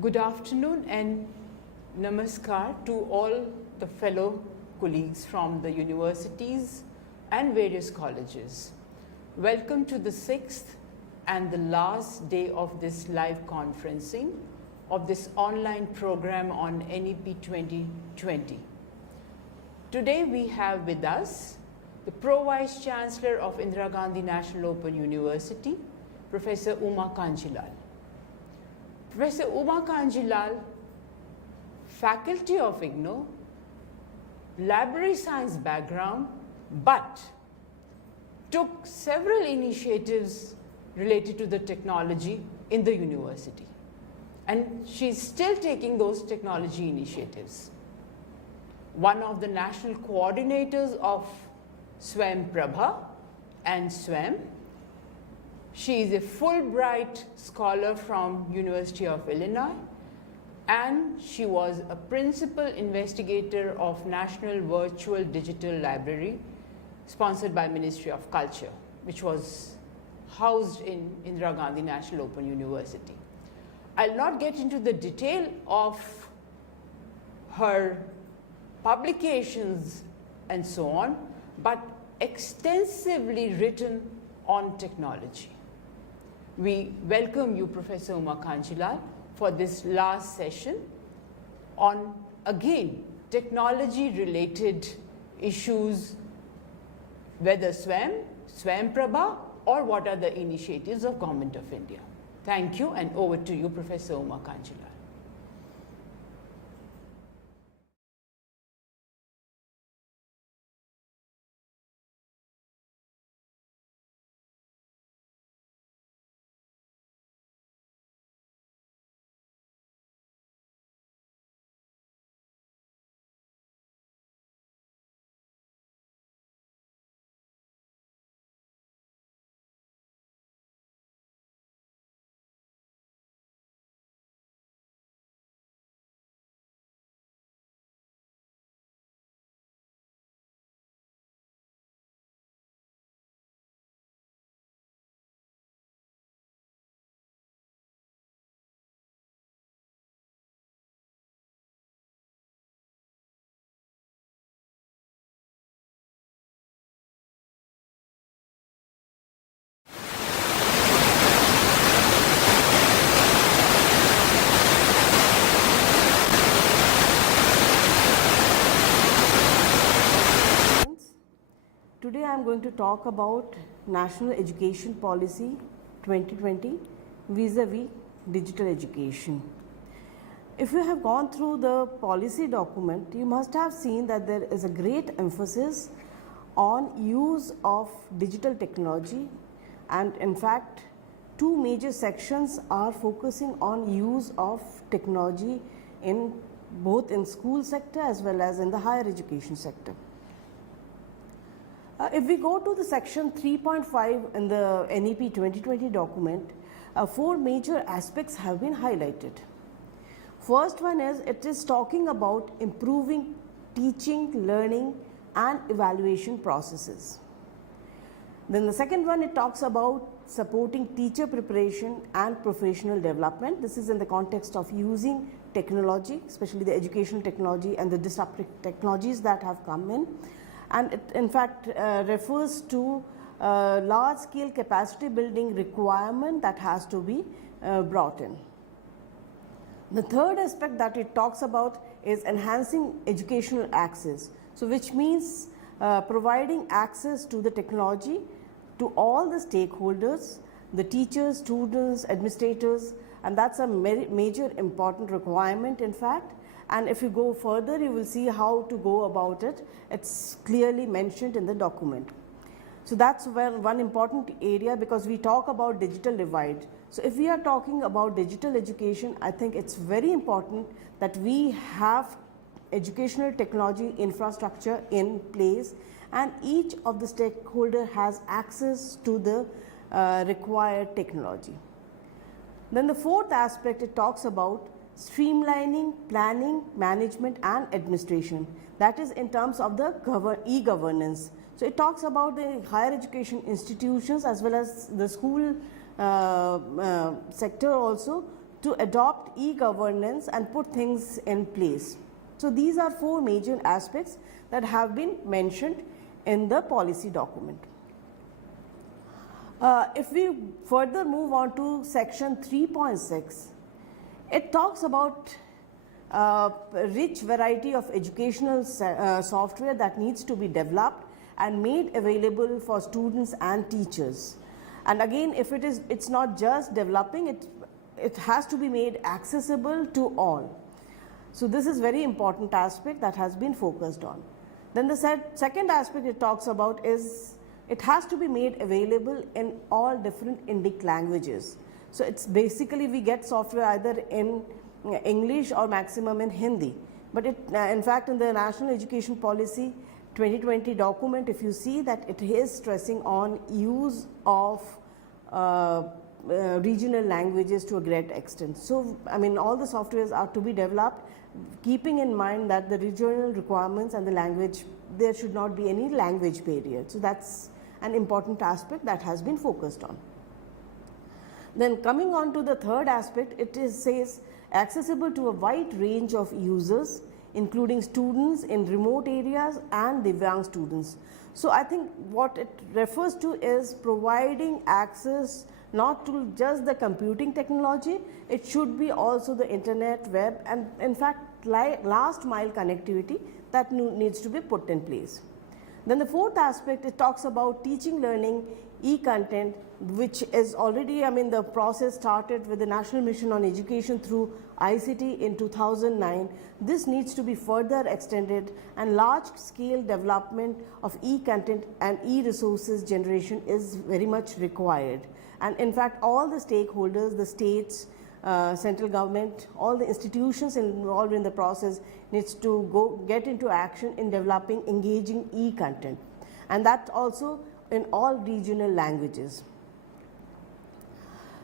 Good afternoon and namaskar to all the fellow colleagues from the universities and various colleges. Welcome to the sixth and the last day of this live conferencing of this online program on NEP 2020. Today we have with us the Pro Vice Chancellor of Indira Gandhi National Open University, Professor Uma Kanjilal. Professor Uma Kanjilal, faculty of IGNOU, library science background, but took several initiatives related to the technology in the university. And she's still taking those technology initiatives. One of the national coordinators of SWAYAM Prabha and SWAYAM. She is a Fulbright scholar from University of Illinois, and she was a principal investigator of National Virtual Digital Library sponsored by Ministry of Culture, which was housed in Indira Gandhi National Open University. I'll not get into the detail of her publications and so on, but extensively written on technology. We welcome you, Professor Uma Kanjilal, for this last session on, again, technology-related issues, whether SWAYAM Prabha, or what are the initiatives of Government of India. Thank you, and over to you, Professor Uma Kanjilal. Today I am going to talk about National Education Policy 2020 vis-a-vis digital education. If you have gone through the policy document, you must have seen that there is a great emphasis on use of digital technology, and in fact two major sections are focusing on use of technology in both in school sector as well as in the higher education sector. If we go to the section 3.5 in the NEP 2020 document, four major aspects have been highlighted. First one is, it is talking about improving teaching, learning and evaluation processes. Then the second one, it talks about supporting teacher preparation and professional development. This is in the context of using technology, especially the educational technology and the disruptive technologies that have come in. And it in fact refers to large scale capacity building requirement that has to be brought in. The third aspect that it talks about is enhancing educational access. So which means providing access to the technology to all the stakeholders, the teachers, students, administrators, and that's a major important requirement in fact. And if you go further, you will see how to go about it. It's clearly mentioned in the document. So that's one important area, because we talk about digital divide. So if we are talking about digital education, I think it's very important that we have educational technology infrastructure in place and each of the stakeholder has access to the required technology. Then the fourth aspect, it talks about streamlining, planning, management and administration. That is in terms of the e-governance. So it talks about the higher education institutions as well as the school sector also to adopt e-governance and put things in place. So these are 4 major aspects that have been mentioned in the policy document. If we further move on to section 3.6, it talks about a rich variety of educational software that needs to be developed and made available for students and teachers. And again, if it's not just developing, it has to be made accessible to all. So this is very important aspect that has been focused on. Then the second aspect it talks about is it has to be made available in all different Indic languages. So it's basically we get software either in English or maximum in Hindi. But in fact, in the National Education Policy 2020 document, if you see that it is stressing on use of regional languages to a great extent. So, I mean, all the softwares are to be developed keeping in mind that the regional requirements and the language, there should not be any language barrier. So that's an important aspect that has been focused on. Then coming on to the third aspect, it says accessible to a wide range of users, including students in remote areas and Divyang students. So I think what it refers to is providing access not to just the computing technology, it should be also the internet, web, and in fact last mile connectivity that needs to be put in place. Then the fourth aspect, it talks about teaching, learning, e-content, which is already, I mean, the process started with the National Mission on Education through ICT in 2009. This needs to be further extended, and large-scale development of e-content and e-resources generation is very much required. And in fact, all the stakeholders, the states, central government, all the institutions involved in the process needs to get into action in developing engaging e-content, and that also in all regional languages.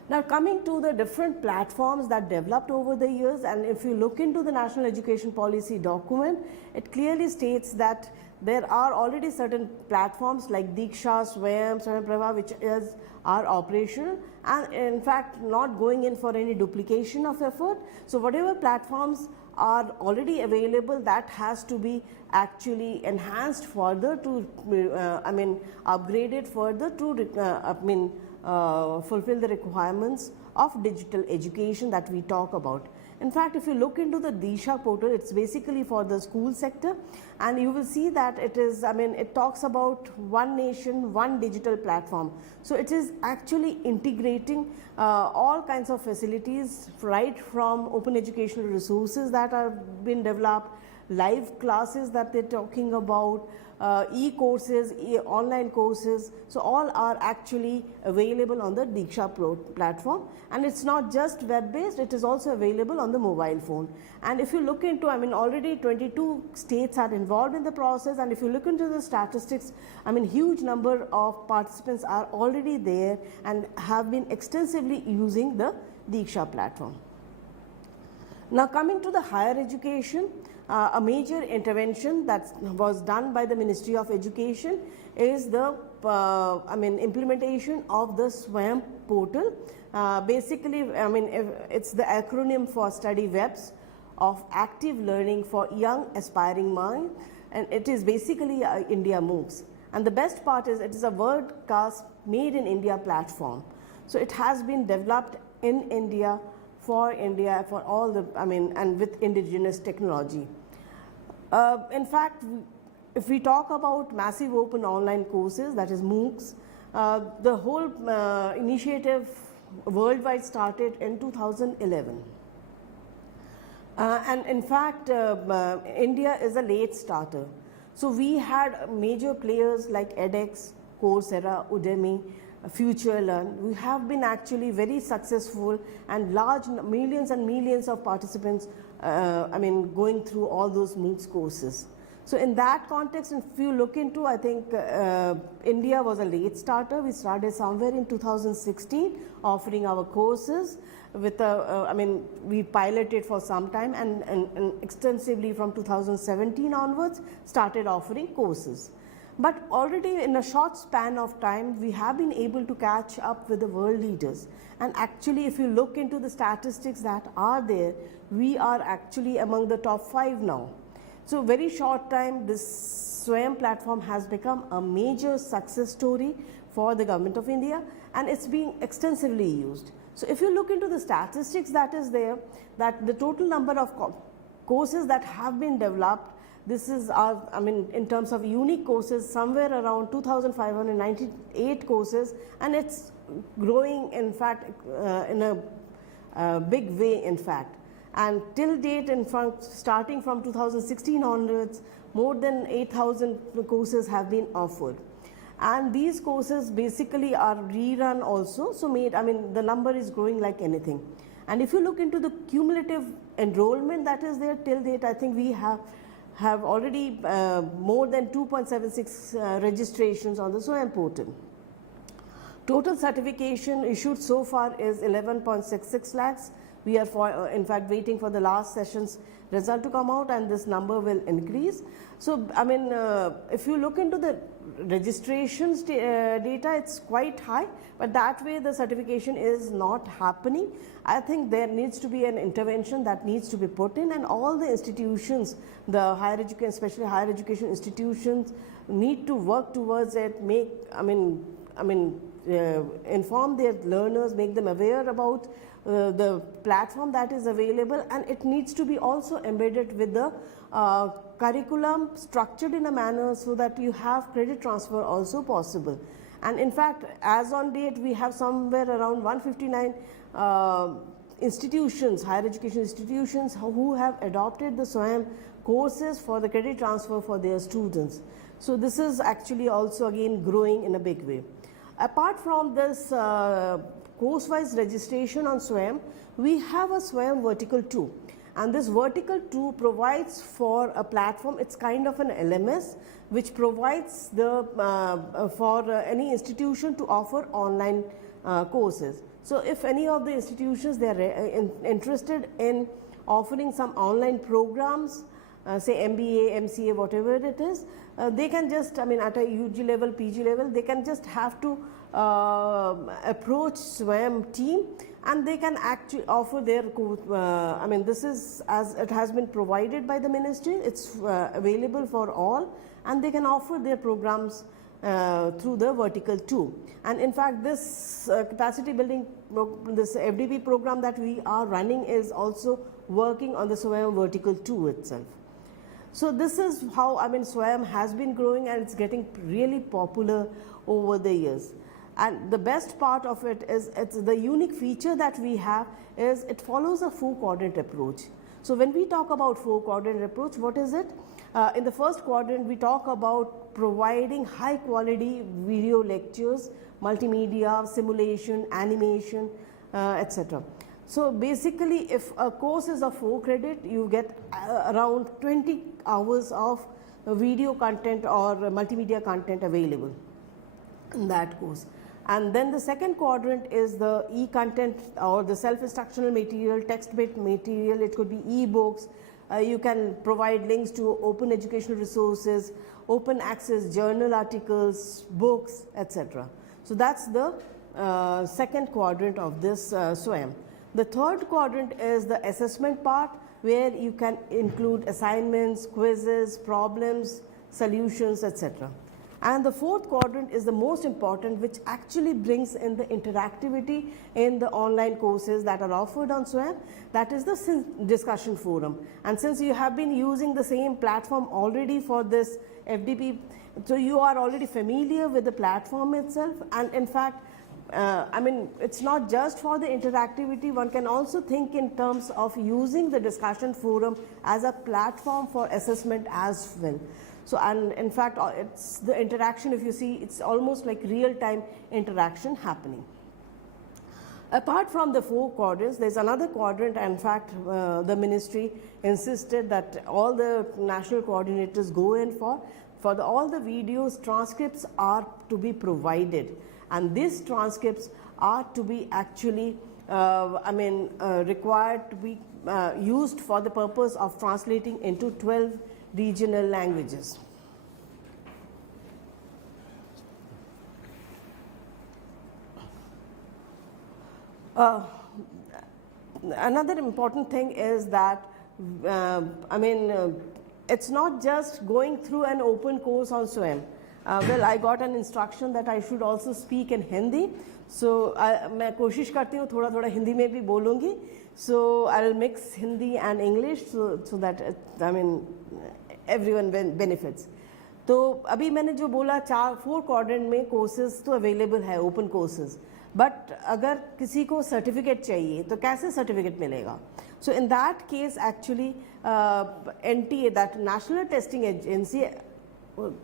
Now coming to the different platforms that developed over the years, and if you look into the National Education Policy document, it clearly states that there are already certain platforms like Diksha, Swayam, Swayamprabha, which are operational and in fact not going in for any duplication of effort. So whatever platforms are already available, that has to be actually enhanced further to, upgraded further to, fulfill the requirements of digital education that we talk about. In fact, if you look into the Disha portal, it's basically for the school sector, and you will see that it is, it talks about one nation, one digital platform. So it is actually integrating all kinds of facilities, right from open educational resources that are being developed, live classes that they're talking about, e-courses, online courses. So all are actually available on the Diksha Pro platform, and it's not just web-based, it is also available on the mobile phone. And if you look into, already 22 states are involved in the process, and if you look into the statistics, huge number of participants are already there and have been extensively using the Diksha platform. Now coming to the higher education, a major intervention that was done by the Ministry of Education is the implementation of the Swayam portal. Basically, it's the acronym for Study Webs of Active Learning for Young Aspiring Mind, and it is basically India Moocs. And the best part is it is a WordCast made in India platform. So it has been developed in India, for all the, and with indigenous technology. In fact, if we talk about massive open online courses, that is Moocs, the whole initiative worldwide started in 2011. And in fact, India is a late starter. So we had major players like edX, Coursera, Udemy, FutureLearn. We have been actually very successful, and large millions and millions of participants going through all those Moocs courses. So in that context, if you look into, I think India was a late starter. We started somewhere in 2016 offering our courses with we piloted for some time, and extensively from 2017 onwards started offering courses. But already in a short span of time, we have been able to catch up with the world leaders. And actually, if you look into the statistics that are there, we are actually among the top 5 now. So very short time, this SWAYAM platform has become a major success story for the government of India, and it's being extensively used. So if you look into the statistics that is there, that the total number of courses that have been developed, this is in terms of unique courses, somewhere around 2,598 courses, and it's growing in fact in a big way in fact. And till date, in fact, starting from 2016 onwards, more than 8,000 courses have been offered. And these courses basically are rerun also, so the number is growing like anything. And if you look into the cumulative enrollment that is there till date, I think we have already more than 2.76 registrations on the SWAYAM portal. Total certification issued so far is 11.66 lakhs. We are in fact waiting for the last session's result to come out, and this number will increase. So if you look into the registrations data, it's quite high, but that way the certification is not happening. I think there needs to be an intervention that needs to be put in, and all the institutions, the higher education, especially higher education institutions, need to work towards it, inform their learners, make them aware about the platform that is available, and it needs to be also embedded with the curriculum structured in a manner so that you have credit transfer also possible. And in fact, as on date, we have somewhere around 159 institutions, higher education institutions, who have adopted the SWAYAM courses for the credit transfer for their students. So this is actually also again growing in a big way. Apart from this course-wise registration on SWAYAM, we have a SWAYAM Vertical 2, and this Vertical 2 provides for a platform. It's kind of an LMS which provides for any institution to offer online courses. So if any of the institutions, they are interested in offering some online programs, say MBA, MCA, whatever it is, they can just, at a UG level, PG level, they can just have to approach SWAYAM team, and they can actually offer their this is, as it has been provided by the ministry, it's available for all, and they can offer their programs through the Vertical 2. And in fact, this capacity building, this FDP program that we are running is also working on the SWAYAM Vertical 2 itself. So this is how SWAYAM has been growing, and it's getting really popular over the years. And the best part of it is, it's the unique feature that we have is it follows a 4-quadrant approach. So when we talk about 4-quadrant approach, what is it? In the first quadrant, we talk about providing high quality video lectures, multimedia, simulation, animation, etc. So basically, if a course is of 4 credit, you get around 20 hours of video content or multimedia content available in that course. And then the second quadrant is the e-content or the self-instructional material, text-based material. It could be e-books. You can provide links to open educational resources, open access journal articles, books, etc. So that's the second quadrant of this SWAYAM. The third quadrant is the assessment part, where you can include assignments, quizzes, problems, solutions, etc. And the fourth quadrant is the most important, which actually brings in the interactivity in the online courses that are offered on SWAYAM. That is the discussion forum. And since you have been using the same platform already for this FDP, so you are already familiar with the platform itself. And in fact, it's not just for the interactivity. One can also think in terms of using the discussion forum as a platform for assessment as well. So, and in fact, it's the interaction, if you see, it's almost like real-time interaction happening. Apart from the 4 quadrants, there's another quadrant. In fact, the ministry insisted that all the national coordinators go in for all the videos, transcripts are to be provided. And these transcripts are to be actually, required to be used for the purpose of translating into 12 regional languages. Another important thing is that, it's not just going through an open course on SWAYAM. Well, I got an instruction that I should also speak in Hindi, so मैं कोशिश करती हूँ थोड़ा थोड़ा हिंदी में भी बोलूँगी. So I'll mix Hindi and English so that everyone benefits. तो अभी मैंने जो बोला 4 quadrant में courses तो available है, open courses. बट अगर किसी को सर्टिफिकेट चाहिए तो कैसे सर्टिफिकेट मिलेगा? So in that case actually NTA, that national testing agency,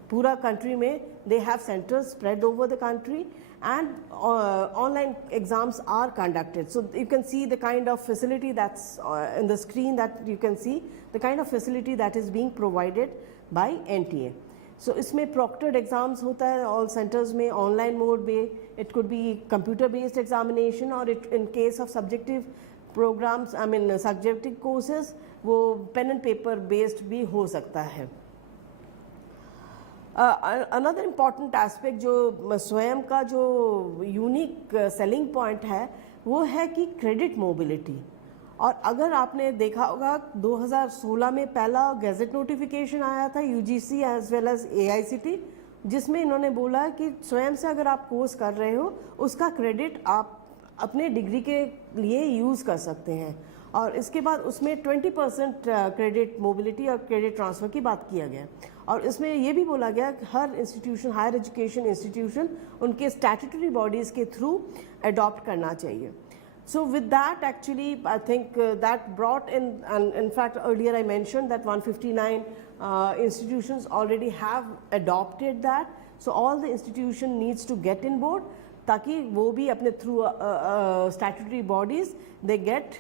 पूरा कंट्री में they have centres spread over the country and online exams are conducted. So you can see the kind of facility that's in the screen, that you can see the kind of facility that is being provided by NTA. सो इसमें proctored exams होता है all centres में, online mode में. It could B computer based examination, और it in case of subjective programs, subjective courses, वो pen and paper based भी हो सकता है. अनदर इम्पॉर्टेंट एस्पेक्ट जो स्वयं का जो यूनिक सेलिंग पॉइंट है वो है कि क्रेडिट मोबिलिटी. और अगर आपने देखा होगा 2016 में पहला गैजेट नोटिफिकेशन आया था UGC as well as AICT, जिसमें इन्होंने बोला कि स्वयं से अगर आप कोर्स कर रहे हो उसका क्रेडिट आप अपने डिग्री के लिए यूज़ कर सकते हैं. और इसके बाद उसमें 20% क्रेडिट मोबिलिटी और क्रेडिट ट्रांसफ़र की बात किया गया. और इसमें ये भी बोला गया कि हर इंस्टीट्यूशन, हायर एजुकेशन इंस्टीट्यूशन, उनके स्टैट्यूटरी बॉडीज़ के थ्रू अडॉप्ट करना चाहिए. So with that, actually, I think that brought in fact, earlier I mentioned that 159 institutions already have adopted that. So all the institution needs to get in board, ताकि वो भी अपने through statutory bodies they get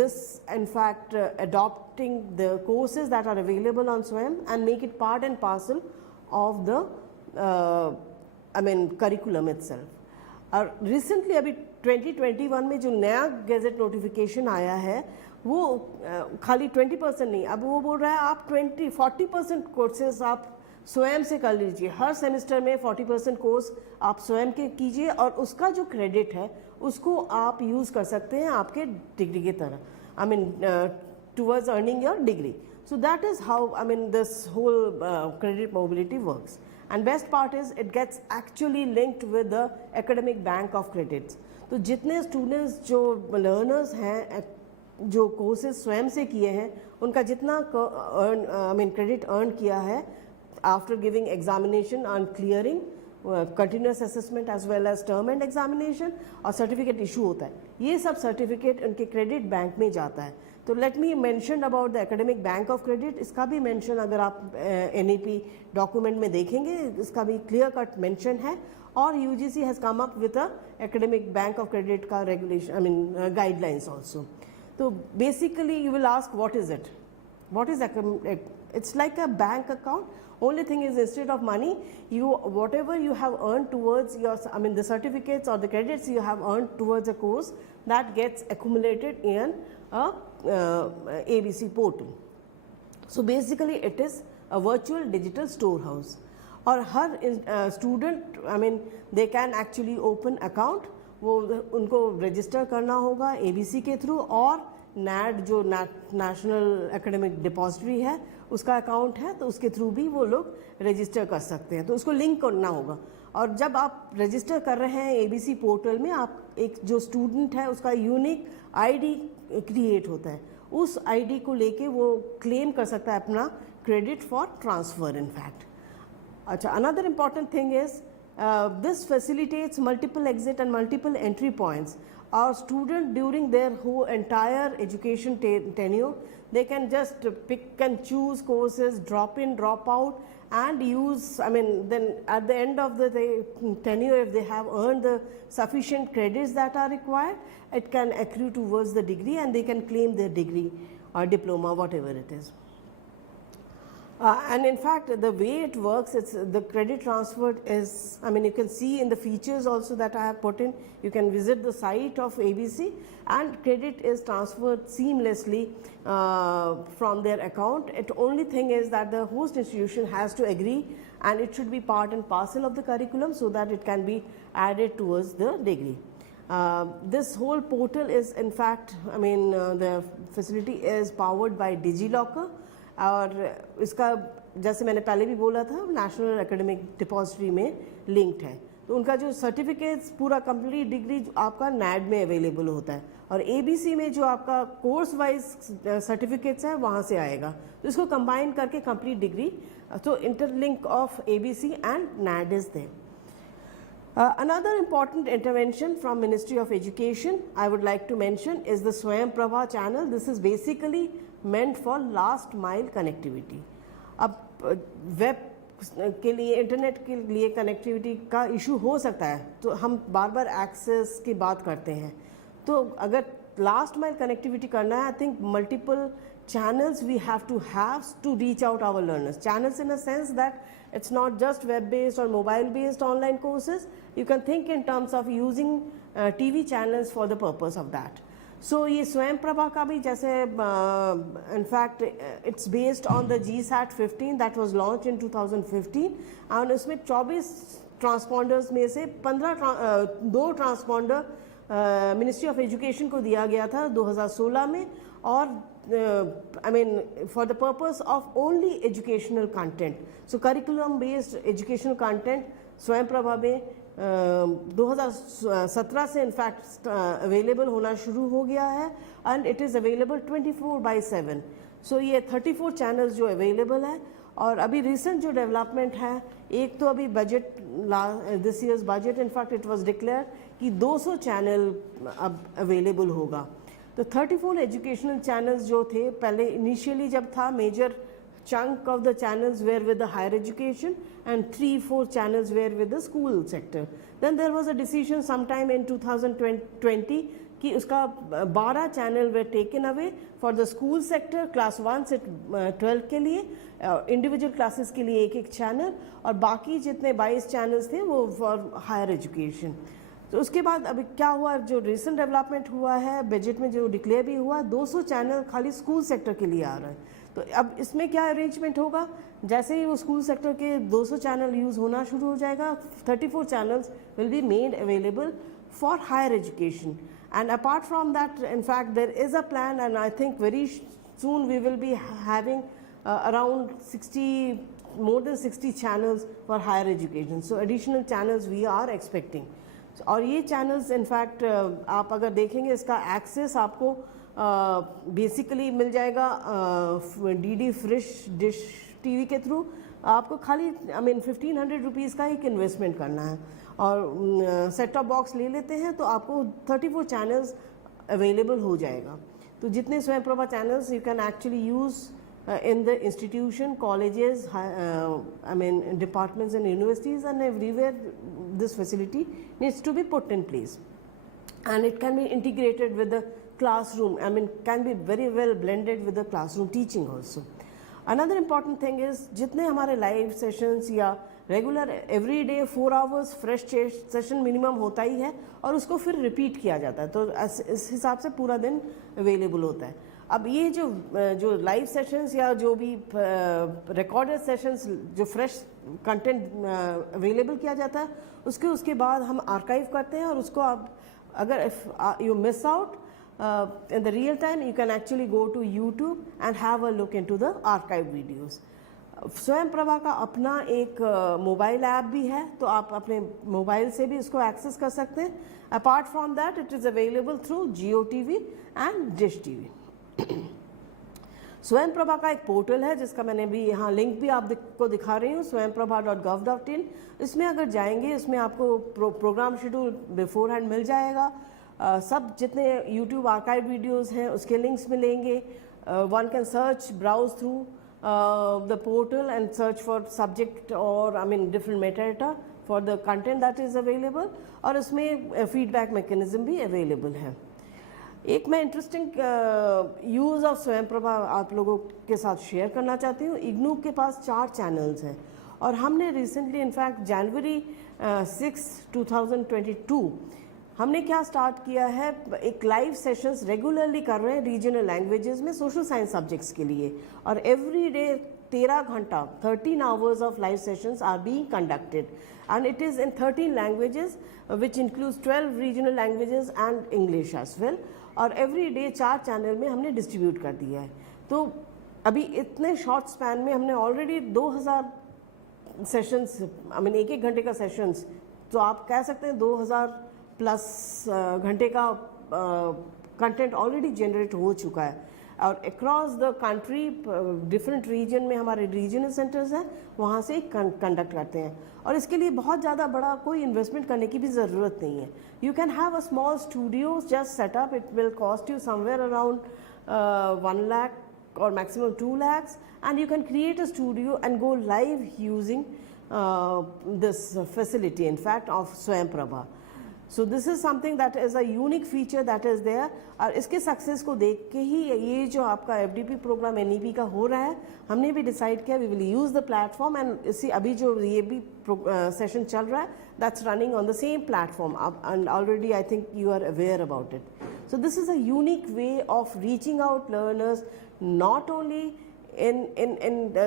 this, in fact, adopting the courses that are available on SWAYAM and make it part and parcel of the curriculum itself. और recently अभी 2021 में जो नया gadget notification आया है वो खाली 20% नहीं, अब वो बोल रहा है आप 40% कोर्सेज आप स्वयं से कर लीजिए. हर सेमेस्टर में 40% कोर्स आप स्वयं के कीजिए और उसका जो क्रेडिट है उसको आप यूज़ कर सकते हैं आपके डिग्री की तरह, towards earning your degree. So that is how this whole credit mobility works. And best part is it gets actually linked with the academic bank of credits. तो जितने students जो learners हैं जो courses स्वयं से किए हैं उनका जितना credit earn किया है after giving examination and clearing continuous assessment as well as term and examination और certificate issue होता है, ये सब certificate उनके credit bank में जाता है. तो let me mention about the academic bank of credit. इसका भी मेंशन अगर आप NEP डॉक्यूमेंट में देखेंगे इसका भी क्लियर कट मेंशन है. और UGC has come up with a academic bank of credit का रेगुलेशन गाइडलाइंस ऑल्सो. तो basically you will ask what is it, what is it's like a bank account. Only thing is, instead of money, whatever you have earned towards your, the certificates or the credits you have earned towards a course, that gets accumulated in a ABC portal. So basically, it is a virtual digital storehouse. और हर student, they can actually open account. वो उनको register करना होगा ABC के through, और NAD जो national academic depository है उसका अकाउंट है तो उसके थ्रू भी वो लोग रजिस्टर कर सकते हैं. तो उसको लिंक करना होगा. और जब आप रजिस्टर कर रहे हैं ABC पोर्टल में, आप एक जो स्टूडेंट है उसका यूनिक ID क्रिएट होता है. उस ID को लेके वो क्लेम कर सकता है अपना credit for transfer. In fact अच्छा, another important thing is this facilitates multiple exit and multiple entry points. Our student during their whole entire education tenure, they can just pick and choose courses, drop in, drop out, and use, then at the end of the tenure, if they have earned the sufficient credits that are required, it can accrue towards the degree and they can claim their degree or diploma, whatever it is. And in fact, the way it works, it's the credit transfer is, you can see in the features also that I have put in, you can visit the site of ABC and credit is transferred seamlessly from their account. The only thing is that the host institution has to agree and it should be part and parcel of the curriculum so that it can be added towards the degree. This whole portal is in fact, I mean, the facility is powered by DigiLocker और इसका जैसे मैंने पहले भी बोला था national academic depository में linked है, तो उनका जो सर्टिफिकेट्स पूरा कंप्लीट डिग्री आपका NAD में अवेलेबल होता है और ABC में जो आपका कोर्स वाइज सर्टिफिकेट्स है वहाँ से आएगा, तो इसको कंबाइन करके कंप्लीट डिग्री, तो interlink of ABC and NAD is there. Another important intervention from Ministry of Education I would like to mention is the Swayam Prabha channel. This is basically meant for last mile connectivity. अब web के लिए, internet के लिए connectivity का issue हो सकता है, तो हम बार बार एक्सेस की बात करते हैं, तो अगर लास्ट माइल कनेक्टिविटी करना है, I think multiple channels we have to reach out our learners. Channels in a sense that it's not just web based or mobile based online courses. You can think in terms of using TV channels for the purpose of that. So ये स्वयं प्रभा का भी जैसे in fact it's based on the GSAT 15 that was launched in 2015 और उसमें 24 ट्रांसपॉन्डर्स में से 2 transponder ministry of education को दिया गया था 2016 में, और I mean for the purpose of only educational content. So curriculum based educational content स्वयं प्रभा में 2017 से इनफैक्ट अवेलेबल होना शुरू हो गया है एंड इट इज़ अवेलेबल 24/7. सो ये 34 चैनल्स जो अवेलेबल है, और अभी रिसेंट जो डेवलपमेंट है, एक तो अभी budget this years budget in fact it was declare कि 200 चैनल अब अवेलेबल होगा. तो 34 एजुकेशनल चैनल्स जो थे पहले इनिशियली जब था, major chunk of the channels were with the higher education and 3-4 channels were with the school sector. Then there was a decision sometime in 2020 कि उसका 12 channel were taken away for the school sector, class 1 से 12 के लिए, individual classes के लिए एक channel, और बाकी जितने 22 चैनल्स थे वो फॉर हायर एजुकेशन. तो उसके बाद अभी क्या हुआ, जो रिसेंट डेवलपमेंट हुआ है, बजट में जो डिक्लेयर भी हुआ, 200 चैनल खाली स्कूल सेक्टर के लिए आ रहा है. तो अब इसमें क्या अरेंजमेंट होगा, जैसे ही वो स्कूल सेक्टर के 200 चैनल यूज़ होना शुरू हो जाएगा, 34 channels will be made available for higher education. And apart from that in fact there is a plan, and I think very soon we will be having around 60, more than 60 channels for higher education. So additional channels we are expecting. और ये channels in fact आप अगर देखेंगे इसका access आपको basically मिल जाएगा DD फ्रिश dish TV के through. आपको खाली 1500 रुपीज़ का एक इन्वेस्टमेंट करना है, और सेट टॉप बॉक्स ले लेते हैं तो आपको 34 चैनल्स अवेलेबल हो जाएगा. तो जितने स्वयं Prabha channels you can actually use in the institution, colleges, departments and universities, and everywhere this facility needs to be put in place, and it can be integrated with the classroom. Can be very well blended with the classroom teaching also. Another important thing is जितने हमारे live sessions या regular every day 4 hours fresh session minimum होता ही है, और उसको फिर repeat किया जाता है, तो इस हिसाब से पूरा दिन available होता है. अब ये जो लाइव सेशंस या जो भी रिकॉर्डेड सेशंस जो फ्रेश कंटेंट अवेलेबल किया जाता है, उसके बाद हम आर्काइव करते हैं, और उसको आप अगर if you miss out in the real time you can actually go to YouTube and have a look into the archive videos. स्वयं प्रभा का अपना एक मोबाइल ऐप भी है, तो आप अपने मोबाइल से भी इसको एक्सेस कर सकते हैं. Apart from that it is available through Jio TV and dish TV. स्वयं प्रभा का एक पोर्टल है जिसका मैंने भी यहाँ लिंक भी आपको दिखा रही हूँ, swayamprabha.gov.in. इसमें अगर जाएंगे इसमें आपको प्रोग्राम शेड्यूल बिफोर हैंड मिल जाएगा. सब जितने YouTube आर्काइव वीडियोस हैं उसके लिंक्स मिलेंगे. One can search browse through the portal and search for subject और different metadata for the content that is available, और इसमें फीडबैक मैकेनिज्म भी अवेलेबल है. एक मैं इंटरेस्टिंग यूज़ ऑफ स्वयं प्रभा आप लोगों के साथ शेयर करना चाहती हूँ. इग्नू के पास 4 चैनल्स हैं, और हमने रिसेंटली इनफैक्ट जनवरी 6, 2022 हमने क्या स्टार्ट किया है, एक लाइव सेशंस रेगुलरली कर रहे हैं रीजनल लैंग्वेजेस में सोशल साइंस सब्जेक्ट्स के लिए, और एवरी डे 13 घंटा 13 hours of live sessions are being conducted, and it is in 13 languages, which includes 12 regional languages and English as well. और every day 4 चैनल में हमने डिस्ट्रीब्यूट कर दिया है. तो अभी इतने शॉर्ट स्पैन में हमने ऑलरेडी 2000 सेशंस, आई मीन 1-1 घंटे का सेशंस, तो आप कह सकते हैं 2000 प्लस घंटे का कंटेंट ऑलरेडी जनरेट हो चुका है. और across the country different region में हमारे रीजनल सेंटर्स हैं, वहाँ से कंडक्ट करते हैं. और इसके लिए बहुत ज़्यादा बड़ा कोई इन्वेस्टमेंट करने की भी ज़रूरत नहीं है. You can have a small studio just setup, it will cost you somewhere around 1 lakh or maximum 2 lakhs, and you can create a studio and go live using this facility, in fact, of Swayam Prabha. So this is something that is a unique feature that is there. और इसके success को देख के ही ये जो आपका FDP programme NEP का हो रहा है, हमने भी डिसाइड किया we will use the platform. And इसी अभी जो ये भी सेशन चल रहा है, that's running on the same platform, and already I think you are aware about it. So this is a unique way of reaching out learners, not only in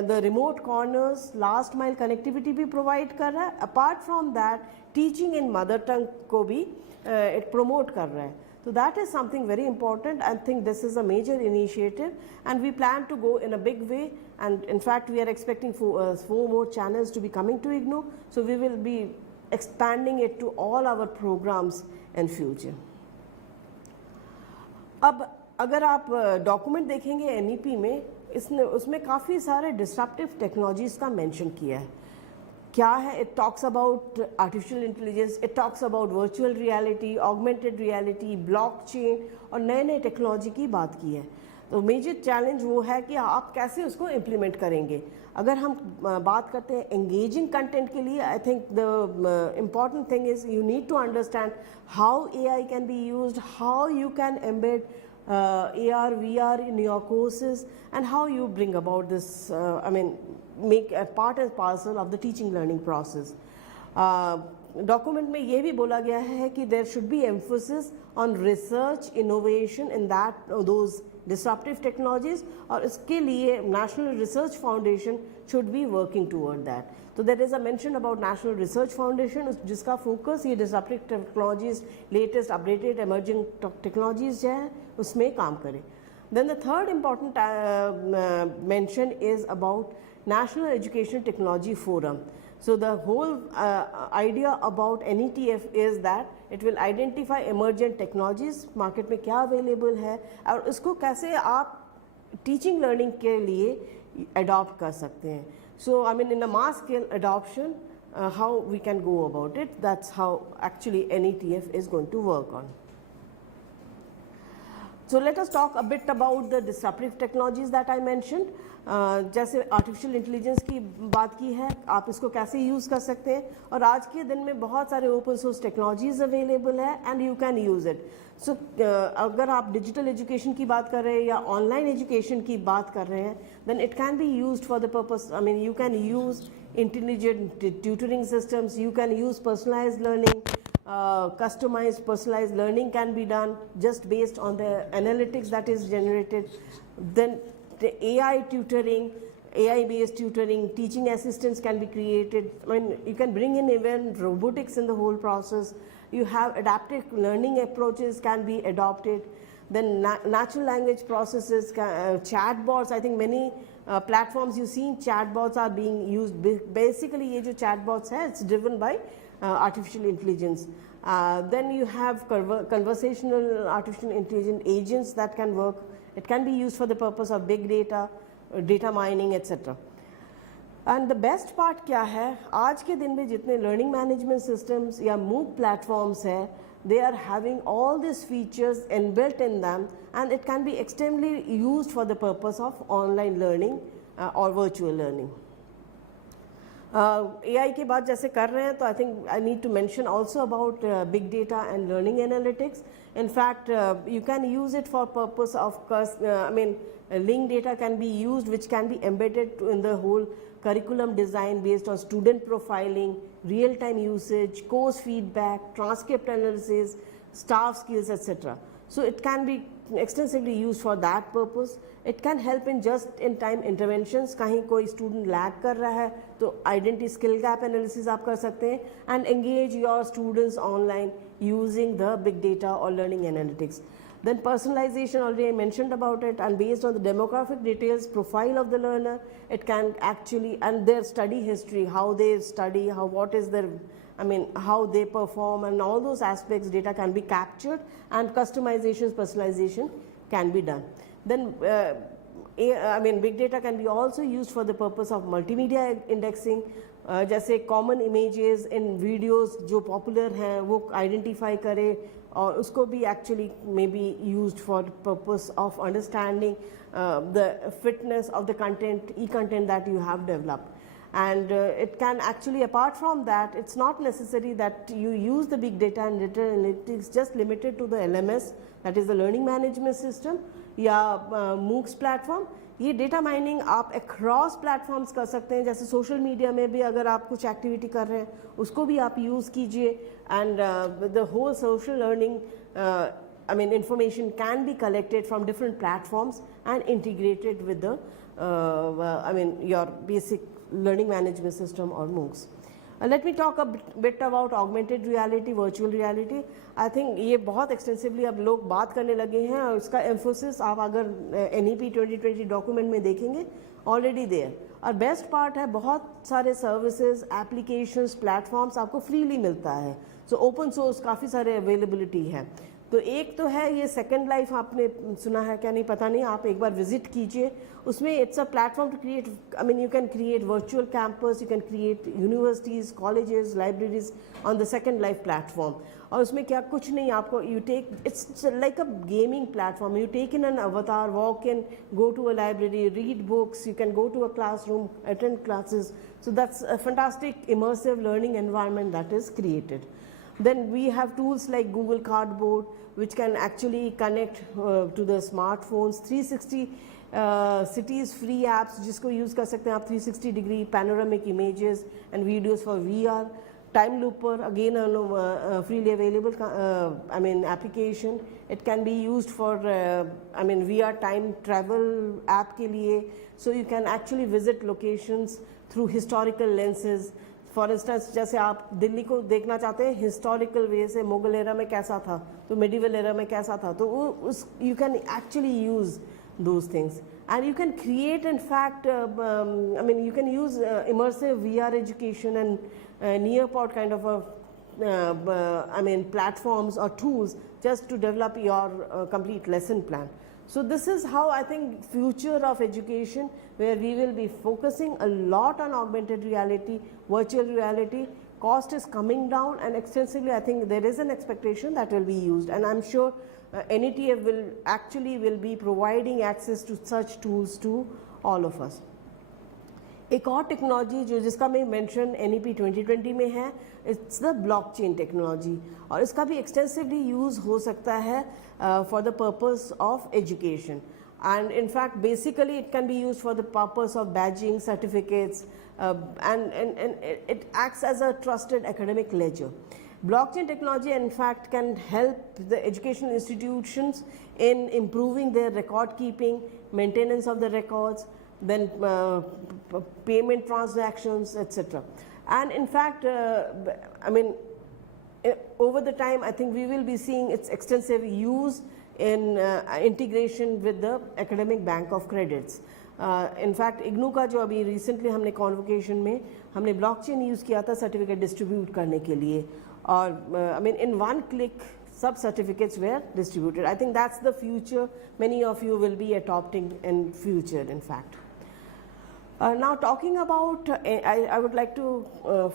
the remote corners, last mile connectivity भी provide कर रहा है, apart from that teaching in mother tongue को भी it promote कर रहा है. So that is something very important. I think this is a major initiative, and we plan to go in a big way, and in fact we are expecting 4 more channels to be coming to IGNOU, so we will be expanding it to all our programs in future. अब अगर आप document देखेंगे NEP में, इसने उसमें काफ़ी सारे disruptive technologies का मेंशन किया है. क्या है? It talks about artificial intelligence, it talks about virtual reality, augmented reality, blockchain और नए नए टेक्नोलॉजी की बात की है. तो मेजर चैलेंज वो है कि आप कैसे उसको इम्प्लीमेंट करेंगे. अगर हम बात करते हैं एंगेजिंग कंटेंट के लिए, I think the important thing is you need to understand how AI can be used, how you can embed AR, VR in your courses, and how you bring about this, make a part and parcel of the teaching learning process. Document में ये भी बोला गया है कि there should be emphasis on research, innovation in those disruptive technologies, और इसके लिए National Research Foundation should be working toward that. So there is a mention about National Research Foundation, जिसका focus ये disruptive technologies, latest updated emerging technologies जो है उसमें काम करे. Then the third important mention is about National Education Technology Forum. So the whole idea about NETF is that it will identify emergent technologies, market में क्या available है, और उसको कैसे आप teaching learning के लिए adopt कर सकते हैं. So I mean in a mass scale adoption, how we can go about it, that's how actually NETF is going to work on. So let us talk a bit about the disruptive technologies that I mentioned. जैसे artificial intelligence की बात की है, आप इसको कैसे use कर सकते हैं, और आज के दिन में बहुत सारे ओपन सोर्स टेक्नोलॉजीज अवेलेबल है and you can use it. So अगर आप डिजिटल एजुकेशन की बात कर रहे हैं या ऑनलाइन एजुकेशन की बात कर रहे हैं, then it can be used for the purpose, I mean you can use intelligent tutoring systems, you can use personalized learning, customized personalized learning can be done just based on the analytics that is generated. Then the AI tutoring, AI based tutoring, teaching assistants can be created. I mean, you can bring in even robotics in the whole process. You have adaptive learning approaches can be adopted. Then natural language processes, chatbots. I think many platforms you've seen chatbots are being used. Basically ये जो chatbots है, it's driven by artificial intelligence. Then you have conversational artificial intelligence agents that can work. It can be used for the purpose of big data, data mining, etc. And the best part क्या है, आज के दिन में जितने learning management systems या MOOC platforms है, they are having all these features inbuilt in them, and it can be extremely used for the purpose of online learning or virtual learning. AI की बात जैसे कर रहे हैं, तो I think I need to mention also about big data and learning analytics. In fact, you can use it for purpose of, link data can be used, which can be embedded in the whole curriculum design based on student profiling, real-time usage, course feedback, transcript analysis, staff skills, etc. So it can be extensively used for that purpose. It can help in just-in-time interventions. कहीं कोई student lag कर रहा है तो identity skill gap analysis आप कर सकते हैं and engage your students online using the big data or learning analytics. Then personalization, already I mentioned about it, and based on the demographic details, profile of the learner, it can actually, and their study history, how they study, what is their, how they perform, and all those aspects, data can be captured, and customizations, personalization can be done. Then, big data can be also used for the purpose of multimedia indexing, जैसे common images in videos जो popular हैं वो identify करे और उसको भी actually may be used for the purpose of understanding the fitness of the content, e-content that you have developed. And it can actually, apart from that, it's not necessary that you use the big data and data analytics just limited to the LMS, that is the learning management system, या Moocs platform. ये data mining आप across platforms कर सकते हैं, जैसे social media में भी अगर आप कुछ एक्टिविटी कर रहे हैं उसको भी आप यूज़ कीजिए and the whole social learning information can be collected from different platforms and integrated with the your basic learning management system or Moocs. Let me talk a bit about augmented reality, virtual reality. I think ये बहुत extensively अब लोग बात करने लगे हैं और इसका emphasis आप अगर NEP 2020 document में देखेंगे already there. और best part है बहुत सारे services, applications, platforms आपको freely मिलता है. So open source काफ़ी सारे availability है. तो एक तो है ये सेकेंड लाइफ, आपने सुना है क्या नहीं पता नहीं, आप एक बार विजिट कीजिए. उसमें it's a platform to create, you can create virtual campus, you can create universities, colleges, libraries on the second life platform. और उसमें क्या कुछ नहीं, आपको you take, it's like a gaming platform. You take in an avatar, walk in, go to a library, read books, you can go to a classroom, attend classes. So that's a fantastic immersive learning environment that is created. Then we have tools like Google Cardboard, which can actually connect to the smartphones. 360 cities free apps जिसको use कर सकते हैं आप, 360 degree panoramic images and videos for VR. Time Looper, again a freely available application. It can be used for VR time travel app के लिए. So you can actually visit locations through historical lenses. For instance जैसे आप दिल्ली को देखना चाहते हैं historical वे से, Mughal era में कैसा था तो मिडिवल एरा में कैसा था, तो उस you can actually use those things and you can create in fact you can use immersive VR education and Nearpod kind of a platforms or tools just to develop your complete lesson plan. So this is how I think future of education, where we will be focusing a lot on augmented reality, virtual reality. Cost is coming down and extensively I think there is an expectation that will be used, and I'm sure NETF will be providing access to such tools to all of us. एक और technology जो जिसका मैं mention NEP 2020 में है, it's the blockchain technology, और इसका भी एक्सटेंसिवली यूज़ हो सकता है for the purpose of education. And in fact, basically it can be used for the purpose of badging, certificates, and it acts as a trusted academic ledger. Blockchain technology in fact can help the educational institutions in improving their record keeping, maintenance of the records, then payment transactions, etc. And in fact, over the time I think we will be seeing its extensive use in integration with the academic bank of credits. In fact, IGNU का जो अभी recently हमने convocation में हमने blockchain use किया था certificate distribute करने के लिए, और in one click sub certificates were distributed. I think that's the future many of you will be adopting in future in fact. Now talking about, I would like to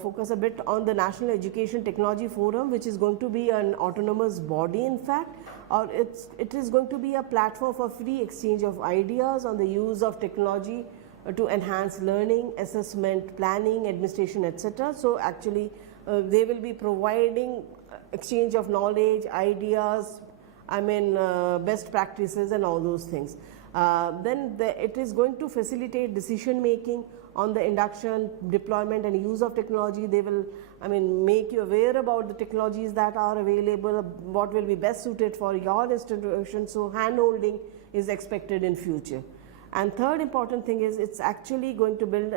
focus a bit on the National Education Technology Forum, which is going to be an autonomous body in fact, or it is going to be a platform for free exchange of ideas on the use of technology to enhance learning, assessment, planning, administration, etc. So actually they will be providing exchange of knowledge, ideas, best practices and all those things. It is going to facilitate decision making on the induction, deployment and use of technology. They will, make you aware about the technologies that are available, what will be best suited for your institution. So hand-holding is expected in future. And third important thing is it's actually going to build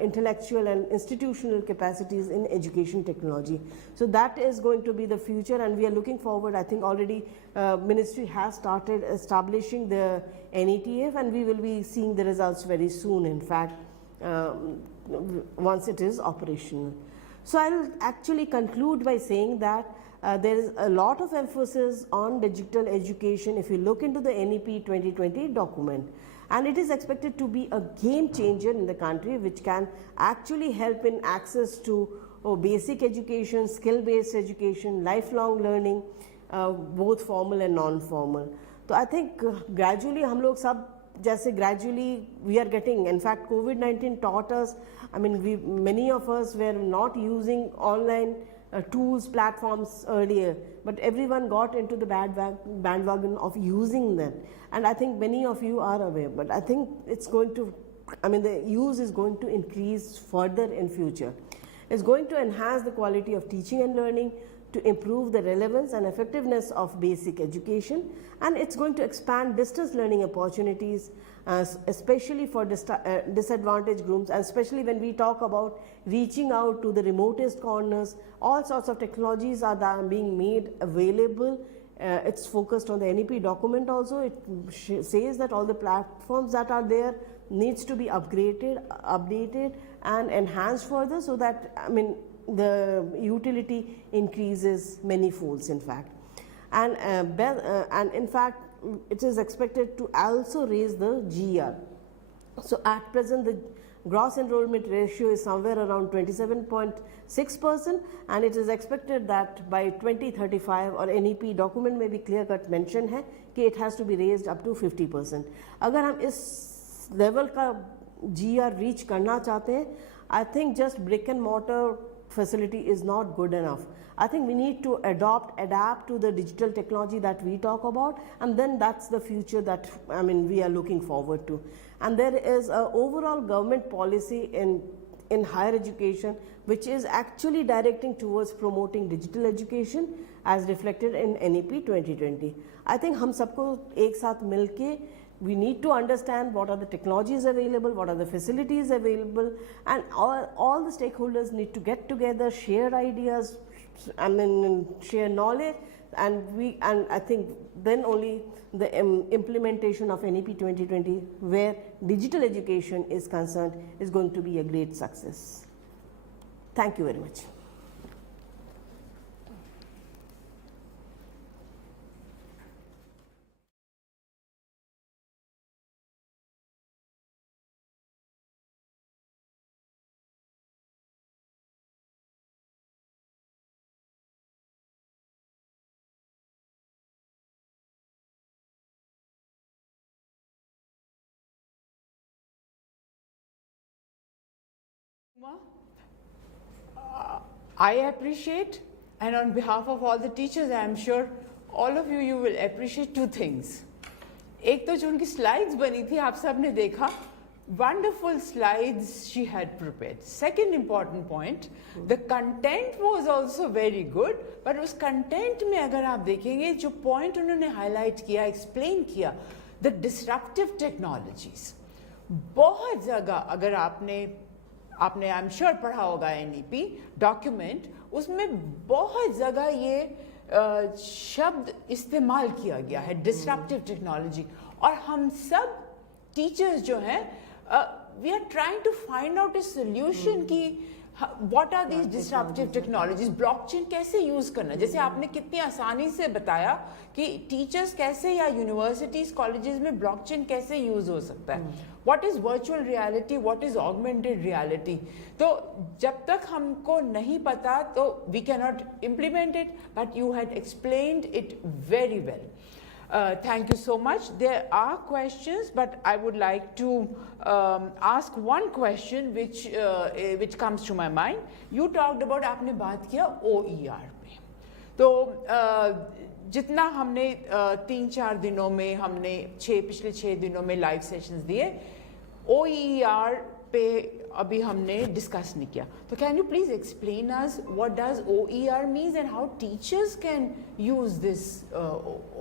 intellectual and institutional capacities in education technology. So that is going to be the future, and we are looking forward. I think already ministry has started establishing the NETF, and we will be seeing the results very soon, in fact, once it is operational. So I'll actually conclude by saying that there is a lot of emphasis on digital education if you look into the NEP 2020 document. And it is expected to be a game changer in the country, which can actually help in access to basic education, skill-based education, lifelong learning, both formal and non-formal. So I think gradually हम लोग सब जैसे gradually we are getting, in fact COVID-19 taught us, many of us were not using online tools, platforms earlier, but everyone got into the bandwagon of using them. And I think many of you are aware, but I think it's going to, the use is going to increase further in future. It's going to enhance the quality of teaching and learning, to improve the relevance and effectiveness of basic education, and it's going to expand distance learning opportunities, especially for disadvantaged groups, and especially when we talk about reaching out to the remotest corners. All sorts of technologies are being made available. It's focused on the NEP document also. It says that all the platforms that are there needs to be updated and enhanced further, so that the utility increases many folds, in fact. And in fact it is expected to also raise the GR. So at present the gross enrollment ratio is somewhere around 27.6%, and it is expected that by 2035, or NEP document में भी clear cut mention है कि it has to be raised up to 50%. अगर हम इस level का GR reach करना चाहते हैं, I think just brick and mortar facility is not good enough. I think we need to adapt to the digital technology that we talk about, and then that's the future that we are looking forward to. And there is an overall government policy in higher education which is actually directing towards promoting digital education as reflected in NEP 2020. I think हम सबको एक साथ मिलके we need to understand what are the technologies available, what are the facilities available, and all the stakeholders need to get together, share ideas, share knowledge, and I think then only the implementation of NEP 2020, where digital education is concerned, is going to be a great success. Thank you very much. I appreciate, and on behalf of all the teachers, I am sure all of you will appreciate two things. एक तो जो उनकी slides बनी थी, आप सब ने देखा, wonderful slides she had prepared. Second important point, the content was also very good, but उस content में अगर आप देखेंगे जो point उन्होंने highlight किया, explain किया, the disruptive technologies. बहुत जगह अगर आपने आई एम श्योर पढ़ा होगा NEP डॉक्यूमेंट, उसमें बहुत जगह ये शब्द इस्तेमाल किया गया है, डिसरप्टिव टेक्नोलॉजी. और हम सब टीचर्स जो हैं we are trying to find out a solution कि what are these disruptive technologies. Blockchain कैसे यूज करना, जैसे आपने कितनी आसानी से बताया कि टीचर्स कैसे या यूनिवर्सिटीज कॉलेजेस में ब्लॉकचेन कैसे यूज हो सकता है. What is virtual reality, what is augmented reality. तो जब तक हमको नहीं पता तो we can not implement it, but you had explained it very well. Thank you so much. There are questions, but I would like to ask one question which comes to my mind. You talked about, आपने बात किया OER पे. तो जितना हमने 3-4 दिनों में हमने पिछले 6 दिनों में लाइव सेशंस दिए, OER पे अभी हमने डिस्कस नहीं किया. तो can you please explain us what does OER means and how teachers can use this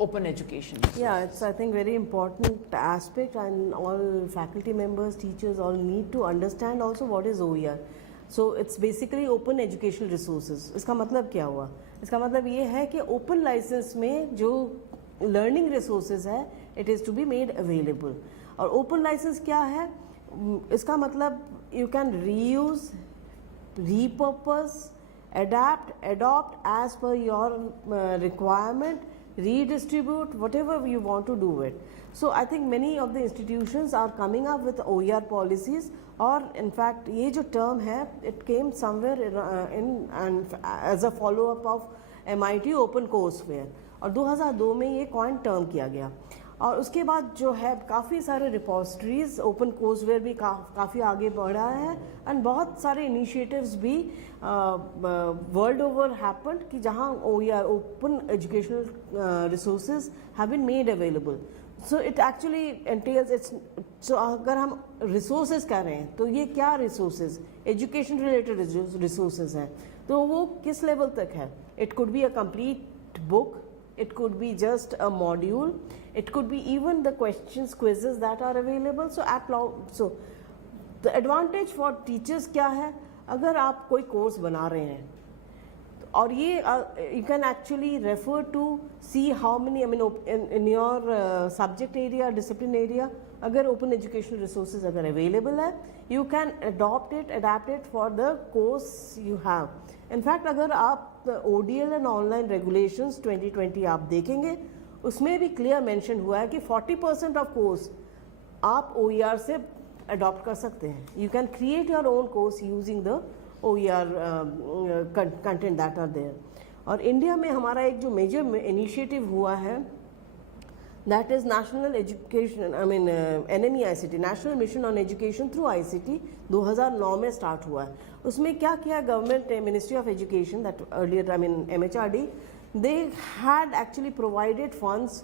open education? Yeah, it's I think very important aspect, and all faculty members, teachers all need to understand also what is OER. So it's basically open educational resources. इसका मतलब क्या हुआ? इसका मतलब ये है कि open license में जो learning resources है, it is to be made available. और open license क्या है? इसका मतलब you can reuse, repurpose, adapt, adopt as per your requirement, redistribute, whatever you want to do it. So I think many of the institutions are coming up with OER policies, or in fact ये जो term है, it came somewhere in and as a follow up of MIT Open Courseware, और 2002 में ये coin term किया गया. और उसके बाद जो है काफ़ी सारे रिपोजिटरीज ओपन कोर्सवेयर भी काफ़ी आगे बढ़ा है, एंड बहुत सारे इनिशिएटिव्स भी वर्ल्ड ओवर हैपेंड कि जहाँ OER open educational resources have been made available. So it actually entails it's, so अगर हम रिसोर्सेज कह रहे हैं तो ये क्या रिसोर्सेज, एजुकेशन रिलेटेड रिसोर्सेज हैं, तो वो किस लेवल तक है? It could be a complete book, it could be just a module, it could be even the questions, quizzes that are available. So the advantage for teachers क्या है? अगर आप कोई कोर्स बना रहे हैं और ये you can actually refer to see how many, I mean in your subject area, discipline area, अगर open educational resources अगर available है, you can adopt it, adapt it for the course you have. In fact अगर आप ODL and online regulations 2020 आप देखेंगे, उसमें भी clear mention हुआ है कि 40% of course आप OER से adopt कर सकते हैं. You can create your own course using the OER content that are there. और इंडिया में हमारा एक जो मेजर इनिशिएटिव हुआ है, that is national education, I mean NME-ICT, National Mission on Education through ICT, 2009 में स्टार्ट हुआ है. उसमें क्या किया government, ministry of education, that earlier I mean MHRD, they had actually provided funds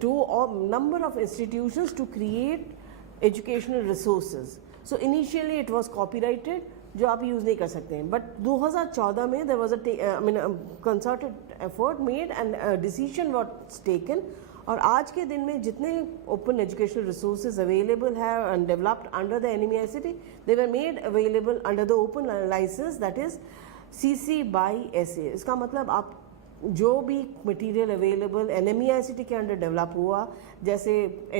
to a number of institutions to create educational resources. So initially it was copyrighted, जो आप use नहीं कर सकते हैं, बट 2014 में there was a concerted effort made and a decision was taken. और आज के दिन में जितने open educational resources available है and developed under the NEP-ICT, they were made available under the open license, that is CC by SA. इसका मतलब आप जो भी मटेरियल अवेलेबल NME-ICT के अंडर डेवलप हुआ, जैसे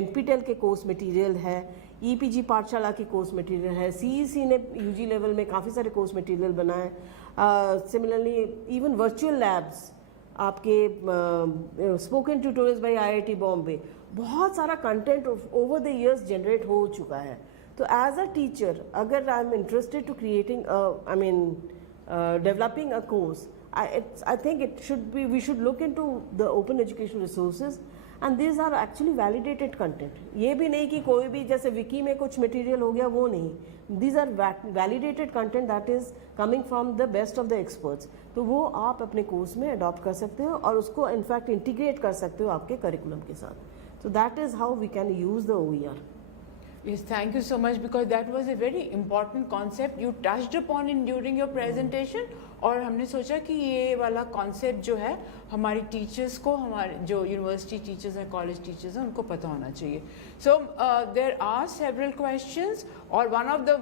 NPTEL के कोर्स मटेरियल है, EPG पाठशाला की कोर्स मटेरियल है, CEC ने UG लेवल में काफ़ी सारे कोर्स मटेरियल बनाए. सिमिलरली इवन वर्चुअल लैब्स, आपके spoken tutorials by IIT Bombay, बहुत सारा content over the years generate हो चुका है. तो एज अ टीचर अगर I am interested to creating I mean developing a course, I think it should be, we should look into the open educational resources, and these are actually validated content. ये भी नहीं कि कोई भी जैसे विकी में कुछ मटेरियल हो गया, वो नहीं. These are validated content that is coming from the best of the experts. तो वो आप अपने कोर्स में अडॉप्ट कर सकते हो और उसको इनफैक्ट इंटीग्रेट कर सकते हो आपके करिकुलम के साथ. So that is how we can use the OER. Yes, thank you so much, because that was a very important concept you touched upon in during your presentation. और हमने सोचा कि ये वाला concept जो है हमारी teachers को, हमारे जो university teachers हैं, college teachers हैं, उनको पता होना चाहिए. So there are several questions, or one of the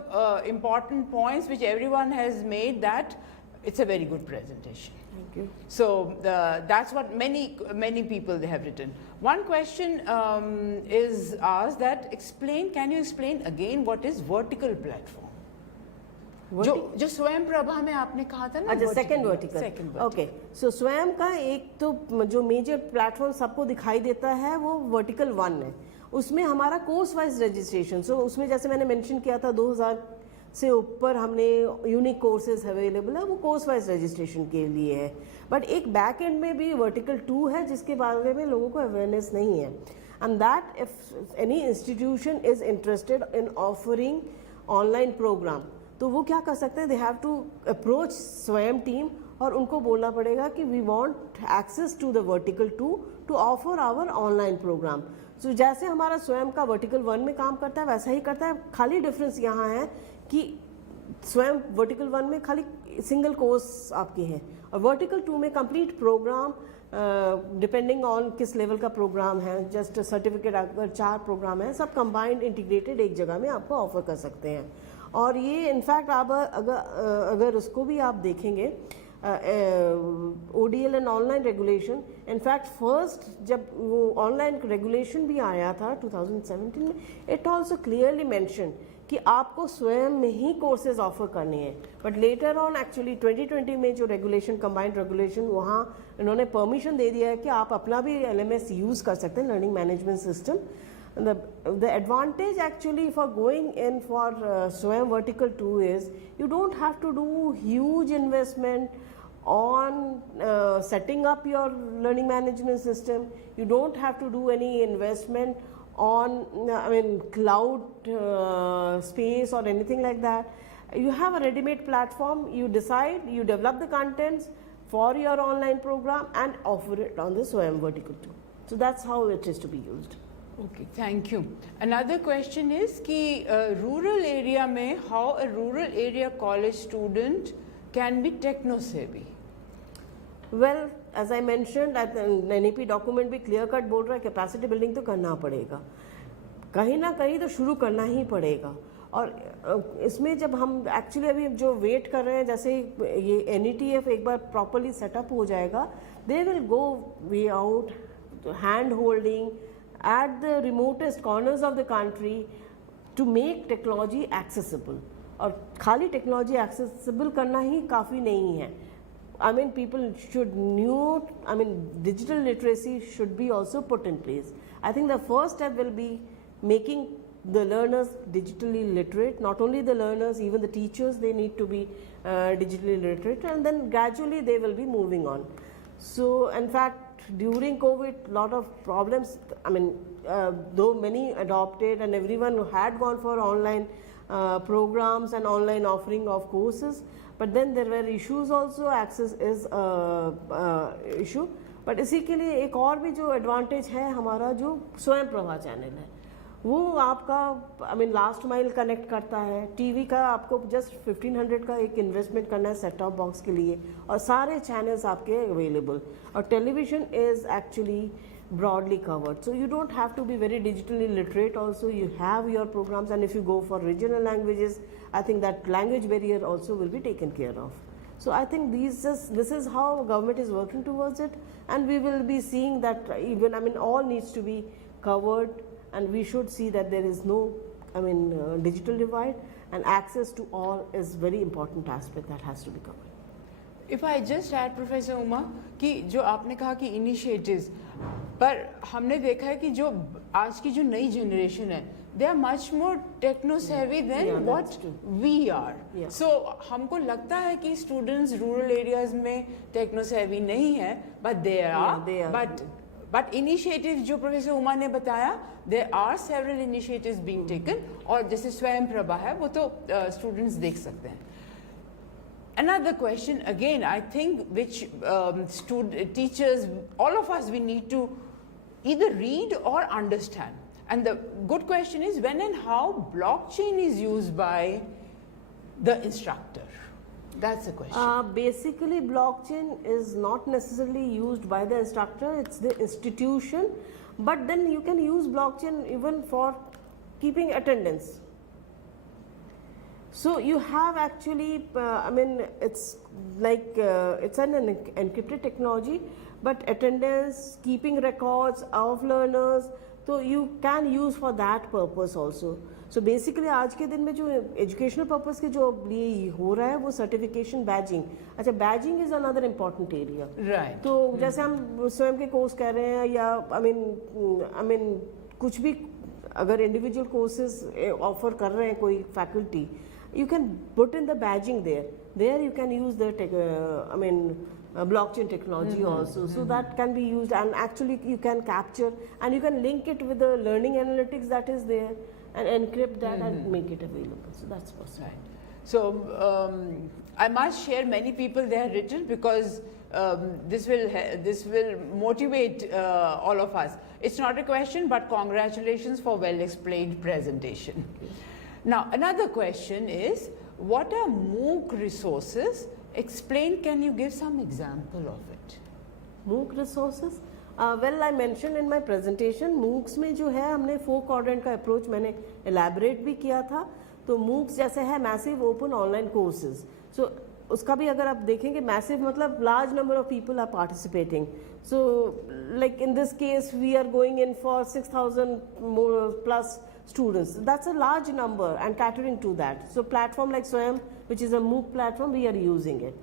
important points which everyone has made, that it's a very good presentation. Thank you. So that's what many people they have written. One question is asked that can you explain again what is vertical platform? जो स्वयं प्रभा में आपने कहा था ना. अच्छा, second vertical. Okay, सो स्वयं का एक तो जो मेजर प्लेटफॉर्म सबको दिखाई देता है वो वर्टिकल 1 है. उसमें हमारा कोर्स वाइज रजिस्ट्रेशन, सो उसमें जैसे मैंने मेंशन किया था 2000 से ऊपर हमने यूनिक कोर्सेज अवेलेबल है, वो कोर्स वाइज रजिस्ट्रेशन के लिए है. बट एक बैक एंड में भी वर्टिकल 2 है जिसके बारे में लोगों को अवेयरनेस नहीं है. And that if any institution is interested in offering online program, तो वो क्या कर सकते हैं, they have to approach Swayam team और उनको बोलना पड़ेगा कि we want access to the vertical 2 to offer our online program. So जैसे हमारा स्वयं का वर्टिकल 1 में काम करता है वैसा ही करता है, खाली डिफरेंस यहाँ है कि स्वयं वर्टिकल 1 में खाली सिंगल कोर्स आपके हैं और वर्टिकल 2 में कंप्लीट प्रोग्राम डिपेंडिंग ऑन किस लेवल का प्रोग्राम है, जस्ट सर्टिफिकेट अगर 4 प्रोग्राम है सब कंबाइंड इंटीग्रेटेड एक जगह में आपको ऑफर कर सकते हैं। और ये इनफैक्ट आप अगर उसको भी आप देखेंगे ODL and online regulation, in fact first जब वो ऑनलाइन रेगुलेशन भी आया था 2017 में, इट ऑल्सो क्लियरली मेंशन कि आपको स्वयं में ही कोर्सेज ऑफर करने हैं। बट लेटर ऑन एक्चुअली 2020 में जो रेगुलेशन कंबाइंड रेगुलेशन, वहाँ इन्होंने परमिशन दे दिया है कि आप अपना भी LMS यूज़ कर सकते हैं, learning management system. The advantage actually for going in for SWAYAM Vertical 2 is you don't have to do huge investment on setting up your learning management system. You don't have to do any investment on cloud space or anything like that. You have a ready-made platform, you decide, you develop the contents for your online program and offer it on the SWAYAM Vertical 2. So that's how it is to be used. Okay, thank you. Another question is कि rural area में how a rural area college student can be techno savvy? Well, as I mentioned, NEP document भी clear cut बोल रहा है capacity building तो करना पड़ेगा, कहीं ना कहीं तो शुरू करना ही पड़ेगा। और इसमें जब हम एक्चुअली अभी जो वेट कर रहे हैं, जैसे ये NETF एक बार प्रॉपरली सेटअप हो जाएगा, they will go way out hand holding at the remotest corners of the country to make technology accessible. और खाली technology accessible करना ही काफ़ी नहीं है। I mean, people should digital literacy should be also put in place. I think the first step will be making the learners digitally literate. Not only the learners, even the teachers, they need to be digitally literate, and then gradually they will be moving on. So, in fact, during COVID, lot of problems, though many adopted and everyone had gone for online programs and online offering of courses, but then there were issues also, access is issue. But इसी के लिए एक और भी जो advantage है हमारा जो स्वयं प्रभा चैनल है, वो आपका लास्ट माइल कनेक्ट करता है। टीवी का आपको जस्ट 1500 का एक इन्वेस्टमेंट करना है सेट टॉप बॉक्स के लिए और सारे चैनल्स आपके अवेलेबल, और television is actually broadly covered, so you don't have to be very digitally literate also. You have your programs, and if you go for regional languages, I think that language barrier also will be taken care of. So I think this is how government is working towards it, and we will be seeing that even all needs to be covered, and we should see that there is no digital divide, and access to all is very important aspect that has to be covered. If I just add, Professor Uma, कि जो आपने कहा कि initiatives, पर हमने देखा है कि जो आज की जो नई generation है, they are much more techno savvy than what we are. Yeah. So हमको लगता है कि students rural areas में techno savvy नहीं है, but they are. But initiatives जो प्रोफेसर उमा ने बताया, there are several initiatives being taken, और जैसे स्वयं प्रभा है वो तो students देख सकते हैं. Another question, again, I think which teachers, all of us, we need to either read or understand. And the good question is when and how blockchain is used by the instructor. That's the question. Basically, blockchain is not necessarily used by the instructor, it's the institution. But then you can use blockchain even for keeping attendance. So you have actually, it's like, it's an encrypted technology, but attendance, keeping records of learners, so you can use for that purpose also. So basically आज के दिन में जो educational purpose के जो लिए हो रहा है वो certification badging. अच्छा, badging is another important area. Right. तो जैसे हम स्वयं के कोर्स कर रहे हैं या कुछ भी अगर individual courses offer कर रहे हैं कोई faculty, you can put in the badging there. There you can use the blockchain technology also. So that can be used, and actually you can capture and you can link it with the learning analytics that is there and encrypt that and make it available. So that's possible. Right. So I must share many people they have written because this will motivate all of us. It's not a question, but congratulations for well explained presentation. Now another question is, what are Mooc resources? Explain, can you give some example of it? Mooc resources? Well, I mentioned in my presentation, MOOCs में जो है हमने 4 quadrant का approach मैंने elaborate भी किया था. तो MOOCs जैसे है massive open online courses. So उसका भी अगर आप देखेंगे massive मतलब large number of people are participating. So like in this case we are going in for 6,000 more plus students. That's a large number and catering to that. So platform like SWAYAM, which is a MOOC platform, we are using it.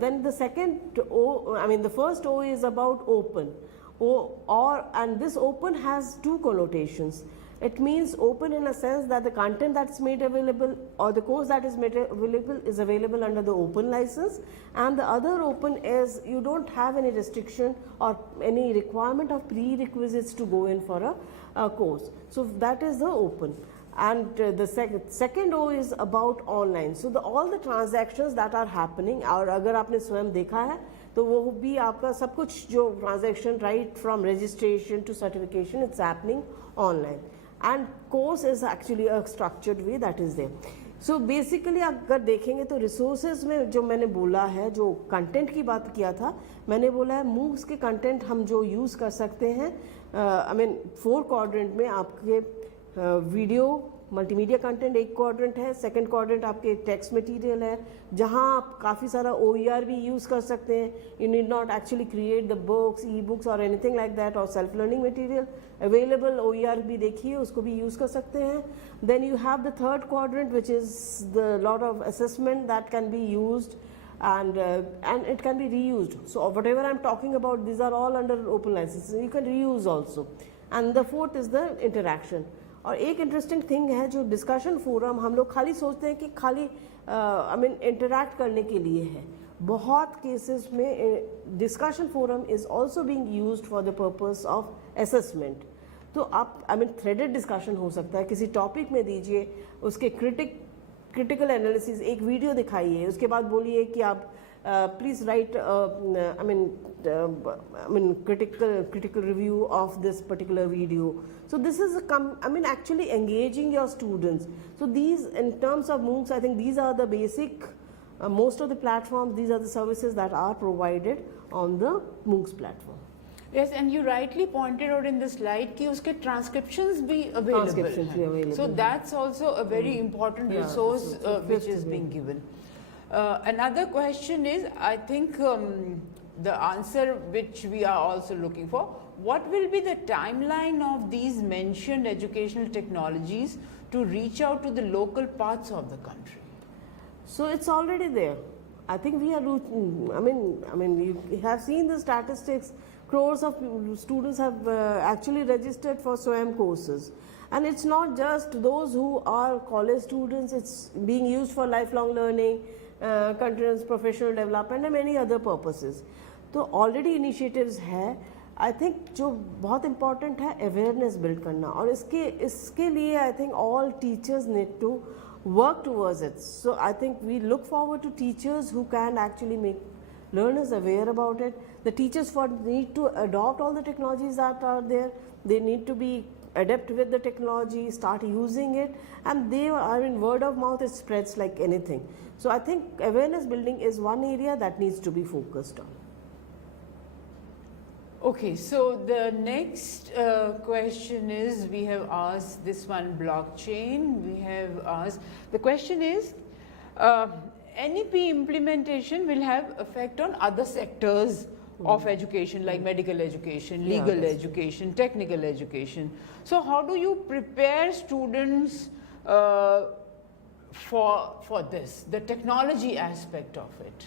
Then the second O, I mean the first O is about open. And this open has 2 connotations. It means open in a sense that the content that's made available or the course that is made available is available under the open license, and the other open is you don't have any restriction or any requirement of prerequisites to go in for a course. So that is the open. And the second O is about online. So all the transactions that are happening, और अगर आपने स्वयं देखा है तो वो भी आपका सब कुछ जो transaction right from registration to certification, it's happening online. And course is actually a structured way that is there. So basically अगर देखेंगे तो resources में जो मैंने बोला है, जो content की बात किया था, मैंने बोला है MOOCs के content हम जो use कर सकते हैं, I mean 4 quadrant में आपके वीडियो मल्टीमीडिया कंटेंट एक क्वाड्रेंट है, सेकंड क्वाड्रेंट आपके टेक्स्ट मटेरियल है जहां आप काफ़ी सारा OER भी यूज़ कर सकते हैं. You need not actually create the books, e books और एनीथिंग लाइक दैट, और self learning material available OER भी देखिए, उसको भी यूज़ कर सकते हैं. Then you have the third quadrant which is the lot of assessment that can be used and it can be reused. So whatever I'm talking about, these are all under open license. You can reuse also. And the fourth is the interaction. और एक interesting thing है जो discussion forum हम लोग खाली सोचते हैं कि खाली आई मीन इंटरैक्ट करने के लिए है. बहुत केसेस में discussion forum is also being used for the purpose of assessment. तो आप आई मीन थ्रेडेड डिस्कशन हो सकता है, किसी टॉपिक में दीजिए, उसके क्रिटिकल एनालिसिस, एक वीडियो दिखाइए, उसके बाद बोलिए कि आप please write I mean critical review of this particular video. So this is I mean actually engaging your students. So these, in terms of MOOCs, I think these are the basic most of the platforms, these are the services that are provided on the MOOCs platform. Yes, and you rightly pointed out in the slide कि उसके transcriptions भी available. So that's also a very important resource which is being given. Another question is, I think the answer which we are also looking for, what will be the timeline of these mentioned educational technologies to reach out to the local parts of the country? So it's already there. I think we are, I mean you have seen the statistics, crores of students have actually registered for SWAYAM courses. And it's not just those who are college students, it's being used for lifelong learning, continuous professional development and many other purposes. तो already initiatives है. I think जो बहुत important है awareness build करना, और इसके लिए I think all teachers need to work towards it. So I think we look forward to teachers who can actually make learners aware about it. The teachers need to adopt all the technologies that are there. They need to be adapt with the technology, start using it, and I mean word of mouth, it spreads like anything. So I think awareness building is one area that needs to be focused on. Okay, so the next question is, we have asked this one, blockchain. We have asked, the question is, NEP implementation will have effect on other sectors of education like medical education, legal education, technical education. So how do you prepare students for this, the technology aspect of it?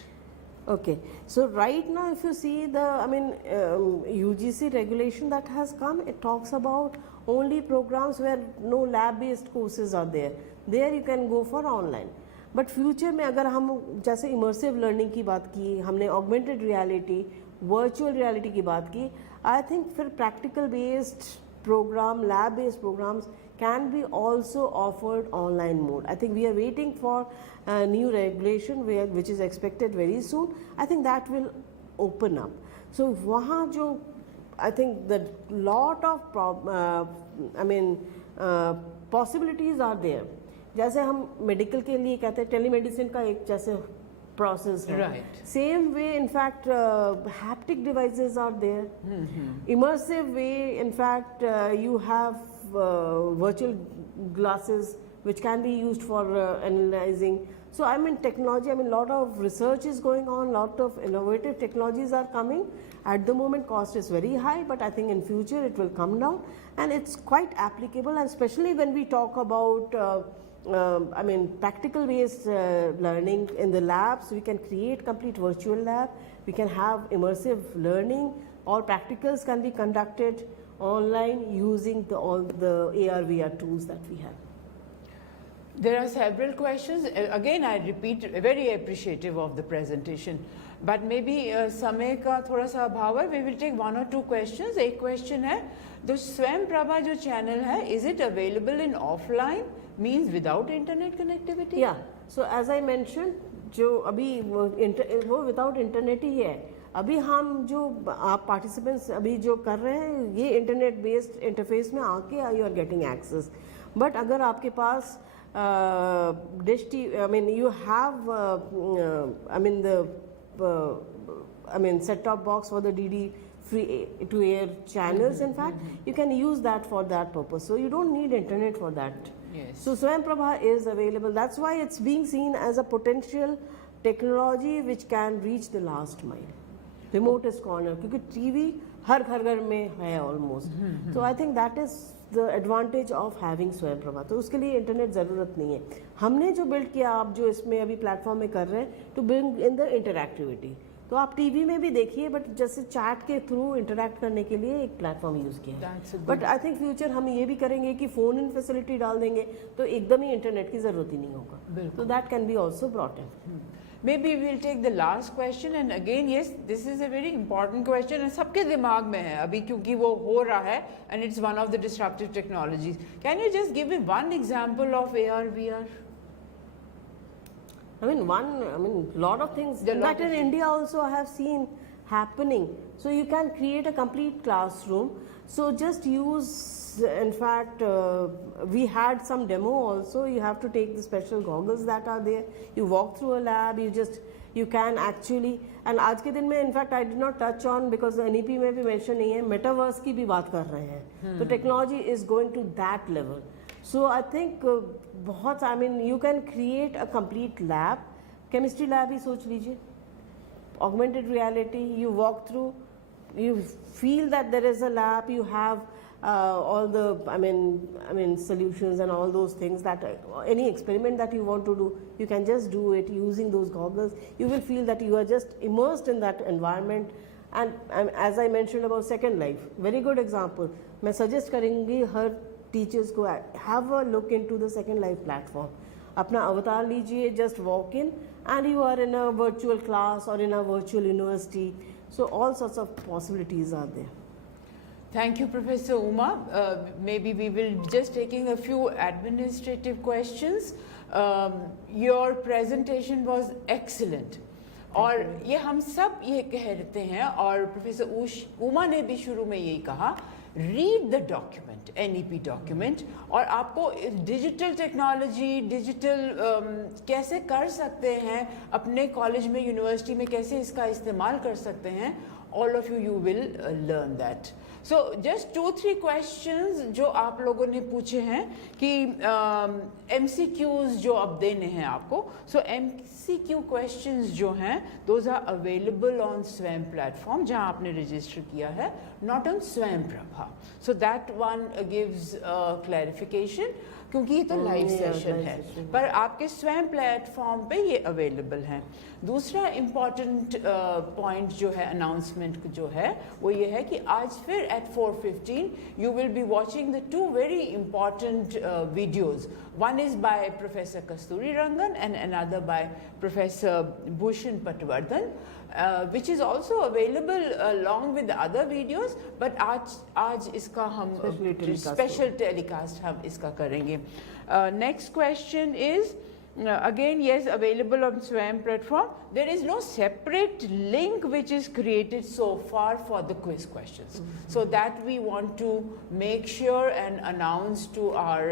Okay, so right now if you see the, I mean UGC regulation that has come, it talks about only programs where no lab based courses are there. There you can go for online. But future में अगर हम जैसे immersive learning की बात की, हमने augmented reality, virtual reality की बात की, I think फिर practical based program, lab-based programs can be also offered online mode. I think we are waiting for a new regulation which is expected very soon. I think that will open up. So वहाँ जो I think the lot of possibilities are there. जैसे हम medical के लिए कहते हैं telemedicine का एक जैसे process है. Right. Same way, in fact, haptic devices are there. Immersive way, in fact, you have virtual glasses which can be used for analyzing. So I mean technology, I mean lot of research is going on, lot of innovative technologies are coming. At the moment cost is very high, but I think in future it will come down, and it's quite applicable, and especially when we talk about practical based learning in the labs. We can create complete virtual lab, we can have immersive learning, all practicals can be conducted online using all the AR VR tools that we have. There are several questions. Again, I repeat, very appreciative of the presentation. But maybe समय का थोड़ा सा अभाव है. We will take one or two questions. एक question है, the स्वयं प्रभा जो channel है, is it available in offline? Means without internet connectivity? Yeah. So as I mentioned, जो अभी वो without internet ही है. अभी हम जो आप participants अभी जो कर रहे हैं, ये internet based interface में आके you are getting access. But अगर आपके पास dish TV, I mean you have set-top box for the DD free to air channels. In fact, you can use that for that purpose. So you don't need internet for that. Yes. So Swayam Prabha is available. That's why it's being seen as a potential technology which can reach the last mile, remotest corner. Because TV हर घर में है almost. So I think that is the advantage of having स्वयं प्रभा. तो उसके लिए internet ज़रूरत नहीं है. हमने जो बिल्ड किया, आप जो इसमें अभी प्लेटफॉर्म में कर रहे हैं, to build in the interactivity. तो आप टीवी में भी देखिए, बट जैसे चैट के थ्रू इंटरैक्ट करने के लिए एक प्लेटफॉर्म यूज़ किया है. बट आई थिंक फ्यूचर हम ये भी करेंगे कि फ़ोन इन फैसिलिटी डाल देंगे तो एकदम ही इंटरनेट की ज़रूरत ही नहीं होगा. तो that can B also brought in. Maybe we'll take the last question, and again, yes, this is a very important question, and सबके दिमाग में है अभी क्योंकि वो हो रहा है, and it's one of the disruptive technologies. Can you just give me one example of AR VR? Lot of things that in India also I have seen happening. So you can create a complete classroom. So just use, in fact, we had some demo also. You have to take the special goggles that are there. You walk through a lab, you can actually, and आज के दिन में in fact I did not touch on because NEP में भी mention नहीं है, metaverse की भी बात कर रहे हैं. So technology is going to that level. So I think you can create a complete lab. Chemistry lab ही सोच लीजिए. Augmented reality, you walk through, you feel that there is a lab, you have all the solutions and all those things that any experiment that you want to do, you can just do it using those goggles. You will feel that you are just immersed in that environment. And as I mentioned about Second Life, very good example. मैं suggest करेंगी हर teachers को have a look into the Second Life platform. अपना अवतार लीजिए, just walk in and you are in a virtual class or in a virtual university. So all sorts of possibilities are there. Thank you, Professor Uma. Maybe we will just taking a few administrative questions. Your presentation was excellent. और ये हम सब ये कहते हैं, और professor Uma ने भी शुरू में यही कहा, read the document, NEP document, और आपको डिजिटल टेक्नोलॉजी, डिजिटल कैसे कर सकते हैं अपने कॉलेज में, यूनिवर्सिटी में कैसे इसका इस्तेमाल कर सकते हैं, all of you will learn that. So just 2-3 questions जो आप लोगों ने पूछे हैं कि MCQs जो अब देने हैं आपको. So MCQ questions जो हैं, those are available on स्वयं platform जहाँ आपने register किया है, not on स्वयं Prabha. So that one gives clarification, क्योंकि ये तो लाइव सेशन है, पर आपके स्वयं प्लेटफॉर्म पे ये अवेलेबल हैं. दूसरा इम्पॉर्टेंट पॉइंट जो है, अनाउंसमेंट जो है, वो ये है कि आज फिर at 4:15 you will be watching the 2 very important videos. One is by Professor Kasturi Rangan and another by Professor Bhushan Patwardhan. which is also available along with the other videos, but आज इसका हम special telecast हम इसका करेंगे. Next question is again, yes, available on Swayam platform. There is no separate link which is created so far for the quiz questions. So that we want to make sure and announce to our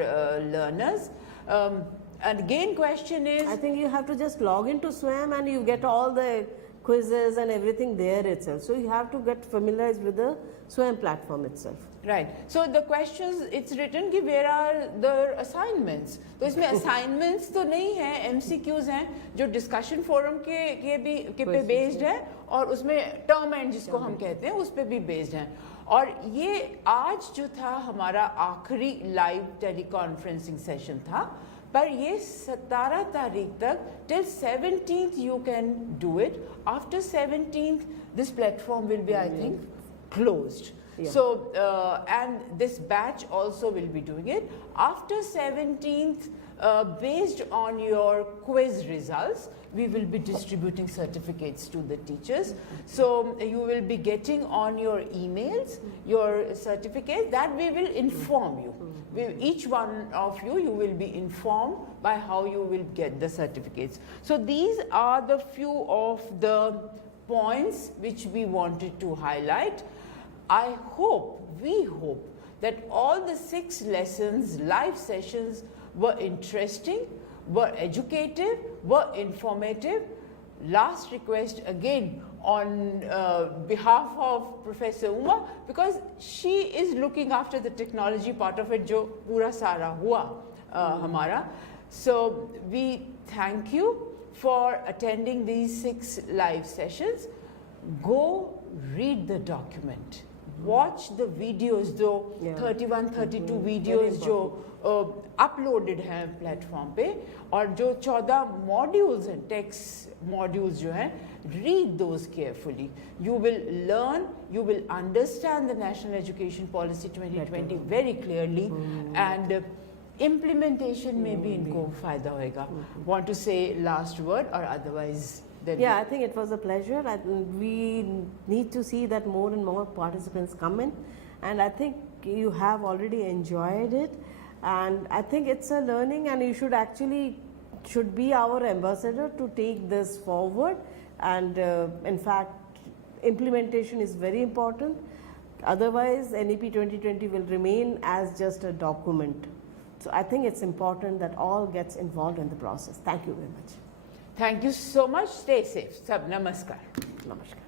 learners. And again, question is, I think you have to just log into Swayam and you get all the quizzes and everything there itself. So you have to get familiarized with the Swayam platform itself. Right. So the questions, it's written कि where are the assignments. तो इसमें assignments तो नहीं है, MCQs हैं जो discussion forum के पे based है और उसमें term end जिसको हम कहते हैं उस पे भी based हैं. और ये आज जो था हमारा आखिरी live teleconferencing session था, पर ये 17 तारीख तक till 17th you can do it. After 17th this platform will be I think closed. Yeah. So and this batch also will be doing it. After 17th, based on your quiz results, we will be distributing certificates to the teachers. So you will be getting on your emails your certificate that we will inform you. Each one of you, you will be informed by how you will get the certificates. So these are the few of the points which we wanted to highlight. I hope, we hope that all the 6 lessons, live sessions were interesting, were educative, were informative. Last request again on behalf of Professor Uma, because she is looking after the technology part of it, jo pura sara hua hamara. So we thank you for attending these 6 live sessions. Go read the document. Watch the videos जो 31, 32 videos जो uploaded हैं platform पे, और जो 14 modules हैं, text modules जो हैं, read those carefully. You will learn, you will understand the National Education Policy 2020 very clearly, and implementation में भी इनको फायदा होगा. Want to say last word or otherwise? Yeah, I think it was a pleasure. We need to see that more and more participants come in, and I think you have already enjoyed it, and I think it's a learning, and you should be our ambassador to take this forward, and in fact implementation is very important. Otherwise NEP 2020 will remain as just a document. So I think it's important that all gets involved in the process. Thank you very much. Thank you so much. Stay safe. Sab namaskar. Namaskar.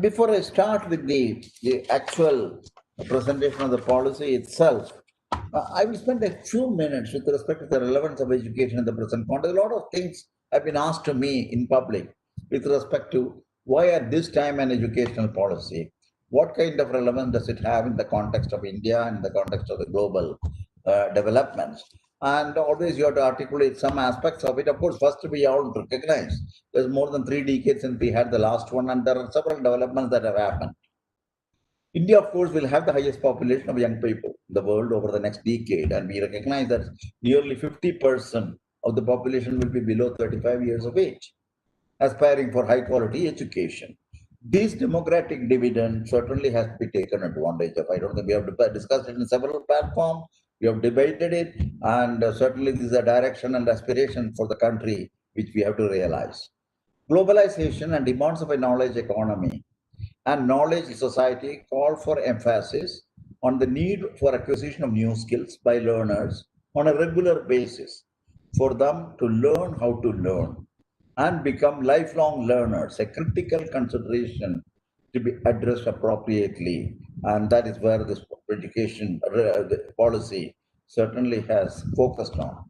Before I start with the actual presentation of the policy itself, I will spend a few minutes with respect to the relevance of education in the present context. A lot of things have been asked to me in public with respect to why at this time an educational policy, what kind of relevance does it have in the context of India and the context of the global developments. And always you have to articulate some aspects of it. Of course, first we all recognize there's more than 3 decades since we had the last one, and there are several developments that have happened. India, of course, will have the highest population of young people in the world over the next decade, and we recognize that nearly 50% of the population will be below 35 years of age, aspiring for high quality education. This democratic dividend certainly has to be taken advantage of. I don't think we have discussed it in several platforms. We have debated it, and certainly this is a direction and aspiration for the country which we have to realize. Globalization and demands of a knowledge economy and knowledge society call for emphasis on the need for acquisition of new skills by learners on a regular basis for them to learn how to learn and become lifelong learners, a critical consideration to be addressed appropriately. And that is where this education policy certainly has focused on.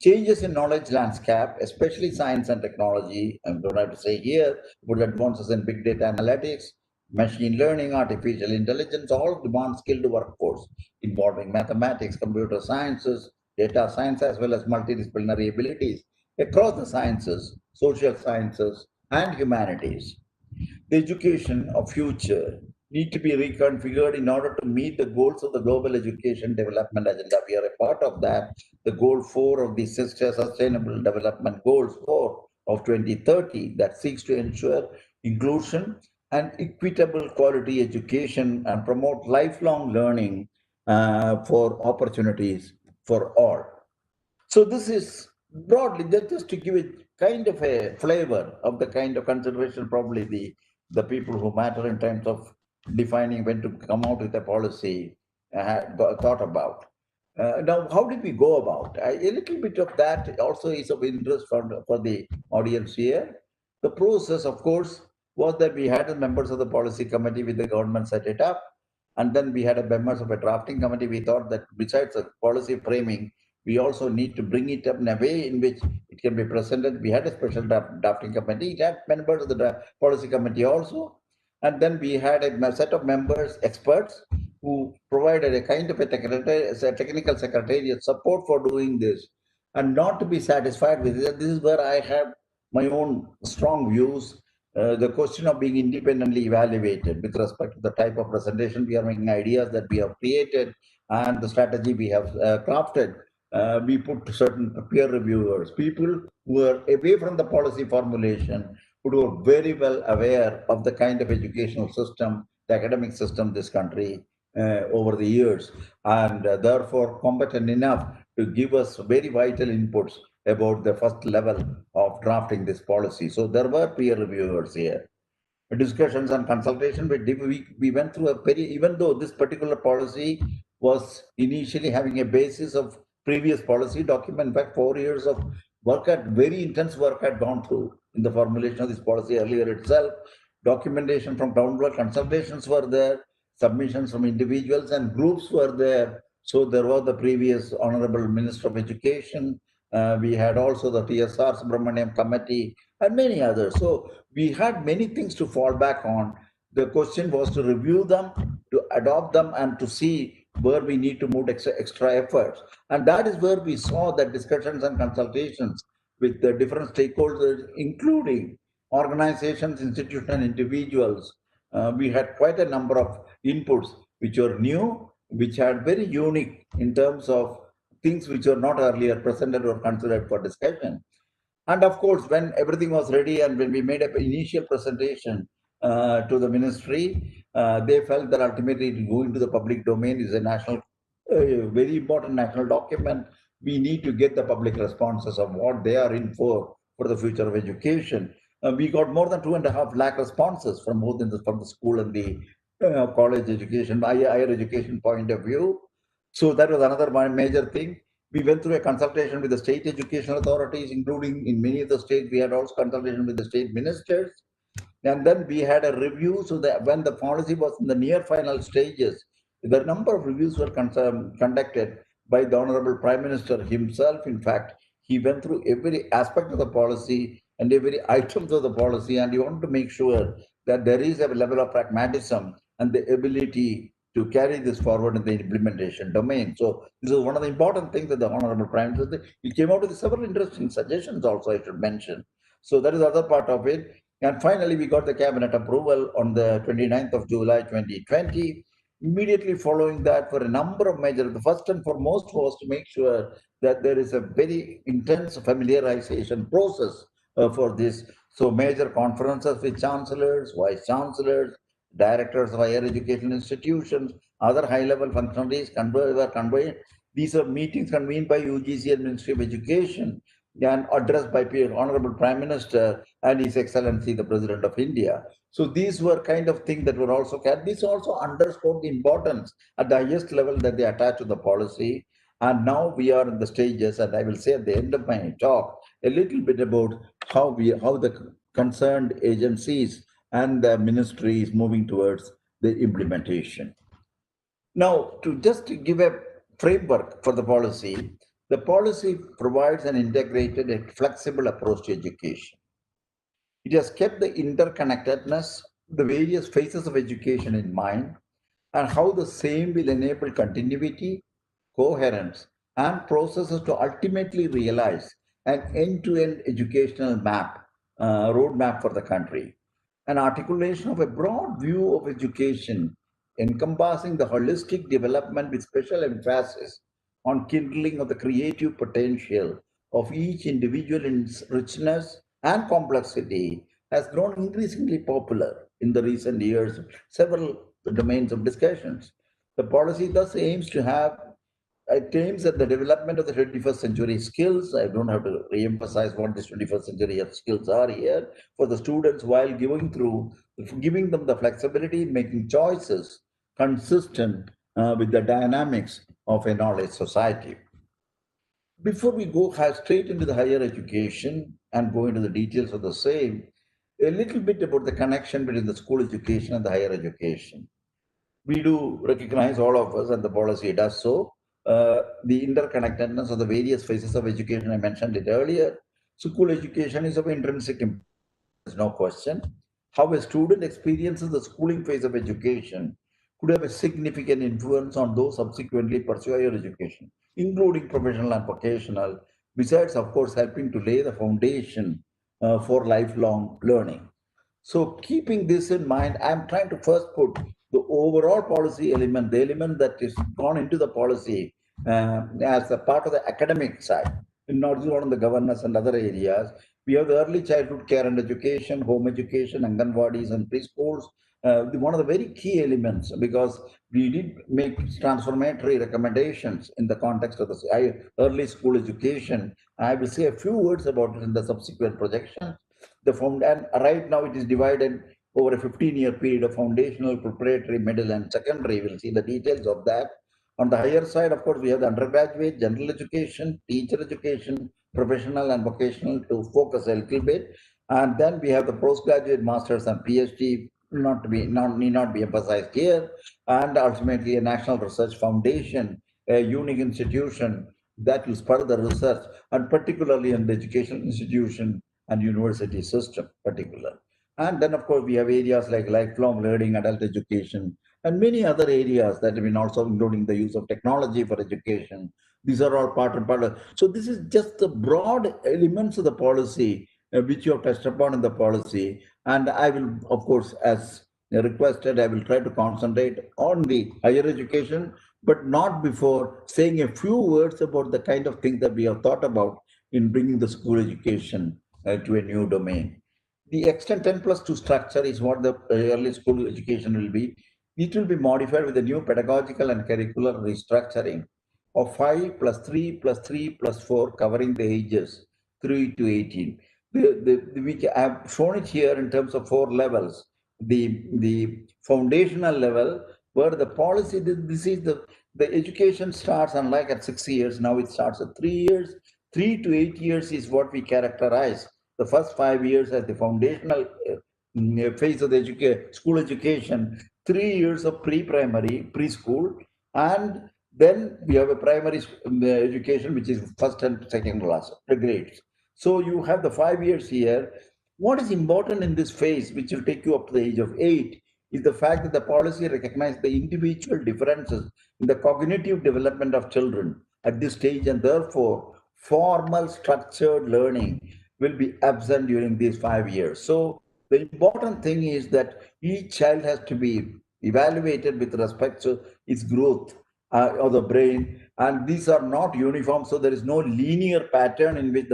Changes in knowledge landscape, especially science and technology, I don't have to say here, but advances in big data analytics, machine learning, artificial intelligence, all demand skilled workforce involving mathematics, computer sciences, data science, as well as multidisciplinary abilities across the sciences, social sciences, and humanities. The education of future need to be reconfigured in order to meet the goals of the global education development agenda. We are a part of that. The goal 4 of the Sustainable Development Goals 4 of 2030 that seeks to ensure inclusion and equitable quality education and promote lifelong learning for opportunities for all. So this is broadly just to give it kind of a flavor of the kind of consideration probably the people who matter in terms of defining when to come out with a policy thought about. Now, how did we go about? A little bit of that also is of interest for the audience here. The process, of course, was that we had the members of the policy committee with the government set it up. And then we had a members of a drafting committee. We thought that besides the policy framing, we also need to bring it up in a way in which it can be presented. We had a special drafting committee. It had members of the policy committee also. And then we had a set of members, experts, who provided a kind of a technical secretariat support for doing this. And not to be satisfied with it, this is where I have my own strong views. The question of being independently evaluated with respect to the type of presentation we are making, ideas that we have created, and the strategy we have crafted. We put certain peer reviewers, people who are away from the policy formulation, who are very well aware of the kind of educational system, the academic system this country over the years, and therefore competent enough to give us very vital inputs about the first level of drafting this policy. So there were peer reviewers here. Discussions and consultation, we went through a very, even though this particular policy was initially having a basis of previous policy document, in fact, 4 years of work, very intense work had gone through in the formulation of this policy earlier itself. Documentation from downward consultations were there, submissions from individuals and groups were there. So there was the previous Honorable Minister of Education. We had also the TSR Subramaniam Committee and many others. So we had many things to fall back on. The question was to review them, to adopt them, and to see where we need to move extra efforts. And that is where we saw that discussions and consultations with the different stakeholders, including organizations, institutions, and individuals. We had quite a number of inputs which were new, which had very unique in terms of things which were not earlier presented or considered for discussion. And of course, when everything was ready and when we made an initial presentation to the ministry, they felt that ultimately going to the public domain is a national, very important national document. We need to get the public responses of what they are in for the future of education. We got more than 2.5 lakh responses from both from the school and the college education, higher education point of view. So that was another major thing. We went through a consultation with the state educational authorities, including in many of the states, we had also consultation with the state ministers. And then we had a review, so that when the policy was in the near final stages, the number of reviews were conducted by the Honorable Prime Minister himself. In fact, he went through every aspect of the policy and every item of the policy, and he wanted to make sure that there is a level of pragmatism and the ability to carry this forward in the implementation domain. So this is one of the important things that the Honorable Prime Minister, he came out with several interesting suggestions also, I should mention. So that is the other part of it. And finally, we got the cabinet approval on the 29th of July 2020. Immediately following that, for a number of measures, the first and foremost was to make sure that there is a very intense familiarization process for this. So major conferences with chancellors, vice chancellors, directors of higher education institutions, other high-level functionaries were convened. These are meetings convened by UGC and Ministry of Education and addressed by Honorable Prime Minister and His Excellency the President of India. So these were kind of things that were also carried. This also underscored the importance at the highest level that they attach to the policy. And now we are in the stages, and I will say at the end of my talk a little bit about how the concerned agencies and the ministry is moving towards the implementation. Now, to just give a framework for the policy provides an integrated and flexible approach to education. It has kept the interconnectedness, the various phases of education in mind, and how the same will enable continuity, coherence, and processes to ultimately realize an end-to-end educational roadmap for the country. An articulation of a broad view of education encompassing the holistic development with special emphasis on kindling of the creative potential of each individual in its richness and complexity has grown increasingly popular in the recent years, several domains of discussions. The policy thus aims to have it aims at the development of the 21st century skills. I don't have to re-emphasize what these 21st century skills are here for the students while giving them the flexibility in making choices consistent with the dynamics of a knowledge society. Before we go straight into the higher education and go into the details of the same, a little bit about the connection between the school education and the higher education. We do recognize, all of us, and the policy does so, the interconnectedness of the various phases of education. I mentioned it earlier. School education is of intrinsic importance, there's no question. How a student experiences the schooling phase of education could have a significant influence on those subsequently pursue higher education, including professional and vocational, besides, of course, helping to lay the foundation for lifelong learning. So keeping this in mind, I'm trying to first put the overall policy element, the element that is gone into the policy as a part of the academic side, not just on the governance and other areas. We have the early childhood care and education, home education, Anganwadis and preschools. One of the very key elements, because we did make transformatory recommendations in the context of the early school education. I will say a few words about it in the subsequent projections. And right now it is divided over a 15-year period of foundational, preparatory, middle, and secondary. We'll see the details of that. On the higher side, of course, we have the undergraduate, general education, teacher education, professional and vocational to focus a little bit. And then we have the postgraduate, masters, and PhD, need not be emphasized here. And ultimately, a national research foundation, a unique institution that will spur the research, and particularly in the educational institution and university system particular. And then, of course, we have areas like lifelong learning, adult education, and many other areas that have been also including the use of technology for education. These are all part and part of. So this is just the broad elements of the policy which you have touched upon in the policy. And I will, of course, as requested, I will try to concentrate on the higher education, but not before saying a few words about the kind of things that we have thought about in bringing the school education to a new domain. The extent 10+2 structure is what the early school education will be. It will be modified with a new pedagogical and curricular restructuring of 5 plus 3 plus 3 plus 4, covering the ages 3 to 18. I have shown it here in terms of 4 levels. The foundational level, where the policy, this is the education starts, unlike at 6 years, now it starts at 3 years. 3 to 8 years is what we characterize the first 5 years as the foundational phase of the school education, 3 years of pre-primary, preschool, and then we have a primary education, which is first and second class, the grades. So you have the 5 years here. What is important in this phase, which will take you up to the age of 8, is the fact that the policy recognizes the individual differences in the cognitive development of children at this stage, and therefore formal structured learning will be absent during these 5 years. So the important thing is that each child has to be evaluated with respect to its growth of the brain, and these are not uniform, so there is no linear pattern in which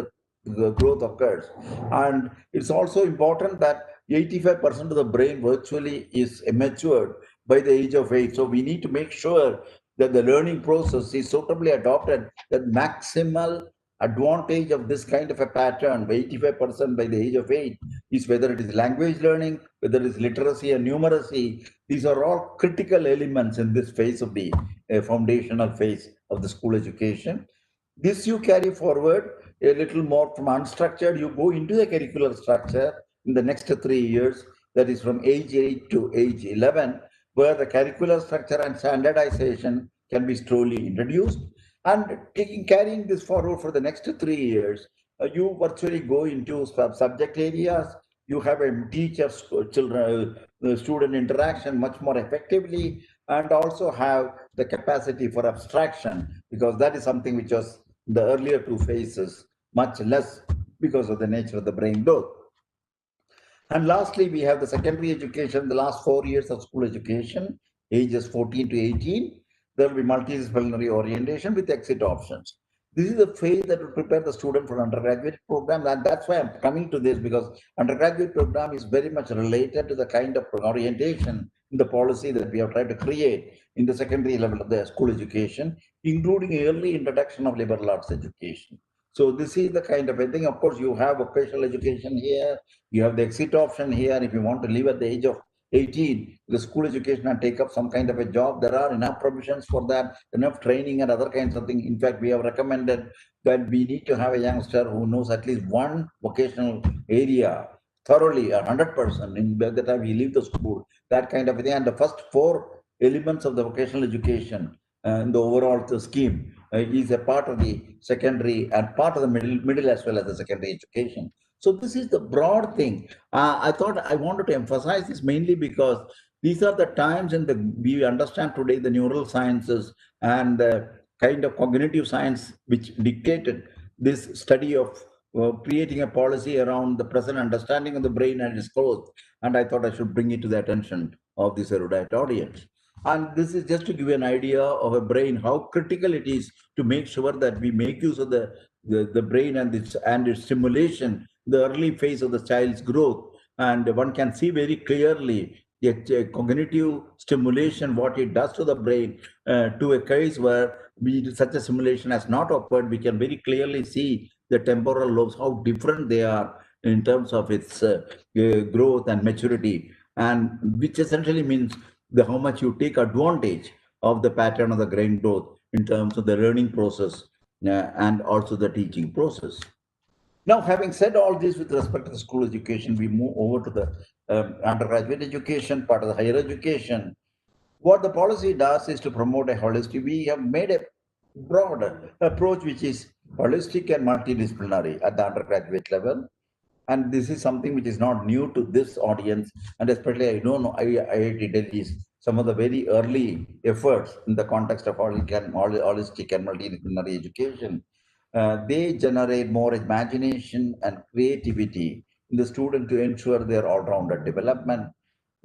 the growth occurs. And it's also important that 85% of the brain virtually is matured by the age of 8. So we need to make sure that the learning process is suitably adopted, that maximal advantage of this kind of a pattern by 85% by the age of 8 is whether it is language learning, whether it is literacy and numeracy. These are all critical elements in this phase of the foundational phase of the school education. This you carry forward a little more from unstructured, you go into the curricular structure in the next 3 years, that is from age 8 to age 11, where the curricular structure and standardization can be slowly introduced. And carrying this forward for the next 3 years, you virtually go into subject areas. You have a teacher children student interaction much more effectively, and also have the capacity for abstraction, because that is something which was in the earlier 2 phases much less because of the nature of the brain growth. And lastly, we have the secondary education, the last 4 years of school education, ages 14 to 18. There will be multidisciplinary orientation with exit options. This is the phase that will prepare the student for undergraduate program, and that's why I'm coming to this, because undergraduate program is very much related to the kind of orientation in the policy that we have tried to create in the secondary level of the school education, including early introduction of liberal arts education. So this is the kind of a thing. Of course, you have vocational education here, you have the exit option here. If you want to leave at the age of 18, the school education and take up some kind of a job, there are enough provisions for that, enough training and other kinds of things. In fact, we have recommended that we need to have a youngster who knows at least one vocational area thoroughly, 100%, in by the time he leaves the school, that kind of a thing. And the first 4 elements of the vocational education in the overall scheme is a part of the secondary and part of the middle as well as the secondary education. So this is the broad thing. I thought I wanted to emphasize this mainly because these are the times and we understand today the neural sciences and the kind of cognitive science which dictated this study of creating a policy around the present understanding of the brain and its growth. And I thought I should bring it to the attention of this erudite audience. And this is just to give you an idea of a brain, how critical it is to make sure that we make use of the brain and its stimulation, the early phase of the child's growth. And one can see very clearly cognitive stimulation, what it does to the brain, to a case where such a simulation has not occurred. We can very clearly see the temporal lobes, how different they are in terms of its growth and maturity, and which essentially means how much you take advantage of the pattern of the brain growth in terms of the learning process and also the teaching process. Now, having said all this with respect to the school education, we move over to the undergraduate education, part of the higher education. What the policy does is to promote a holistic. We have made a broad approach which is holistic and multidisciplinary at the undergraduate level. And this is something which is not new to this audience, and especially I know IIT Delhi's some of the very early efforts in the context of holistic and multidisciplinary education. They generate more imagination and creativity in the student to ensure their all-rounded development.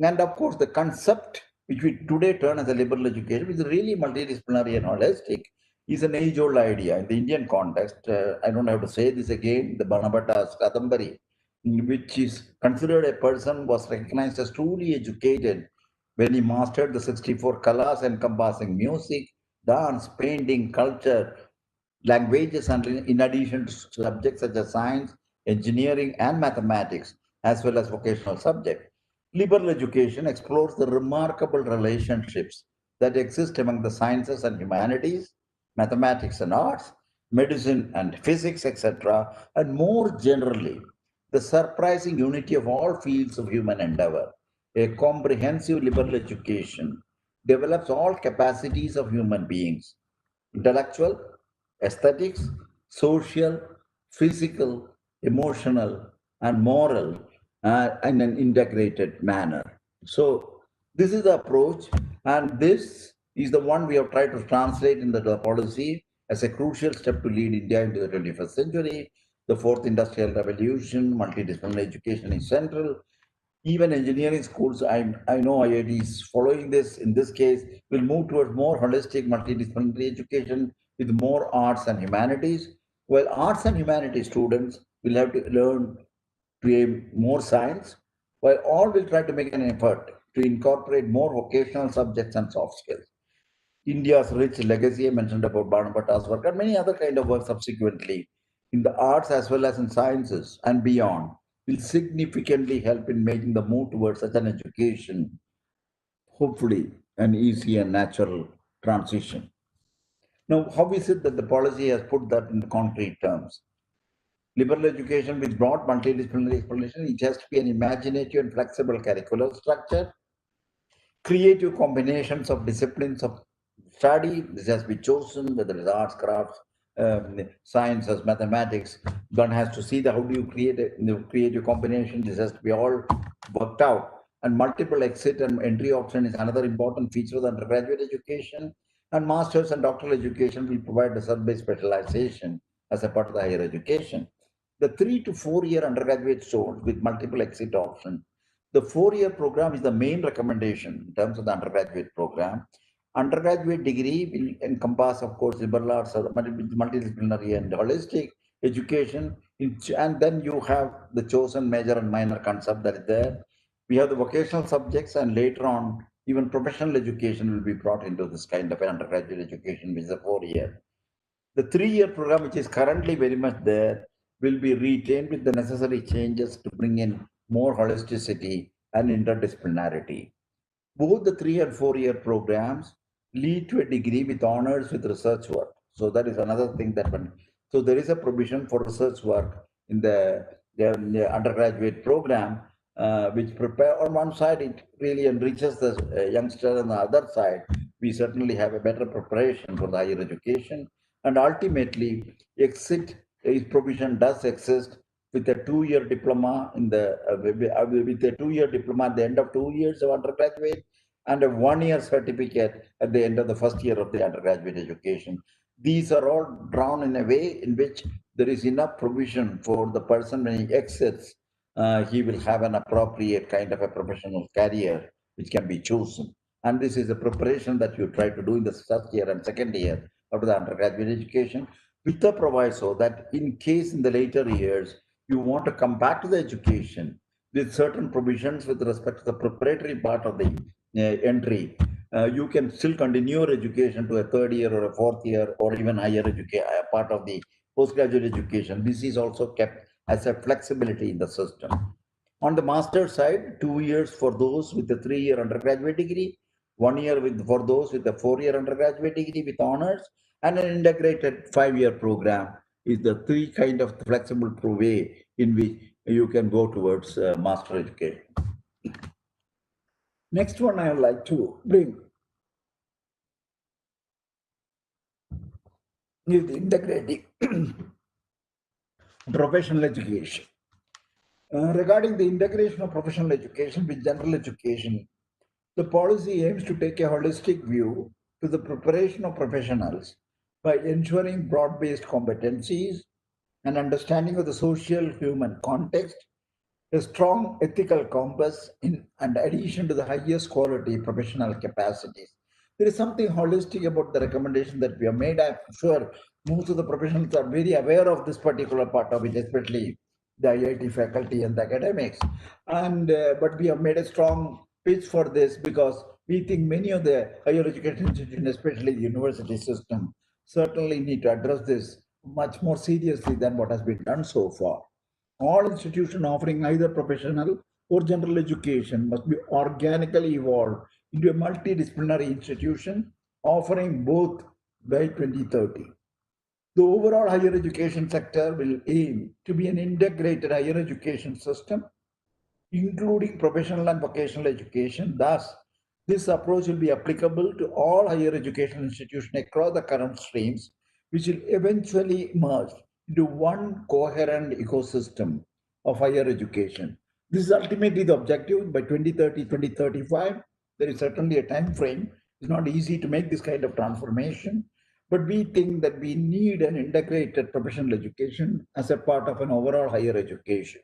And of course, the concept which we today term as a liberal education, which is really multidisciplinary and holistic, is an age-old idea in the Indian context. I don't have to say this again. The Banabhatta's Kadambari, which is considered a person was recognized as truly educated when he mastered the 64 kalas encompassing music, dance, painting, culture, languages, and in addition to subjects such as science, engineering, and mathematics, as well as vocational subjects. Liberal education explores the remarkable relationships that exist among the sciences and humanities, mathematics and arts, medicine and physics, etc., and more generally, the surprising unity of all fields of human endeavor. A comprehensive liberal education develops all capacities of human beings: intellectual, aesthetics, social, physical, emotional, and moral in an integrated manner. So, this is the approach, and this is the one we have tried to translate in the policy as a crucial step to lead India into the 21st century. The fourth industrial revolution, multidisciplinary education is central. Even engineering schools, I know IITs following this, in this case, will move towards more holistic multidisciplinary education with more arts and humanities. While arts and humanities students will have to learn more science, while all will try to make an effort to incorporate more vocational subjects and soft skills. India's rich legacy, I mentioned about Bhanabhatta's work and many other kind of work subsequently in the arts as well as in sciences and beyond, will significantly help in making the move towards such an education, hopefully an easy and natural transition. Now, how is it that the policy has put that in concrete terms? Liberal education with broad multidisciplinary exploration, it has to be an imaginative and flexible curricular structure, creative combinations of disciplines of study. This has been chosen, whether it's arts, crafts, sciences, mathematics. One has to see how do you create a creative combination. This has to be all worked out. And multiple exit and entry option is another important feature of the undergraduate education. And master's and doctoral education will provide the sub-based specialization as a part of the higher education. The 3 to 4 year undergraduate students with multiple exit options, the 4-year program is the main recommendation in terms of the undergraduate program. Undergraduate degree will encompass, of course, liberal arts, multidisciplinary and holistic education. And then you have the chosen major and minor concept that is there. We have the vocational subjects, and later on, even professional education will be brought into this kind of an undergraduate education, which is a 4-year. The 3-year program, which is currently very much there, will be retained with the necessary changes to bring in more holisticity and interdisciplinarity. Both the 3 and 4-year programs lead to a degree with honors with research work. So that is another thing that one. So there is a provision for research work in the undergraduate program, which prepare on one side, it really enriches the youngster. On the other side, we certainly have a better preparation for the higher education. And ultimately, exit provision does exist with a 2-year diploma in the with a 2-year diploma at the end of 2 years of undergraduate, and a 1-year certificate at the end of the first year of the undergraduate education. These are all drawn in a way in which there is enough provision for the person when he exits. He will have an appropriate kind of a professional career which can be chosen. And this is a preparation that you try to do in the first year and second year of the undergraduate education, with the proviso that in case in the later years you want to come back to the education with certain provisions with respect to the preparatory part of the entry, you can still continue your education to a 3rd year or a 4th year or even higher education part of the postgraduate education. This is also kept as a flexibility in the system. On the master side, 2 years for those with the 3-year undergraduate degree, 1 year for those with the 4-year undergraduate degree with honors, and an integrated 5-year program is the 3 kind of flexible way in which you can go towards master education. Next one I would like to bring is integrating professional education. Regarding the integration of professional education with general education, the policy aims to take a holistic view to the preparation of professionals by ensuring broad-based competencies, an understanding of the social human context, a strong ethical compass and addition to the highest quality professional capacities. There is something holistic about the recommendation that we have made. I'm sure most of the professionals are very aware of this particular part of it, especially the IIT faculty and the academics. And but we have made a strong pitch for this because we think many of the higher education institutions, especially the university system, certainly need to address this much more seriously than what has been done so far. All institutions offering either professional or general education must be organically evolved into a multidisciplinary institution offering both by 2030. The overall higher education sector will aim to be an integrated higher education system, including professional and vocational education. Thus, this approach will be applicable to all higher education institutions across the current streams, which will eventually merge into one coherent ecosystem of higher education. This is ultimately the objective by 2030, 2035. There is certainly a time frame. It's not easy to make this kind of transformation, but we think that we need an integrated professional education as a part of an overall higher education.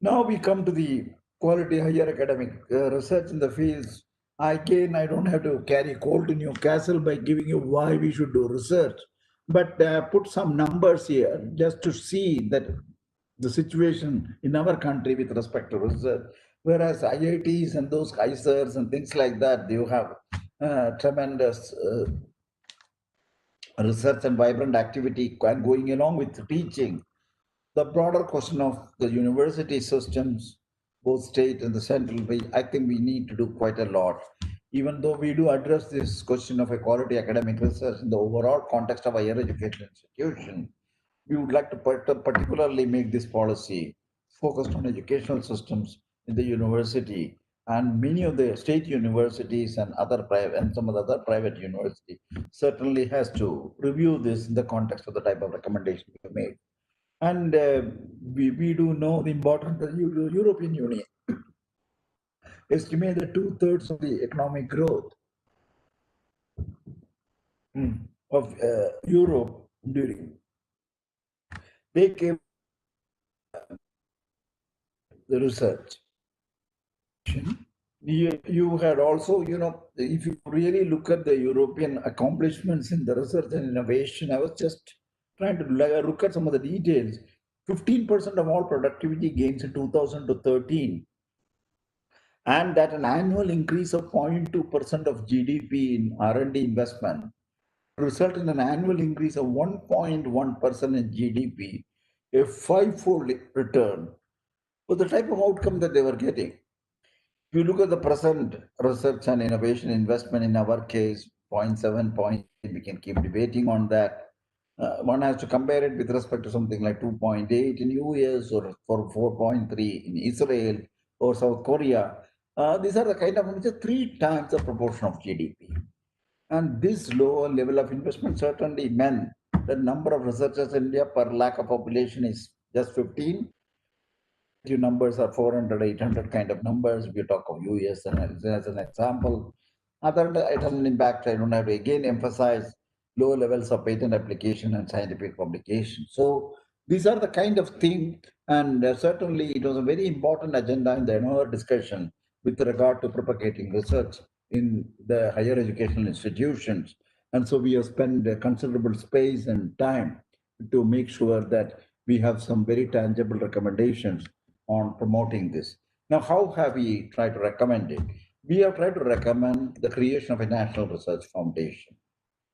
Now we come to the quality higher academic research in the fields. Again, I don't have to carry coal to Newcastle by giving you why we should do research, but put some numbers here just to see that the situation in our country with respect to research. Whereas IITs and those ISERs and things like that, you have tremendous research and vibrant activity going along with teaching. The broader question of the university systems, both state and the central, I think we need to do quite a lot. Even though we do address this question of a quality academic research in the overall context of higher education institution, we would like to particularly make this policy focused on educational systems in the university, and many of the state universities and other private and some of the other private universities certainly has to review this in the context of the type of recommendation we made. And we do know the importance of the European Union estimate that 2/3 of the economic growth of Europe during they came the research. You had also, if you really look at the European accomplishments in the research and innovation, I was just trying to look at some of the details. 15% of all productivity gains in 2013, and that an annual increase of 0.2% of GDP in R&D investment result in an annual increase of 1.1% in GDP, a five-fold return for the type of outcome that they were getting. If you look at the present research and innovation investment, in our case, 0.7, we can keep debating on that. One has to compare it with respect to something like 2.8 in US or for 4.3 in Israel or South Korea. These are the kind of which are 3 times the proportion of GDP. And this lower level of investment certainly meant the number of researchers in India per lakh of population is just 15. Numbers are 400, 800 kind of numbers. We talk of US as an example. Other it has an impact. I don't have to again emphasize low levels of patent application and scientific publication. So these are the kind of thing, and certainly it was a very important agenda in the annual discussion with regard to propagating research in the higher educational institutions. And so we have spent a considerable space and time to make sure that we have some very tangible recommendations on promoting this. Now, how have we tried to recommend it? We have tried to recommend the creation of a national research foundation.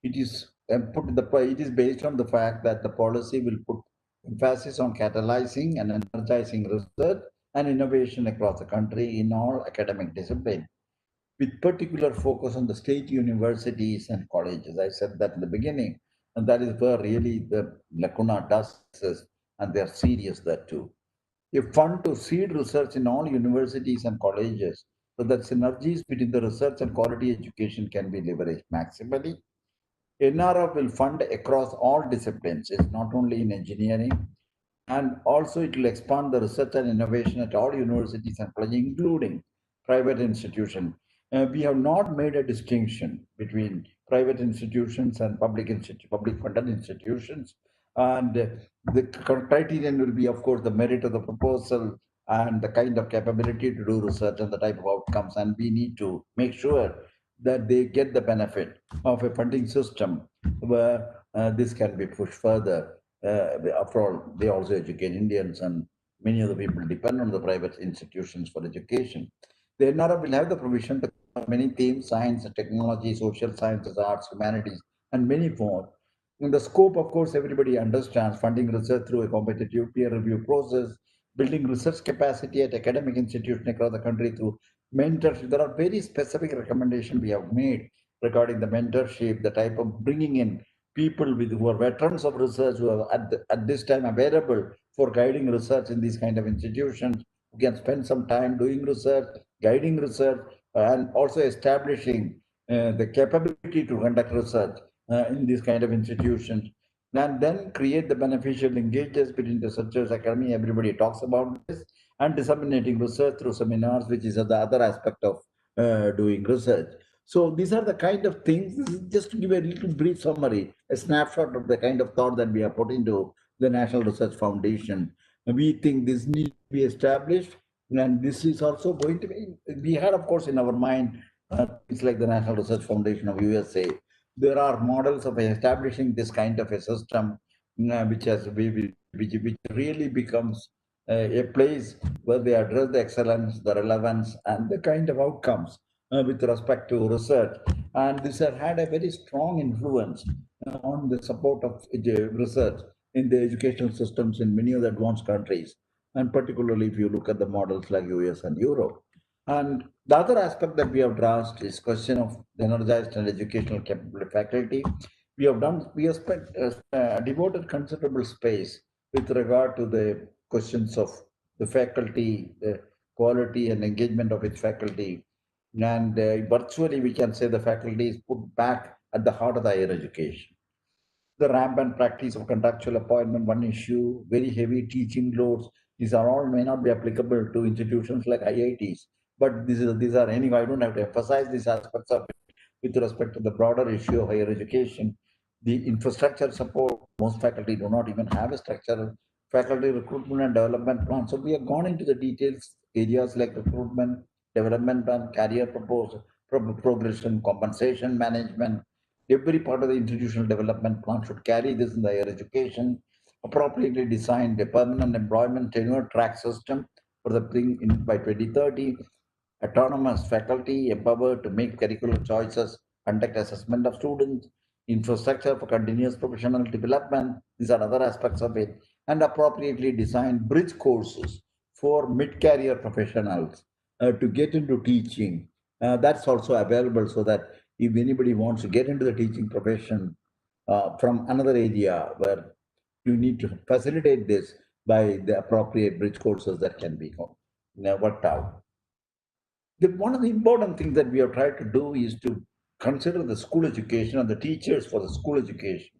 It is it is based on the fact that the policy will put emphasis on catalyzing and energizing research and innovation across the country in all academic disciplines, with particular focus on the state universities and colleges. I said that in the beginning, and that is where really the lacuna does exist, and they are serious there too. A fund to seed research in all universities and colleges so that synergies between the research and quality education can be leveraged maximally. NRF will fund across all disciplines. It's not only in engineering, and also it will expand the research and innovation at all universities and colleges, including private institutions. We have not made a distinction between private institutions and public funded institutions. And the criterion will be, of course, the merit of the proposal and the kind of capability to do research and the type of outcomes. And we need to make sure that they get the benefit of a funding system where this can be pushed further. After all, they also educate Indians, and many of the people depend on the private institutions for education. The NRF will have the provision to cover many themes: science and technology, social sciences, arts, humanities, and many more. In the scope, of course, everybody understands funding research through a competitive peer review process, building research capacity at academic institutions across the country through mentorship. There are very specific recommendations we have made regarding the mentorship, the type of bringing in people who are veterans of research, who are at this time available for guiding research in these kind of institutions, who can spend some time doing research, guiding research, and also establishing the capability to conduct research in these kind of institutions, and then create the beneficial linkages between researchers, academy, everybody talks about this, and disseminating research through seminars, which is the other aspect of doing research. So these are the kind of things, just to give a little brief summary, a snapshot of the kind of thought that we have put into the National Research Foundation. We think this needs to be established, and this is also going to be, we had, of course, in our mind, things like the National Research Foundation of USA. There are models of establishing this kind of a system, which really becomes a place where they address the excellence, the relevance, and the kind of outcomes with respect to research. And this has had a very strong influence on the support of research in the educational systems in many of the advanced countries, and particularly if you look at the models like US and Europe. And the other aspect that we have addressed is question of energized and educational capable faculty. We have spent devoted considerable space with regard to the questions of the faculty, the quality and engagement of its faculty. And virtually, we can say the faculty is put back at the heart of the higher education. The rampant practice of contractual appointment, one issue, very heavy teaching loads, these are all may not be applicable to institutions like IITs, but these are anyway, I don't have to emphasize these aspects of it with respect to the broader issue of higher education. The infrastructure support, most faculty do not even have a structural faculty recruitment and development plan. So we have gone into the details, areas like recruitment, development plan, career proposal, progression, compensation management. Every part of the institutional development plan should carry this in the higher education, appropriately designed a permanent employment tenure track system for the thing in by 2030, autonomous faculty empowered to make curricular choices, conduct assessment of students, infrastructure for continuous professional development. These are other aspects of it, and appropriately designed bridge courses for mid-career professionals to get into teaching. That's also available so that if anybody wants to get into the teaching profession from another area where you need to facilitate this by the appropriate bridge courses that can be worked out. One of the important things that we have tried to do is to consider the school education and the teachers for the school education.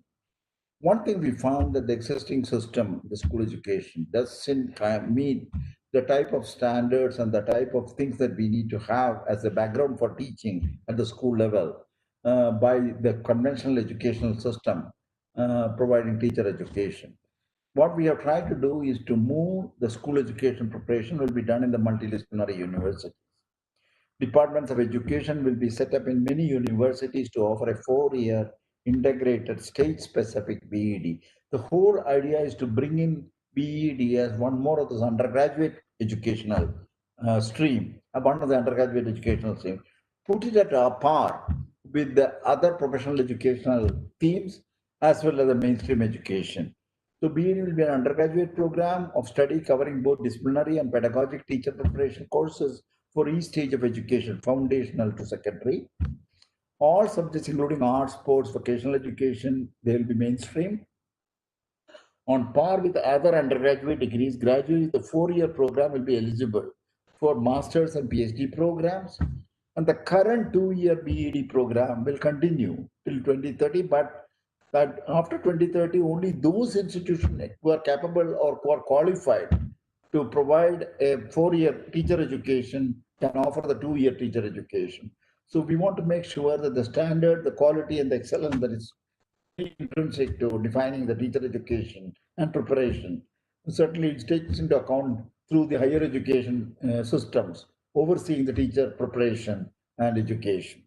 One thing we found that the existing system, the school education, doesn't meet the type of standards and the type of things that we need to have as a background for teaching at the school level by the conventional educational system providing teacher education. What we have tried to do is to move the school education preparation will be done in the multidisciplinary universities. Departments of education will be set up in many universities to offer a 4-year integrated state-specific BEd. The whole idea is to bring in BEd as one more of this undergraduate educational stream, one of the undergraduate educational stream, put it at a par with the other professional educational themes as well as the mainstream education. So BEd will be an undergraduate program of study covering both disciplinary and pedagogic teacher preparation courses for each stage of education, foundational to secondary. All subjects, including arts, sports, vocational education, they will be mainstream. On par with other undergraduate degrees, gradually the 4-year program will be eligible for master's and PhD programs. And the current 2-year BEd program will continue till 2030, but that after 2030, only those institutions who are capable or who are qualified to provide a 4-year teacher education can offer the 2-year teacher education. So we want to make sure that the standard, the quality, and the excellence that is intrinsic to defining the teacher education and preparation, certainly it takes into account through the higher education systems overseeing the teacher preparation and education.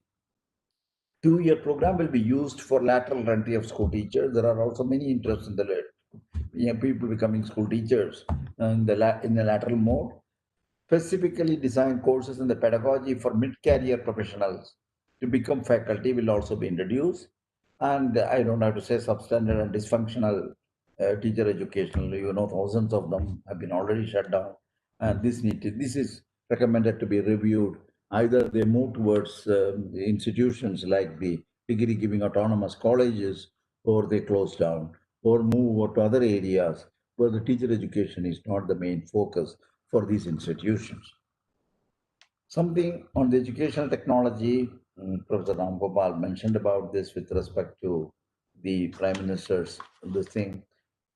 2-year program will be used for lateral entry of school teachers. There are also many interests in the people becoming school teachers in the lateral mode. Specifically designed courses in the pedagogy for mid-career professionals to become faculty will also be introduced. And I don't have to say substandard and dysfunctional teacher educational, thousands of them have been already shut down. And this is recommended to be reviewed. Either they move towards institutions like the degree giving autonomous colleges, or they close down or move over to other areas where the teacher education is not the main focus for these institutions. Something on the educational technology, Professor Ram Gopal mentioned about this with respect to the Prime Minister's this thing.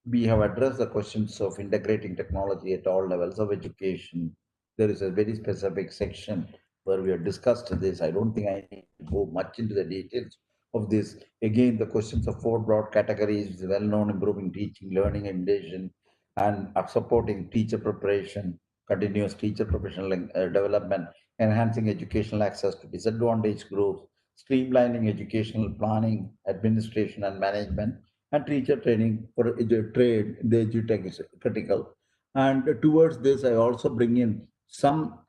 We have addressed the questions of integrating technology at all levels of education. There is a very specific section where we have discussed this. I don't think I need to go much into the details of this. Again, the questions of four broad categories, well known: improving teaching, learning, imitation, and supporting teacher preparation, continuous teacher professional development, enhancing educational access to disadvantaged groups, streamlining educational planning, administration, and management, and teacher training for trade. The edutech is critical. And towards this, I also bring in some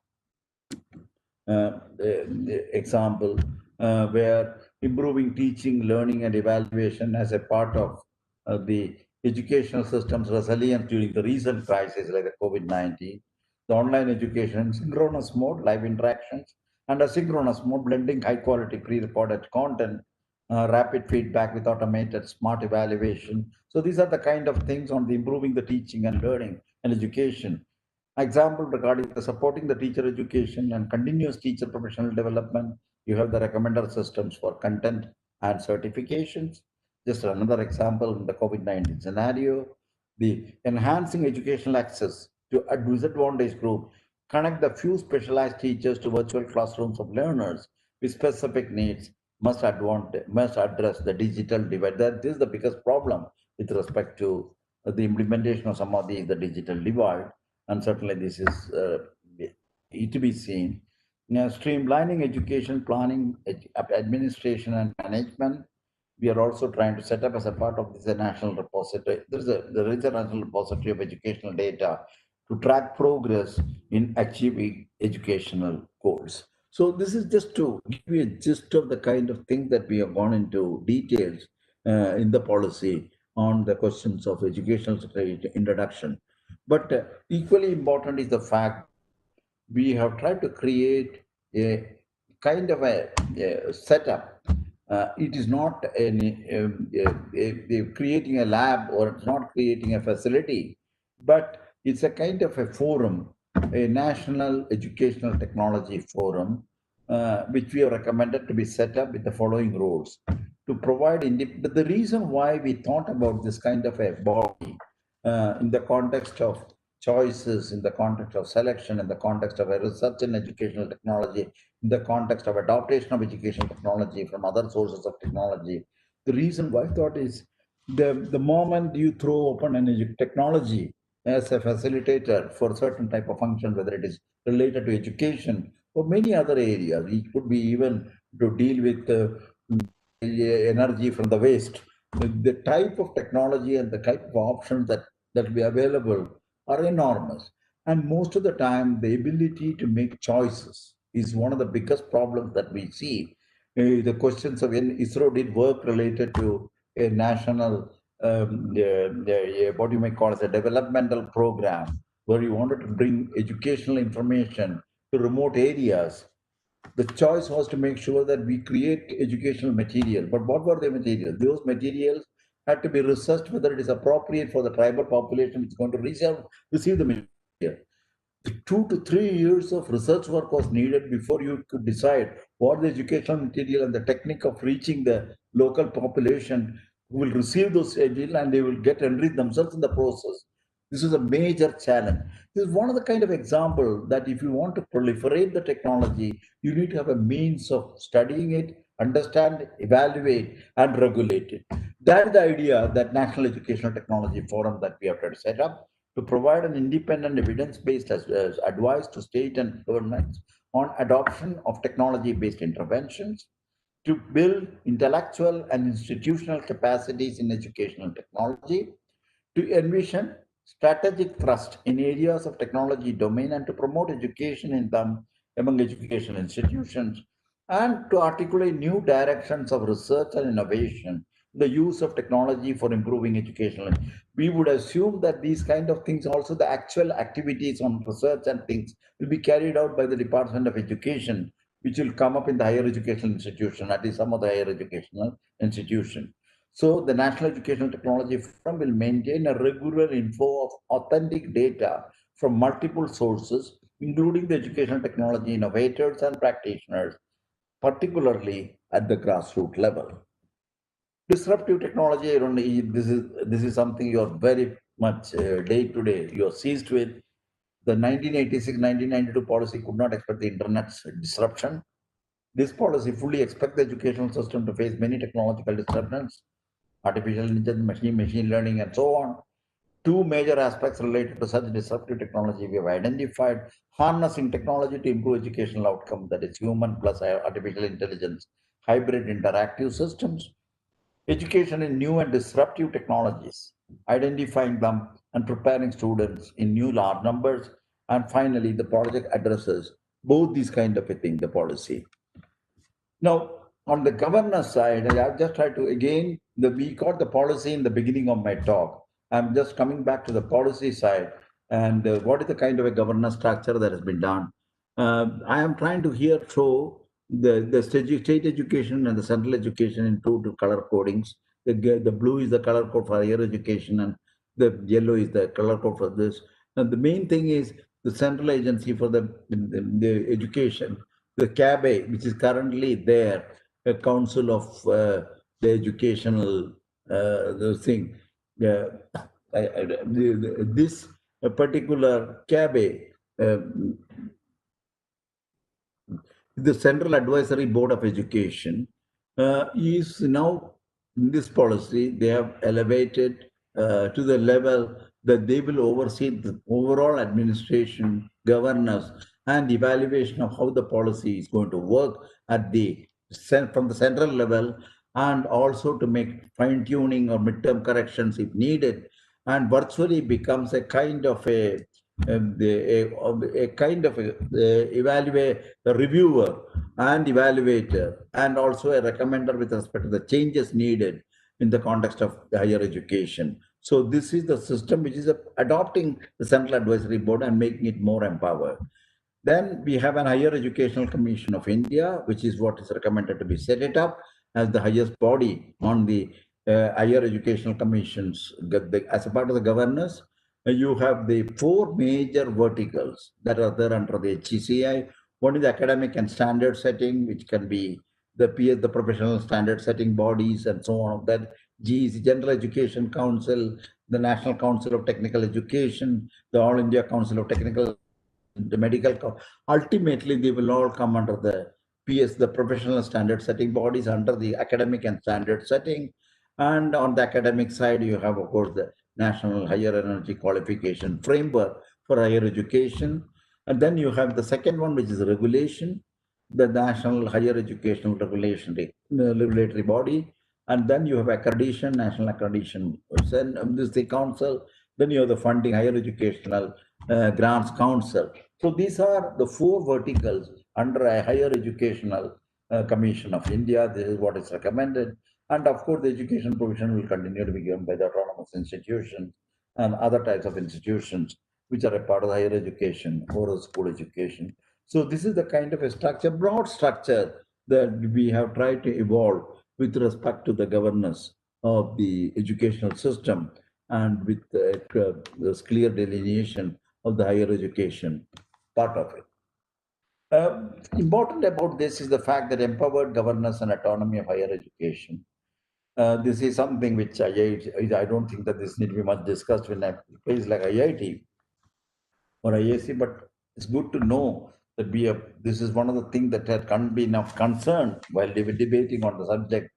example where improving teaching, learning, and evaluation as a part of the educational system's resilience during the recent crisis like the COVID-19, the online education, synchronous mode, live interactions, and asynchronous mode, blending high-quality pre-recorded content, rapid feedback with automated smart evaluation. So these are the kind of things on the improving the teaching and learning and education. Example regarding the supporting the teacher education and continuous teacher professional development, you have the recommender systems for content and certifications. Just another example in the COVID-19 scenario, the enhancing educational access to a disadvantaged group, connect the few specialized teachers to virtual classrooms of learners with specific needs, must address the digital divide. That is the biggest problem with respect to the implementation of some of the digital divide, and certainly this is to be seen. Now, streamlining education planning, administration, and management. We are also trying to set up as a part of this a national repository. There is a national repository of educational data to track progress in achieving educational goals. So this is just to give you a gist of the kind of thing that we have gone into details in the policy on the questions of educational introduction. But equally important is the fact we have tried to create a kind of a setup. It is not creating a lab, or it's not creating a facility, but it's a kind of a forum, a national educational technology forum, which we have recommended to be set up with the following rules to provide. But the reason why we thought about this kind of a body in the context of choices, in the context of selection, in the context of a research in educational technology, in the context of adaptation of educational technology from other sources of technology. The reason why I thought is the moment you throw open an technology as a facilitator for certain type of function, whether it is related to education or many other areas, it could be even to deal with energy from the waste. The type of technology and the type of options that will be available are enormous. And most of the time, the ability to make choices is one of the biggest problems that we see. The questions of when ISRO did work related to a national, what you may call as a developmental program, where you wanted to bring educational information to remote areas. The choice was to make sure that we create educational material. But what were the materials? Those materials had to be researched whether it is appropriate for the tribal population which is going to receive the material. 2 to 3 years of research work was needed before you could decide what the educational material and the technique of reaching the local population who will receive those material, and they will get enriched themselves in the process. This is a major challenge. This is one of the kind of example that if you want to proliferate the technology, you need to have a means of studying it, understand, evaluate, and regulate it. That is the idea that National Educational Technology Forum that we have to set up to provide an independent evidence-based as advice to state and governments on adoption of technology-based interventions, to build intellectual and institutional capacities in educational technology, to envision strategic thrust in areas of technology domain, and to promote education in them among educational institutions, and to articulate new directions of research and innovation, the use of technology for improving educational. We would assume that these kind of things, also the actual activities on research and things, will be carried out by the Department of Education, which will come up in the higher educational institution, at least some of the higher educational institution. So the National Educational Technology Forum will maintain a regular inflow of authentic data from multiple sources, including the educational technology innovators and practitioners, particularly at the grassroots level. Disruptive technology, I don't know, this is something you're very much day to day, you're seized with. The 1986-1992 policy could not expect the internet's disruption. This policy fully expects the educational system to face many technological disruptions, artificial intelligence, machine learning, and so on. Two major aspects related to such disruptive technology we have identified: harnessing technology to improve educational outcome, that is human plus artificial intelligence, hybrid interactive systems, education in new and disruptive technologies, identifying them and preparing students in new large numbers. And finally, the project addresses both these kind of a thing, the policy. Now, on the governance side, I have just tried to, again, we got the policy in the beginning of my talk. I'm just coming back to the policy side and what is the kind of a governance structure that has been done. I am trying to here show the state education and the central education in two color codings. The blue is the color code for higher education and the yellow is the color code for this. And the main thing is the central agency for the education, the CABE, which is currently there, a council of the educational the thing. This particular CABE, the Central Advisory Board of Education, is now in this policy, they have elevated to the level that they will oversee the overall administration, governance, and evaluation of how the policy is going to work at from the central level, and also to make fine-tuning or midterm corrections if needed, and virtually becomes a kind of a kind of a reviewer and evaluator, and also a recommender with respect to the changes needed in the context of the higher education. So this is the system which is adopting the Central Advisory Board and making it more empowered. Then we have an Higher Educational Commission of India, which is what is recommended to be set it up as the highest body on the higher educational commissions. As a part of the governance, you have the four major verticals that are there under the HECI. One is academic and standard setting, which can be the the professional standard setting bodies and so on. That GEC, General Education Council, the National Council of Technical Education, the All India Council of Technical, the medical. Ultimately, they will all come under the PS, the professional standard setting bodies, under the academic and standard setting. And on the academic side, you have, of course, the National Higher Energy Qualification Framework for Higher Education. And then you have the second one, which is regulation, the National Higher Educational Regulatory Body. And then you have accreditation, National Accreditation, this is the council. Then you have the funding, Higher Educational Grants Council. So these are the four verticals under a Higher Educational Commission of India. This is what is recommended. And of course, the education provision will continue to be given by the autonomous institutions and other types of institutions which are a part of higher education or school education. So this is the kind of a structure, broad structure, that we have tried to evolve with respect to the governance of the educational system, and with this clear delineation of the higher education part of it. Important about this is the fact that empowered governance and autonomy of higher education. This is something which I don't think that this need to be much discussed when a place like IIT or IAC, but it's good to know that this is one of the things that had been of concern while they were debating on the subject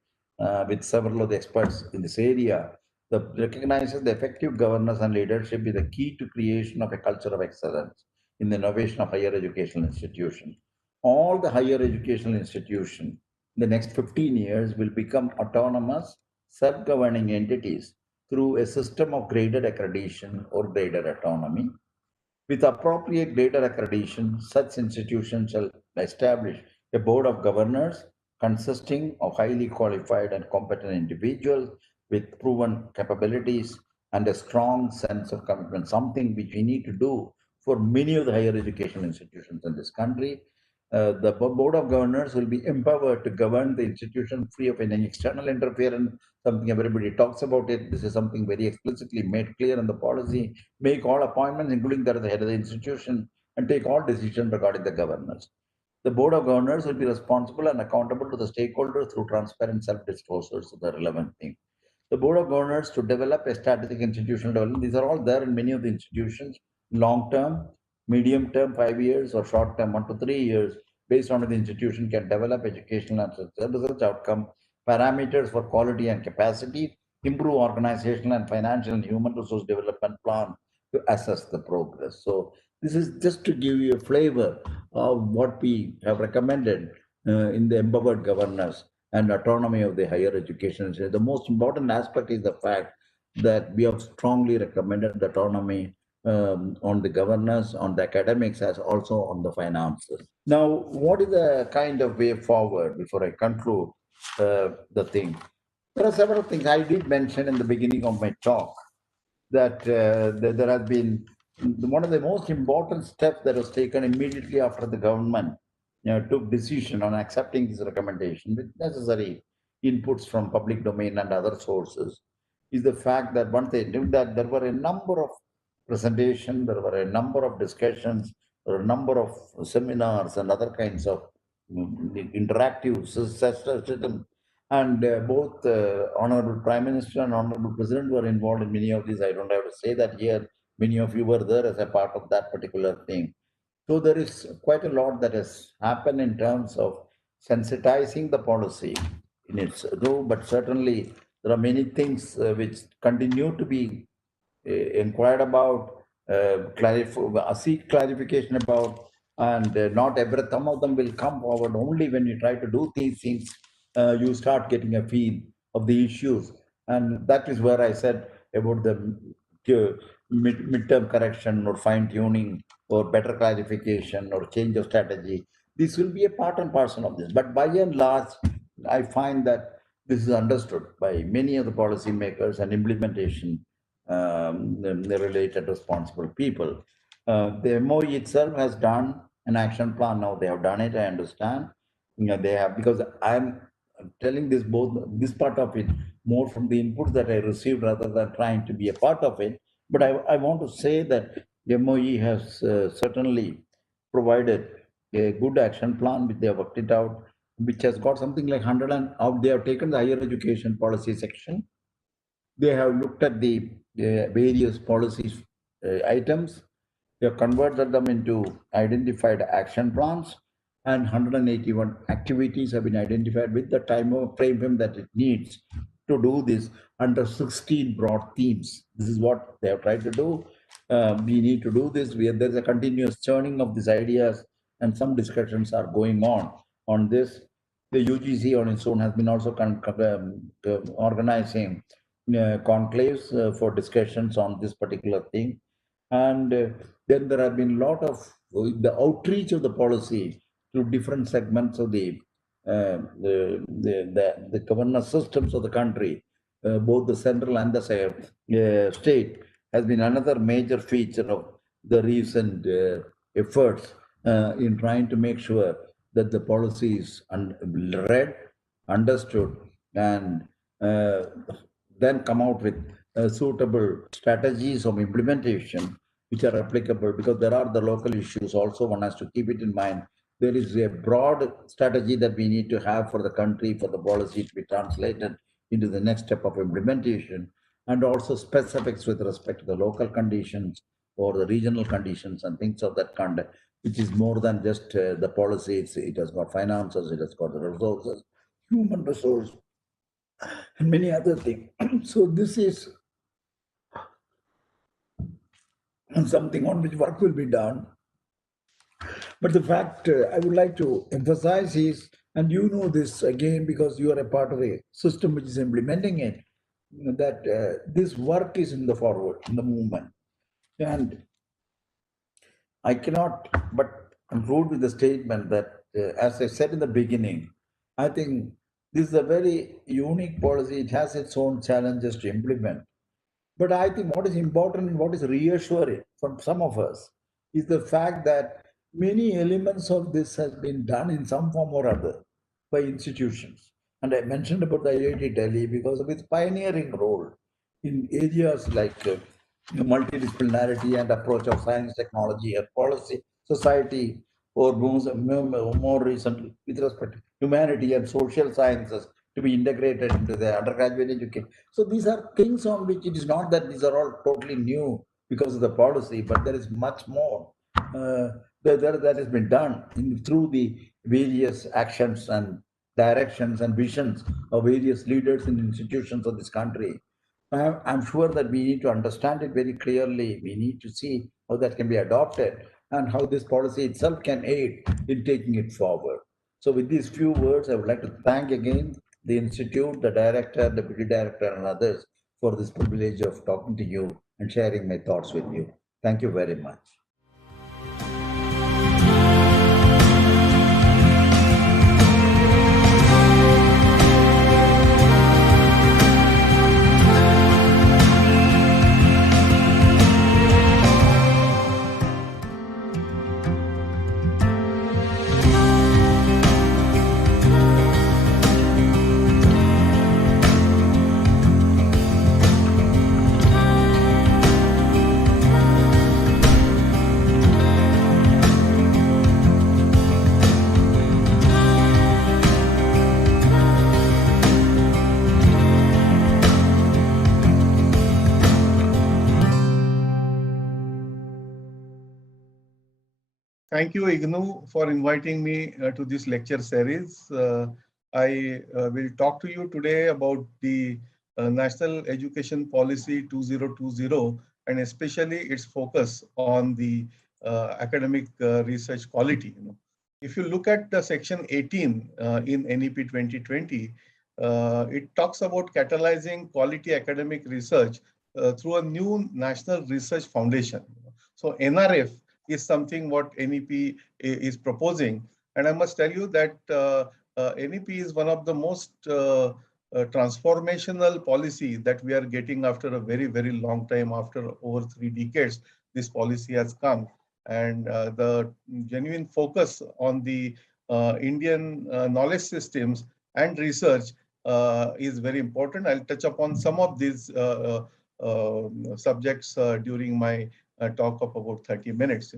with several of the experts in this area. The recognizes the effective governance and leadership is the key to creation of a culture of excellence in the innovation of higher educational institutions. All the higher educational institutions in the next 15 years will become autonomous, self-governing entities through a system of graded accreditation or graded autonomy. With appropriate greater accreditation, such institutions shall establish a board of governors consisting of highly qualified and competent individuals with proven capabilities and a strong sense of commitment, something which we need to do for many of the higher education institutions in this country. The board of governors will be empowered to govern the institution free of any external interference, something everybody talks about it. This is something very explicitly made clear in the policy. Make all appointments, including that of the head of the institution, and take all decisions regarding the governors. The board of governors will be responsible and accountable to the stakeholders through transparent self-disclosures of the relevant thing. The board of governors to develop a strategic institutional development. These are all there in many of the institutions, long term, medium term, 5 years, or short term, 1 to 3 years, based on the institution can develop educational and research outcome, parameters for quality and capacity, improve organizational and financial and human resource development plan to assess the progress. So this is just to give you a flavor of what we have recommended in the empowered governance and autonomy of the higher education. So the most important aspect is the fact that we have strongly recommended the autonomy on the governance, on the academics, as also on the finances. Now, what is the kind of way forward before I conclude the thing? There are several things I did mention in the beginning of my talk that there has been one of the most important steps that was taken immediately after the government took decision on accepting this recommendation with necessary inputs from public domain and other sources is the fact that once they knew that there were a number of presentations, there were a number of discussions, there were a number of seminars and other kinds of interactive systems. And both Honorable Prime Minister and Honorable President were involved in many of these. I don't have to say that here. Many of you were there as a part of that particular thing. So there is quite a lot that has happened in terms of sensitizing the policy in its role, but certainly there are many things which continue to be inquired about, seek clarification about, and not every some of them will come forward only when you try to do these things. You start getting a feel of the issues, and that is where I said about the midterm correction or fine tuning or better clarification or change of strategy. This will be a part and parcel of this. But by and large, I find that this is understood by many of the policymakers and implementation the related responsible people. The MOE itself has done an action plan. Now they have done it. I understand. They have, because I'm telling this both this part of it more from the inputs that I received rather than trying to be a part of it. But I want to say that the MOE has certainly provided a good action plan, which they have worked it out, which has got something like 100 and they have taken the higher education policy section. They have looked at the various policies items. They have converted them into identified action plans, and 181 activities have been identified with the time frame that it needs to do this under 16 broad themes. This is what they have tried to do. We need to do this. There's a continuous churning of these ideas, and some discussions are going on this. The UGC on its own has been also organizing conclaves for discussions on this particular thing. And then there have been a lot of the outreach of the policy to different segments of the governance systems of the country, both the central and the state, has been another major feature of the recent efforts in trying to make sure that the policy is read, understood, and then come out with suitable strategies of implementation which are applicable, because there are the local issues also. One has to keep it in mind. There is a broad strategy that we need to have for the country, for the policy to be translated into the next step of implementation, and also specifics with respect to the local conditions or the regional conditions and things of that kind, which is more than just the policy. It has got finances, it has got the resources, human resource, and many other things. So this is something on which work will be done. But the fact I would like to emphasize is, and you know this again because you are a part of the system which is implementing it, that this work is in the forward, in the movement. And I cannot but conclude with the statement that, as I said in the beginning, I think this is a very unique policy. It has its own challenges to implement. But I think what is important and what is reassuring for some of us is the fact that many elements of this has been done in some form or other by institutions. And I mentioned about the IIT Delhi because of its pioneering role in areas like multidisciplinarity and approach of science, technology, and policy, society, or more recently, with respect to humanity and social sciences to be integrated into the undergraduate education. So these are things on which it is not that these are all totally new because of the policy, but there is much more that has been done through the various actions and directions and visions of various leaders and institutions of this country. I'm sure that we need to understand it very clearly. We need to see how that can be adopted and how this policy itself can aid in taking it forward. So, with these few words, I would like to thank again the Institute, the director, deputy director, and others for this privilege of talking to you and sharing my thoughts with you. Thank you very much. Thank you, Ignu, for inviting me to this lecture series. I will talk to you today about the National Education Policy 2020 and especially its focus on the academic research quality. If you look at the section 18 in NEP 2020, it talks about catalyzing quality academic research through a new National Research Foundation. So NRF is something what NEP is proposing. And I must tell you that NEP is one of the most transformational policy that we are getting after a very, very long time, after over 3 decades, this policy has come. And the genuine focus on the Indian knowledge systems and research is very important. I'll touch upon some of these subjects during my talk of about 30 minutes.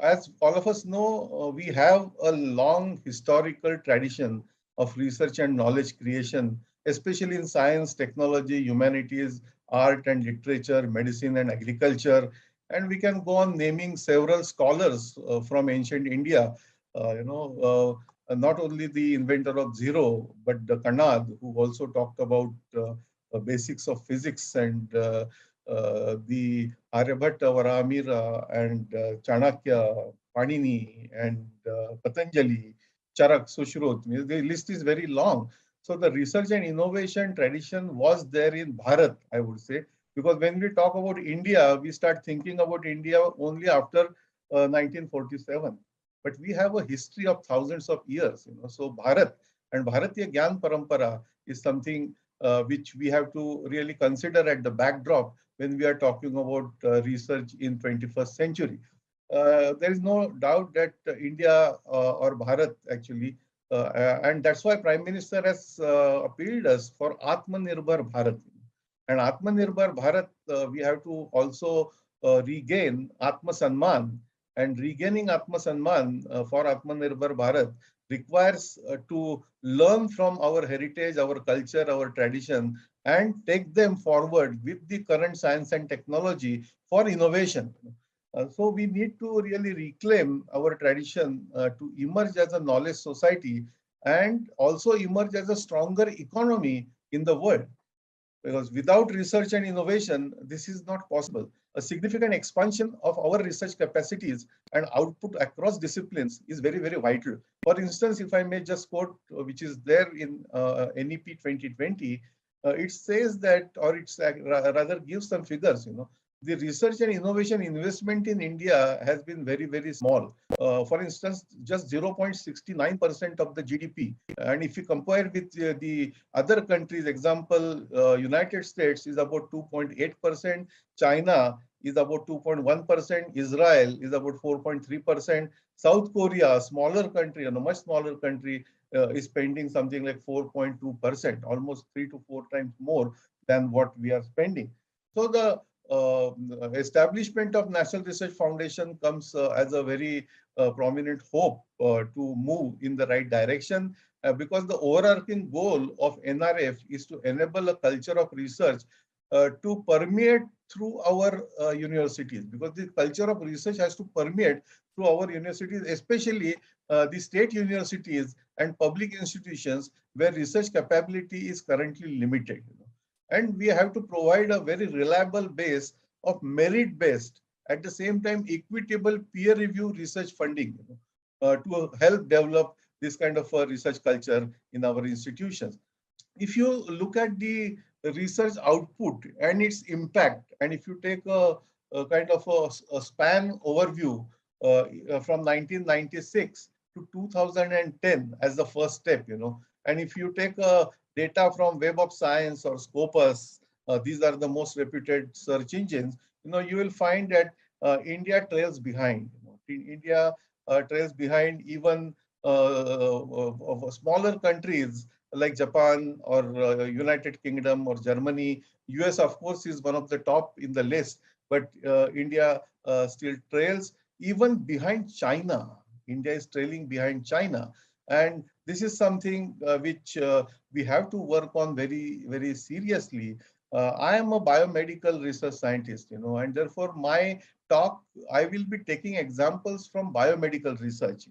As all of us know, we have a long historical tradition of research and knowledge creation, especially in science, technology, humanities, art and literature, medicine and agriculture. And we can go on naming several scholars from ancient India, not only the inventor of zero, but the Kanad, who also talked about basics of physics and the Aryabhatta, Varamira, and Chanakya, Panini, and Patanjali, Charak, Sushrut. The list is very long. So the research and innovation tradition was there in Bharat, I would say, because when we talk about India, we start thinking about India only after 1947. But we have a history of thousands of years. So Bharat and Bharatiya Gyan Parampara is something which we have to really consider at the backdrop when we are talking about research in 21st century. There is no doubt that India or Bharat actually, and that's why Prime Minister has appealed us for Atmanirbhar Bharat. And Atmanirbhar Bharat, we have to also regain Atma Sanman. And regaining Atma Sanman for Atmanirbhar Bharat requires to learn from our heritage, our culture, our tradition, and take them forward with the current science and technology for innovation. So we need to really reclaim our tradition to emerge as a knowledge society and also emerge as a stronger economy in the world. Because without research and innovation, this is not possible. A significant expansion of our research capacities and output across disciplines is very, very vital. For instance, if I may just quote, which is there in NEP 2020, it says that, or it's rather gives some figures, the research and innovation investment in India has been very, very small. For instance, just 0.69% of the GDP. And if you compare with the other countries, example, United States is about 2.8%, China is about 2.1%, Israel is about 4.3%, South Korea, a smaller country, and a much smaller country, is spending something like 4.2%, almost 3 to 4 times more than what we are spending. So the establishment of National Research Foundation comes as a very prominent hope to move in the right direction, because the overarching goal of NRF is to enable a culture of research to permeate through our universities, because the culture of research has to permeate through our universities, especially the state universities and public institutions where research capability is currently limited. And we have to provide a very reliable base of merit-based, at the same time equitable peer review research funding, to help develop this kind of a research culture in our institutions. If you look at the research output and its impact, and if you take a kind of a span overview from 1996 to 2010 as the first step, and if you take data from Web of Science or Scopus, these are the most reputed search engines, you will find that India trails behind. India trails behind even of smaller countries like Japan or United Kingdom or Germany. US, of course, is one of the top in the list, but India still trails even behind China. India is trailing behind China. And this is something which we have to work on very, very seriously. I am a biomedical research scientist, and therefore my talk, I will be taking examples from biomedical research,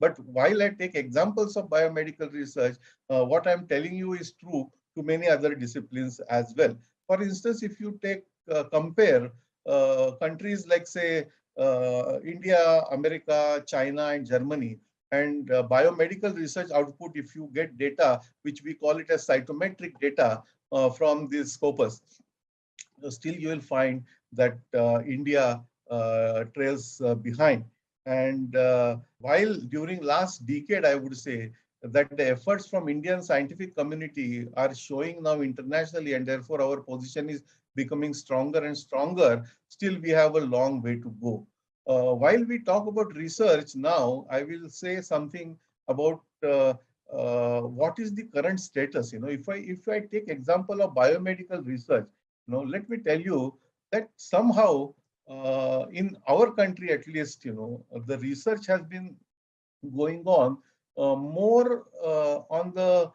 But while I take examples of biomedical research, what I'm telling you is true to many other disciplines as well. For instance, if you compare countries like, say, India, America, China, and Germany, and biomedical research output, if you get data, which we call it as cytometric data from this Scopus, still you will find that India trails behind. And while during last decade, I would say that the efforts from Indian scientific community are showing now internationally, and therefore our position is becoming stronger and stronger, still we have a long way to go. While we talk about research now, I will say something about what is the current status. If I take example of biomedical research, let me tell you that somehow in our country, at least, the research has been going on more on the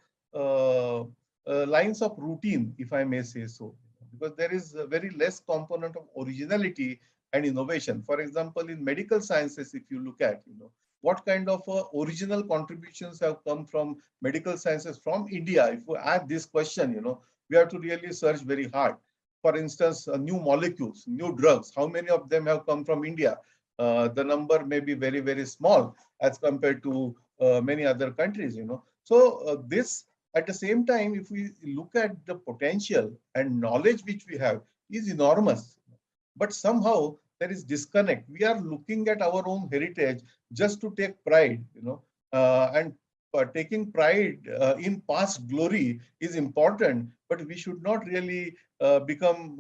lines of routine, if I may say so, because there is a very less component of originality and innovation. For example, in medical sciences, if you look at, what kind of original contributions have come from medical sciences from India? If we ask this question, we have to really search very hard. For instance, new molecules, new drugs, how many of them have come from India? The number may be very, very small as compared to many other countries, So this, at the same time, if we look at the potential and knowledge which we have is enormous, but somehow there is disconnect. We are looking at our own heritage just to take pride, and taking pride in past glory is important, but we should not really become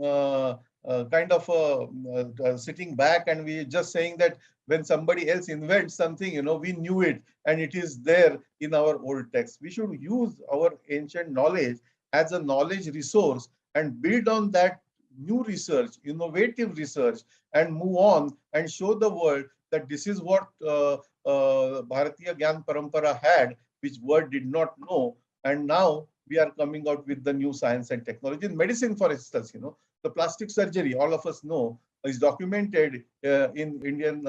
kind of sitting back and we just saying that when somebody else invents something, we knew it and it is there in our old text. We should use our ancient knowledge as a knowledge resource and build on that new research, innovative research, and move on and show the world that this is what Bharatiya Gyan Parampara had, which world did not know. And now we are coming out with the new science and technology. In medicine, for instance, the plastic surgery, all of us know, is documented in Indian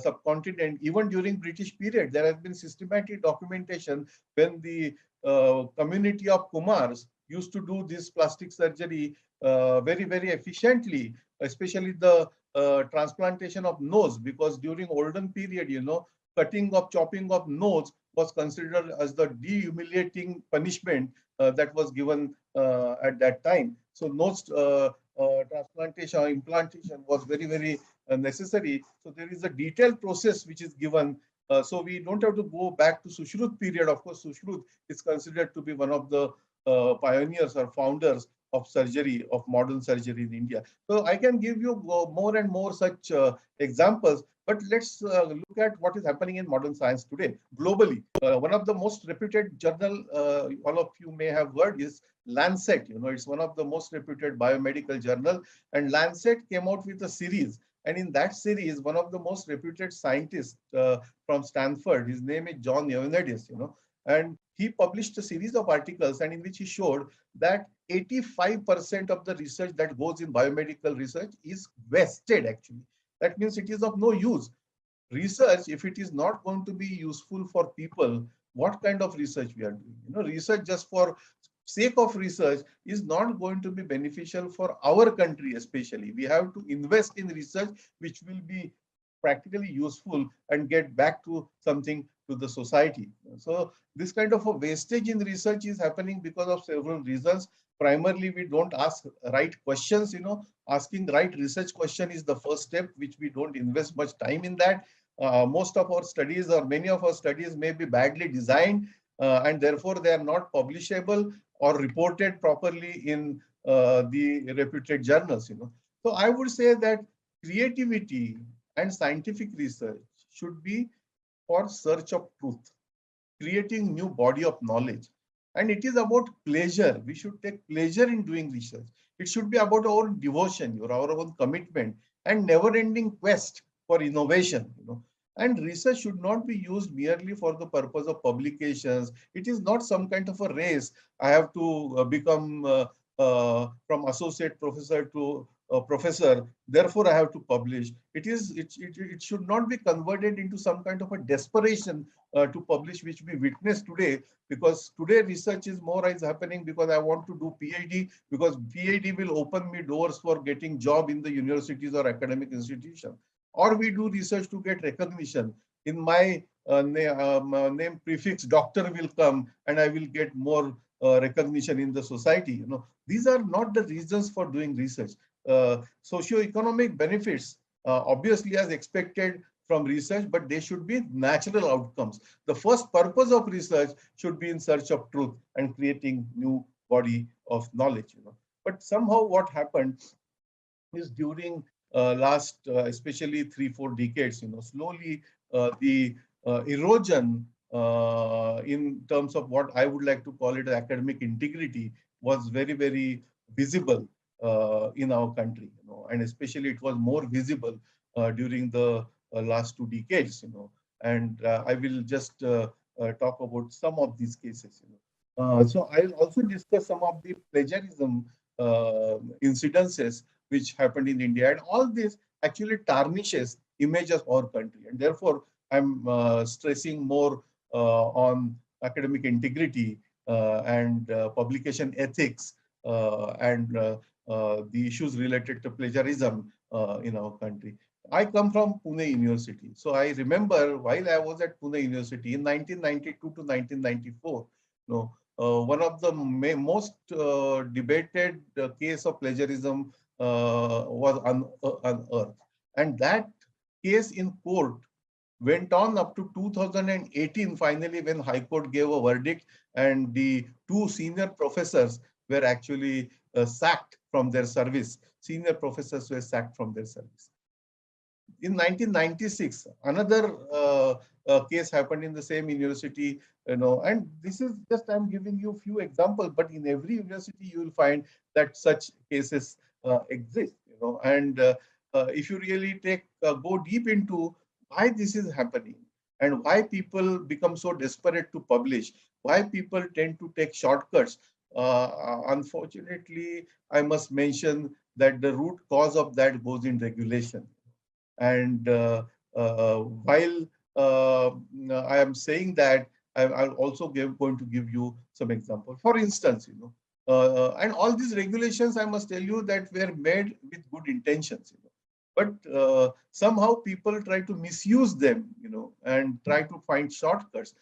subcontinent. Even during British period, there has been systematic documentation when the community of Kumars used to do this plastic surgery very, very efficiently, especially the transplantation of nose, because during olden period, chopping of nose was considered as the dehumiliating punishment that was given at that time. So nose transplantation or implantation was very, very necessary. So there is a detailed process which is given. So we don't have to go back to Sushruth period. Of course, Sushruth is considered to be one of the pioneers or founders of surgery, of modern surgery in India. So I can give you more and more such examples. But let's look at what is happening in modern science today globally. One of the most reputed journal, all of you may have heard, is Lancet. It's one of the most reputed biomedical journal, and Lancet came out with a series. And in that series, one of the most reputed scientists from Stanford, his name is John Ioannidis, and he published a series of articles, and in which he showed that 85% of the research that goes in biomedical research is wasted actually. That means it is of no use. Research, if it is not going to be useful for people, what kind of research we are doing? Research just for sake of research is not going to be beneficial for our country especially. We have to invest in research which will be practically useful and get back to something to the society. So this kind of a wastage in research is happening because of several reasons. Primarily, we don't ask right questions. Asking right research question is the first step, which we don't invest much time in that. Most of our studies or many of our studies may be badly designed, and therefore they are not publishable or reported properly in the reputed journals. So I would say that creativity and scientific research should be for search of truth, creating new body of knowledge. And it is about pleasure. We should take pleasure in doing research. It should be about our own devotion, our own commitment, and never-ending quest for innovation. And research should not be used merely for the purpose of publications. It is not some kind of a race. I have to become from associate professor to professor, therefore I have to publish. It should not be converted into some kind of a desperation to publish, which we witness today, because today research is more is happening because I want to do PhD, because PhD will open me doors for getting job in the universities or academic institution. Or we do research to get recognition. In my name prefix, doctor will come and I will get more recognition in the society. These are not the reasons for doing research. Socio-economic benefits, obviously as expected from research, but they should be natural outcomes. The first purpose of research should be in search of truth and creating new body of knowledge. But somehow what happened is during last, especially 3-4 decades, slowly the erosion in terms of what I would like to call it academic integrity was very, very visible in our country, and especially it was more visible during the last 2 decades, and I will just talk about some of these cases. So I'll also discuss some of the plagiarism incidences which happened in India, and all this actually tarnishes image of our country, and therefore I'm stressing more on academic integrity and publication ethics and the issues related to plagiarism in our country. I come from Pune University. So I remember while I was at Pune University in 1992 to 1994, one of the most debated case of plagiarism was unearthed. And that case in court went on up to 2018, finally, when High Court gave a verdict and the 2 senior professors were actually sacked from their service. Senior professors were sacked from their service. In 1996, another case happened in the same university, and this is just, I'm giving you a few examples, but in every university you will find that such cases exist, and if you really go deep into why this is happening and why people become so desperate to publish, why people tend to take shortcuts, unfortunately, I must mention that the root cause of that goes in regulation. And while I am saying that, I'll also going to give you some examples. For instance, and all these regulations, I must tell you that were made with good intentions, but somehow people try to misuse them, and try to find shortcuts.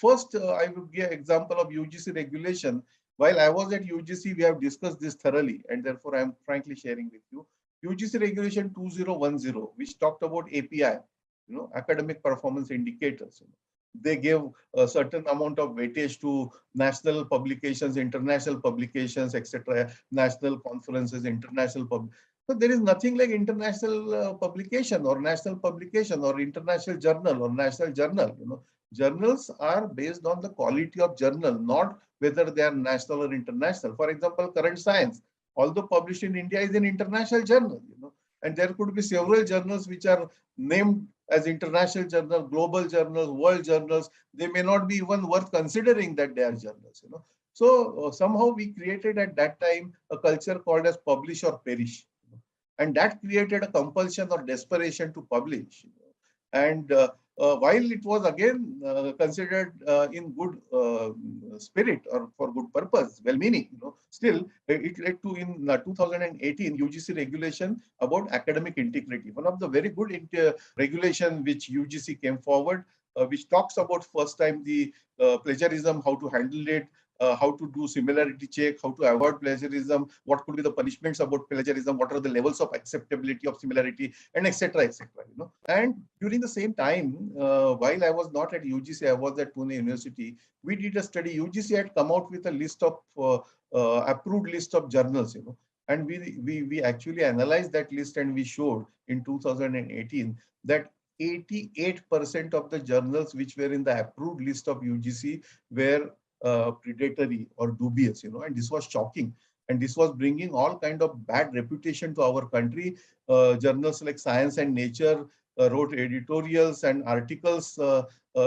First, I will give an example of UGC regulation. While I was at UGC, we have discussed this thoroughly, and therefore I am frankly sharing with you. UGC Regulation 2010, which talked about API, academic performance indicators. They gave a certain amount of weightage to national publications, international publications, etc., national conferences, international so there is nothing like international publication or national publication or international journal or national journal. Journals are based on the quality of journal, not whether they are national or international. For example, Current Science, although published in India, is an international journal. And there could be several journals which are named as international journal, global journals, world journals. They may not be even worth considering that they are journals. So somehow we created at that time a culture called as publish or perish. And that created a compulsion or desperation to publish. And while it was again considered in good spirit or for good purpose, well-meaning, still it led to in 2018 UGC regulation about academic integrity. One of the very good regulation which UGC came forward, which talks about first time the plagiarism, how to handle it, how to do similarity check, how to avoid plagiarism, what could be the punishments about plagiarism, what are the levels of acceptability of similarity, and etc. etc. And during the same time, while I was not at UGC, I was at Pune University. We did a study. UGC had come out with a list of approved list of journals, and we actually analyzed that list, and we showed in 2018 that 88% of the journals which were in the approved list of UGC were predatory or dubious, and this was shocking. And this was bringing all kind of bad reputation to our country. Journals like Science and Nature wrote editorials and articles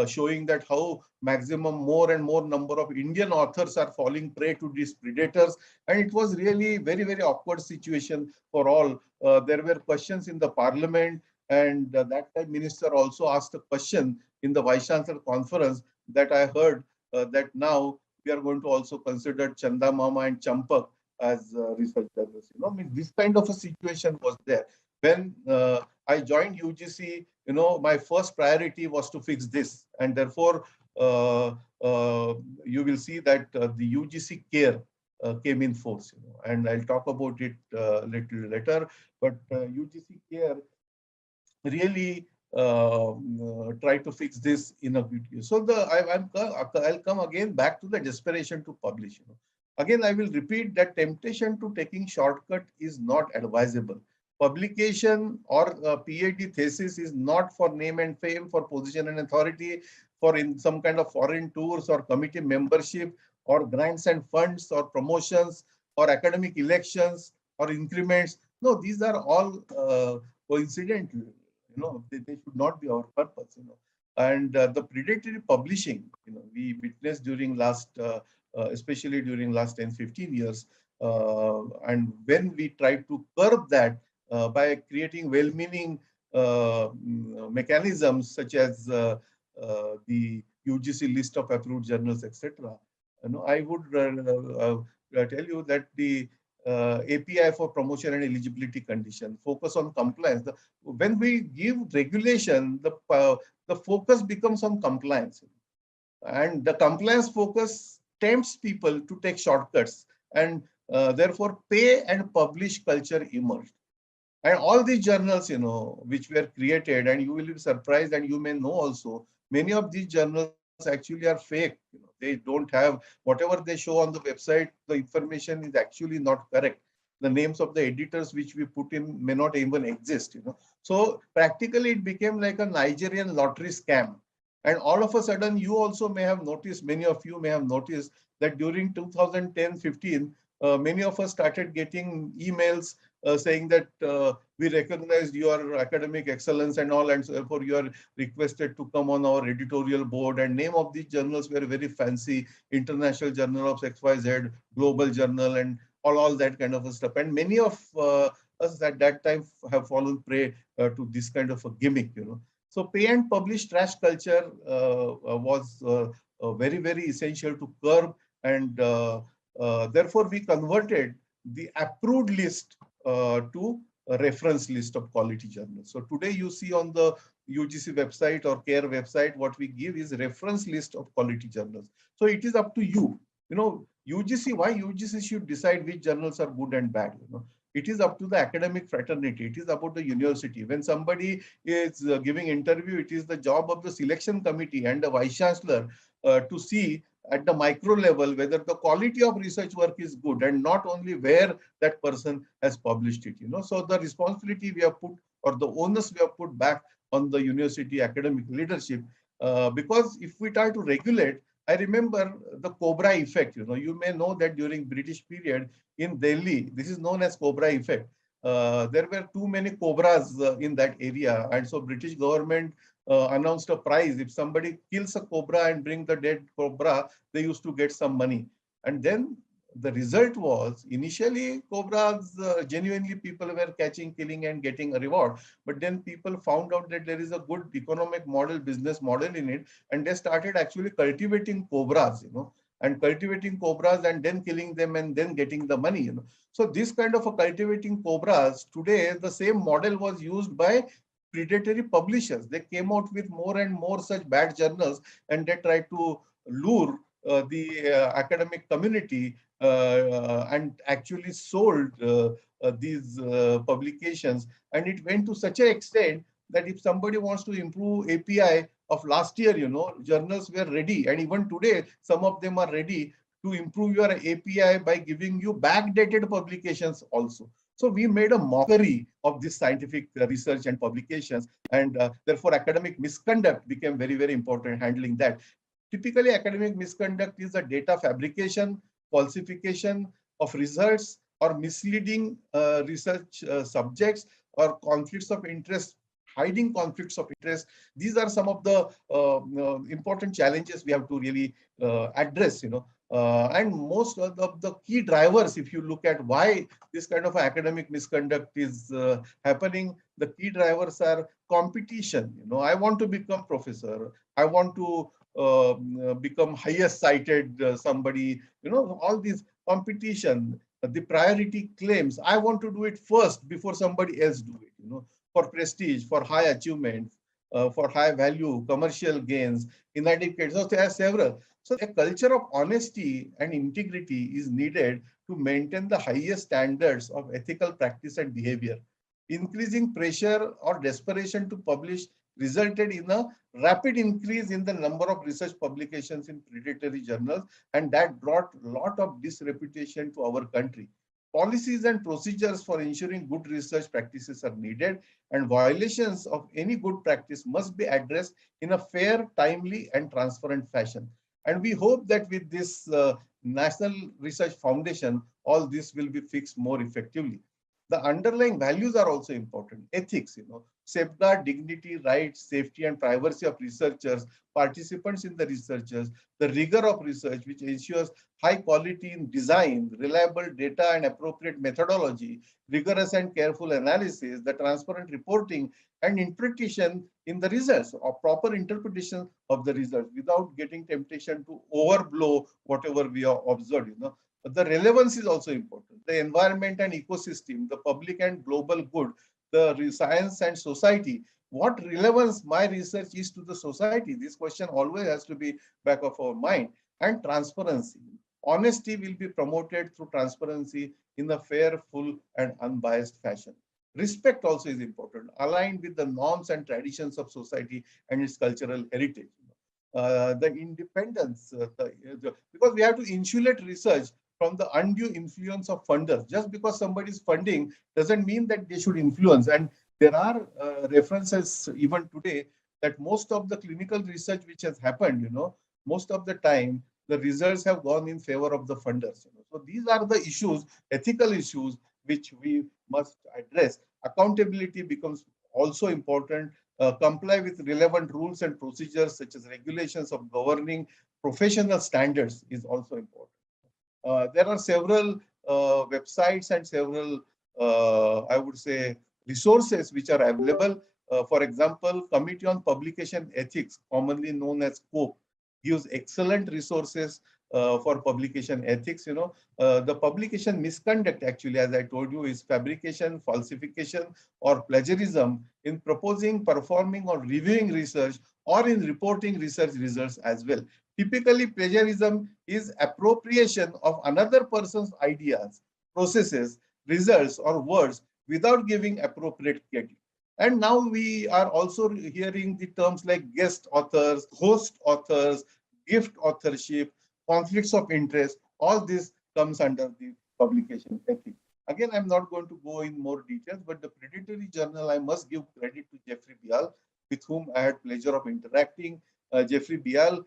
showing that how maximum more and more number of Indian authors are falling prey to these predators. And it was really very, very awkward situation for all. There were questions in the parliament, and that time minister also asked a question in the Vice Chancellor conference that I heard that now we are going to also consider Chanda Mama and Champak as research journalists. This kind of a situation was there. When I joined UGC, my first priority was to fix this. And therefore, you will see that the UGC care came in force. And I'll talk about it a little later. But UGC care really try to fix this in a video. So I'll come again back to the desperation to publish. Again, I will repeat that temptation to taking shortcut is not advisable. Publication or PhD thesis is not for name and fame, for position and authority, for in some kind of foreign tours or committee membership or grants and funds or promotions or academic elections or increments. No, these are all coincidental. They should not be our purpose. And the predatory publishing, we witnessed during last, especially during last 10, 15 years. And when we tried to curb that by creating well-meaning mechanisms such as the UGC list of approved journals, etc. I would tell you that the API for promotion and eligibility condition, focus on compliance. When we give regulation, the focus becomes on compliance. And the compliance focus tempts people to take shortcuts, and therefore pay and publish culture emerged. And all these journals, which were created, and you will be surprised, and you may know also, many of these journals actually are fake. They don't have whatever they show on the website. The information is actually not correct. The names of the editors which we put in may not even exist. So practically it became like a Nigerian lottery scam. And all of a sudden, you also may have noticed, many of you may have noticed that during 2010-15, many of us started getting emails saying that we recognized your academic excellence and all, and so therefore you are requested to come on our editorial board. And name of these journals were very fancy: International Journal of XYZ, Global Journal, and all that kind of stuff. And many of us at that time have fallen prey to this kind of a gimmick. So pay and publish trash culture was very, very essential to curb, and therefore we converted the approved list to a reference list of quality journals. So today you see on the UGC website or CARE website, what we give is reference list of quality journals. So it is up to you. UGC, why UGC should decide which journals are good and bad? It is up to the academic fraternity. It is about the university. When somebody is giving interview, it is the job of the selection committee and the vice chancellor to see at the micro level whether the quality of research work is good and not only where that person has published it. So the responsibility we have put, or the onus we have put back on the university academic leadership, because if we try to regulate, I remember the Cobra effect. You may know that during British period in Delhi, this is known as Cobra effect. There were too many cobras in that area, and so British government announced a prize. If somebody kills a cobra and bring the dead cobra, they used to get some money. And then the result was, initially cobras, genuinely people were catching, killing and getting a reward. But then people found out that there is a good economic model, business model in it, and they started actually cultivating cobras, and cultivating cobras and then killing them and then getting the money. So this kind of a cultivating cobras, today the same model was used by predatory publishers. They came out with more and more such bad journals, and they tried to lure the academic community and actually sold these publications. And it went to such an extent that if somebody wants to improve API of last year, journals were ready. And even today, some of them are ready to improve your API by giving you backdated publications also. So we made a mockery of this scientific research and publications, and therefore academic misconduct became very, very important handling that. Typically, academic misconduct is a data fabrication, falsification of results, or misleading research subjects, or conflicts of interest, hiding conflicts of interest. These are some of the important challenges we have to really address, and most of the key drivers, if you look at why this kind of academic misconduct is happening, the key drivers are competition. I want to become professor. I want to become highest cited somebody, all these competition, the priority claims. I want to do it first before somebody else do it, for prestige, for high achievement, for high value, commercial gains, inadequate. So there are several. So a culture of honesty and integrity is needed to maintain the highest standards of ethical practice and behavior. Increasing pressure or desperation to publish resulted in a rapid increase in the number of research publications in predatory journals, and that brought a lot of disreputation to our country. Policies and procedures for ensuring good research practices are needed, and violations of any good practice must be addressed in a fair, timely, and transparent fashion. And we hope that with this National Research Foundation, all this will be fixed more effectively. The underlying values are also important. Ethics, safeguard dignity, rights, safety, and privacy of researchers, participants in the researchers, the rigor of research, which ensures high quality in design, reliable data and appropriate methodology, rigorous and careful analysis, the transparent reporting and interpretation in the results, or proper interpretation of the results without getting temptation to overblow whatever we have observed. The relevance is also important. The environment and ecosystem, the public and global good, the science and society. What relevance my research is to the society? This question always has to be back of our mind. And transparency. Honesty will be promoted through transparency in a fair, full, and unbiased fashion. Respect also is important, aligned with the norms and traditions of society and its cultural heritage. The independence, because we have to insulate research from the undue influence of funders. Just because somebody is funding doesn't mean that they should influence. And there are references even today that most of the clinical research which has happened, most of the time, the results have gone in favor of the funders. So these are the issues, ethical issues, which we must address. Accountability becomes also important. Comply with relevant rules and procedures such as regulations of governing professional standards is also important. There are several websites and several, I would say, resources which are available. For example, Committee on Publication Ethics, commonly known as COPE, gives excellent resources for publication ethics. The publication misconduct, actually, as I told you, is fabrication, falsification, or plagiarism in proposing, performing, or reviewing research, or in reporting research results as well. Typically, plagiarism is appropriation of another person's ideas, processes, results, or words without giving appropriate credit. And now we are also hearing the terms like guest authors, host authors, gift authorship, conflicts of interest. All this comes under the publication ethics. Again, I'm not going to go in more details, but the predatory journal, I must give credit to Jeffrey Bial, with whom I had pleasure of interacting. Jeffrey Bial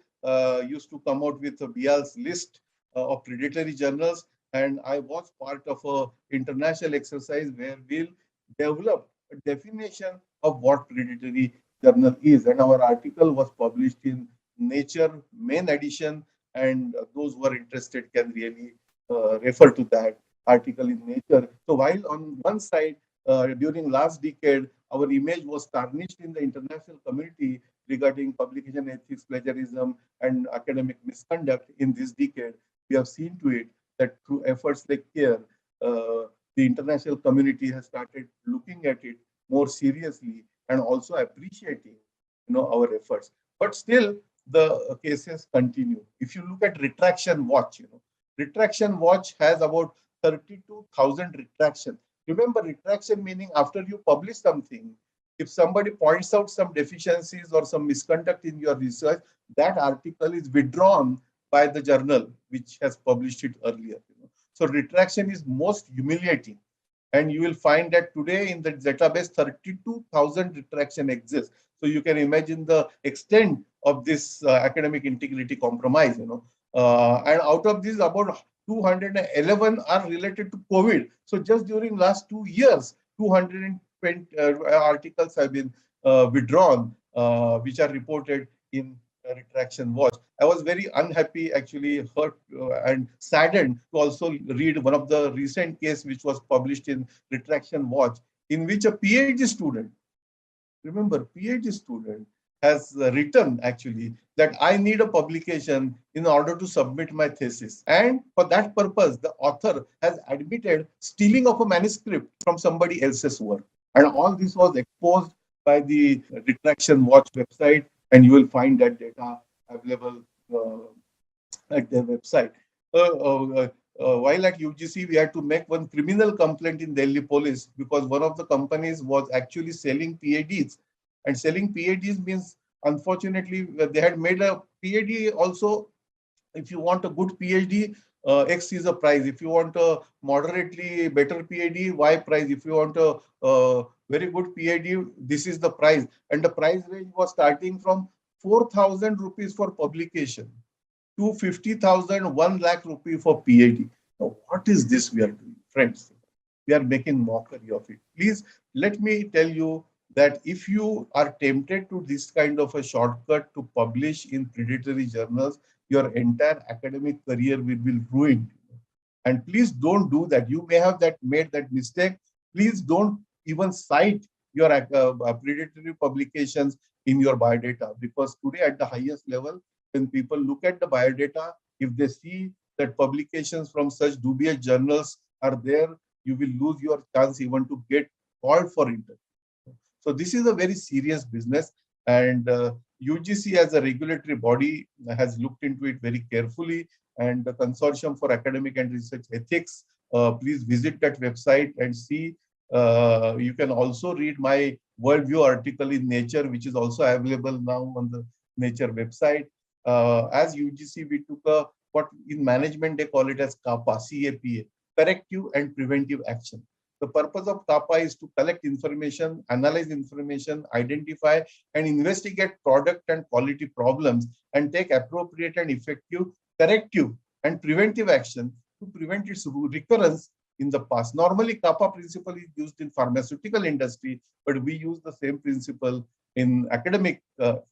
used to come out with a Bial's list of predatory journals, and I was part of an international exercise where we'll develop a definition of what predatory journal is. And our article was published in Nature main edition, and those who are interested can really refer to that article in Nature. So while on one side, during last decade, our image was tarnished in the international community regarding publication ethics, plagiarism, and academic misconduct in this decade, we have seen to it that through efforts like CARE, the international community has started looking at it more seriously and also appreciating, our efforts. But still, the cases continue. If you look at Retraction Watch, Retraction Watch has about 32,000 retractions. Remember, retraction meaning after you publish something, if somebody points out some deficiencies or some misconduct in your research, that article is withdrawn by the journal which has published it earlier. So retraction is most humiliating. And you will find that today in the database, 32,000 retraction exists. So you can imagine the extent of this academic integrity compromise, and out of these, about 211 are related to COVID. So just during last 2 years, 220 articles have been withdrawn, which are reported in Retraction Watch. I was very unhappy, actually hurt and saddened to also read one of the recent case which was published in Retraction Watch, in which a PhD student, remember, PhD student has written actually that I need a publication in order to submit my thesis. And for that purpose, the author has admitted stealing of a manuscript from somebody else's work. And all this was exposed by the Retraction Watch website, and you will find that data available at their website. While at UGC, we had to make one criminal complaint in Delhi police because one of the companies was actually selling PhDs. And selling PhDs means, unfortunately, they had made a PhD also. If you want a good PhD, X is a price. If you want a moderately better PhD, Y price. If you want a very good PhD, this is the price. And the price range was starting from 4,000 rupees for publication to 50,000, 1 lakh rupee for PhD. Now, what is this we are doing, friends? We are making mockery of it. Please let me tell you that if you are tempted to this kind of a shortcut to publish in predatory journals, your entire academic career will be ruined. And please don't do that. You may have made that mistake. Please don't even cite your predatory publications in your biodata, because today at the highest level, when people look at the biodata, if they see that publications from such dubious journals are there, you will lose your chance even to get called for interview. So this is a very serious business, and UGC as a regulatory body has looked into it very carefully, and the Consortium for Academic and Research Ethics, please visit that website and see. You can also read my worldview article in Nature, which is also available now on the Nature website. As UGC, we took what in management they call it as CAPA, CAPA, corrective and preventive action. The purpose of CAPA is to collect information, analyze information, identify and investigate product and quality problems, and take appropriate and effective corrective and preventive action to prevent its recurrence in the past. Normally, CAPA principle is used in pharmaceutical industry, but we use the same principle in academic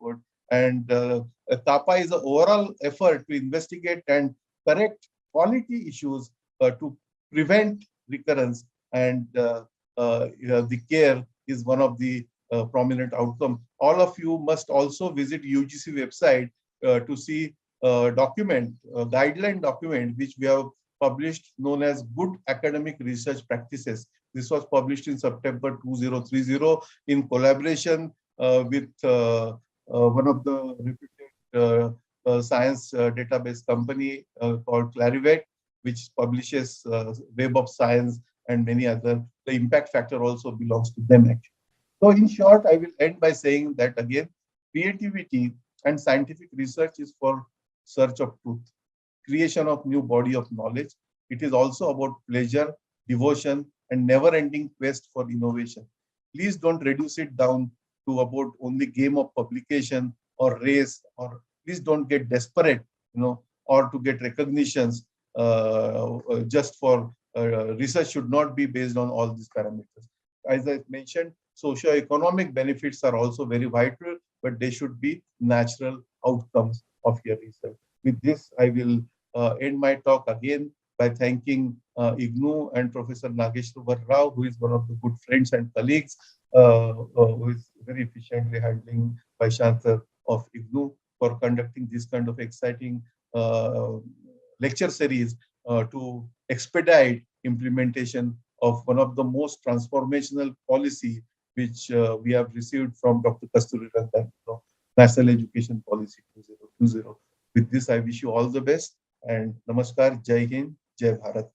work. And CAPA is an overall effort to investigate and correct quality issues to prevent recurrence, and the care is one of the prominent outcomes. All of you must also visit UGC website to see guideline document which we have published, known as Good Academic Research Practices. This was published in September 2030 in collaboration with one of the reputed science database company called Clarivate, which publishes Web of Science and many other. The impact factor also belongs to them actually. So in short, I will end by saying that again, creativity and scientific research is for search of truth, creation of new body of knowledge. It is also about pleasure, devotion, and never-ending quest for innovation. Please don't reduce it down to about only game of publication or race, or please don't get desperate, or to get recognitions just for research should not be based on all these parameters. As I mentioned, socio-economic benefits are also very vital, but they should be natural outcomes of your research. With this, I will end my talk again by thanking IGNOU and Professor Nageshwar Rao, who is one of the good friends and colleagues, who is very efficiently handling Vice Chancellor of IGNOU for conducting this kind of exciting lecture series to expedite implementation of one of the most transformational policy which we have received from Dr. Kasturi Rangan, National Education Policy 2020. With this, I wish you all the best and namaskar, Jai Hind, Jai Bharat.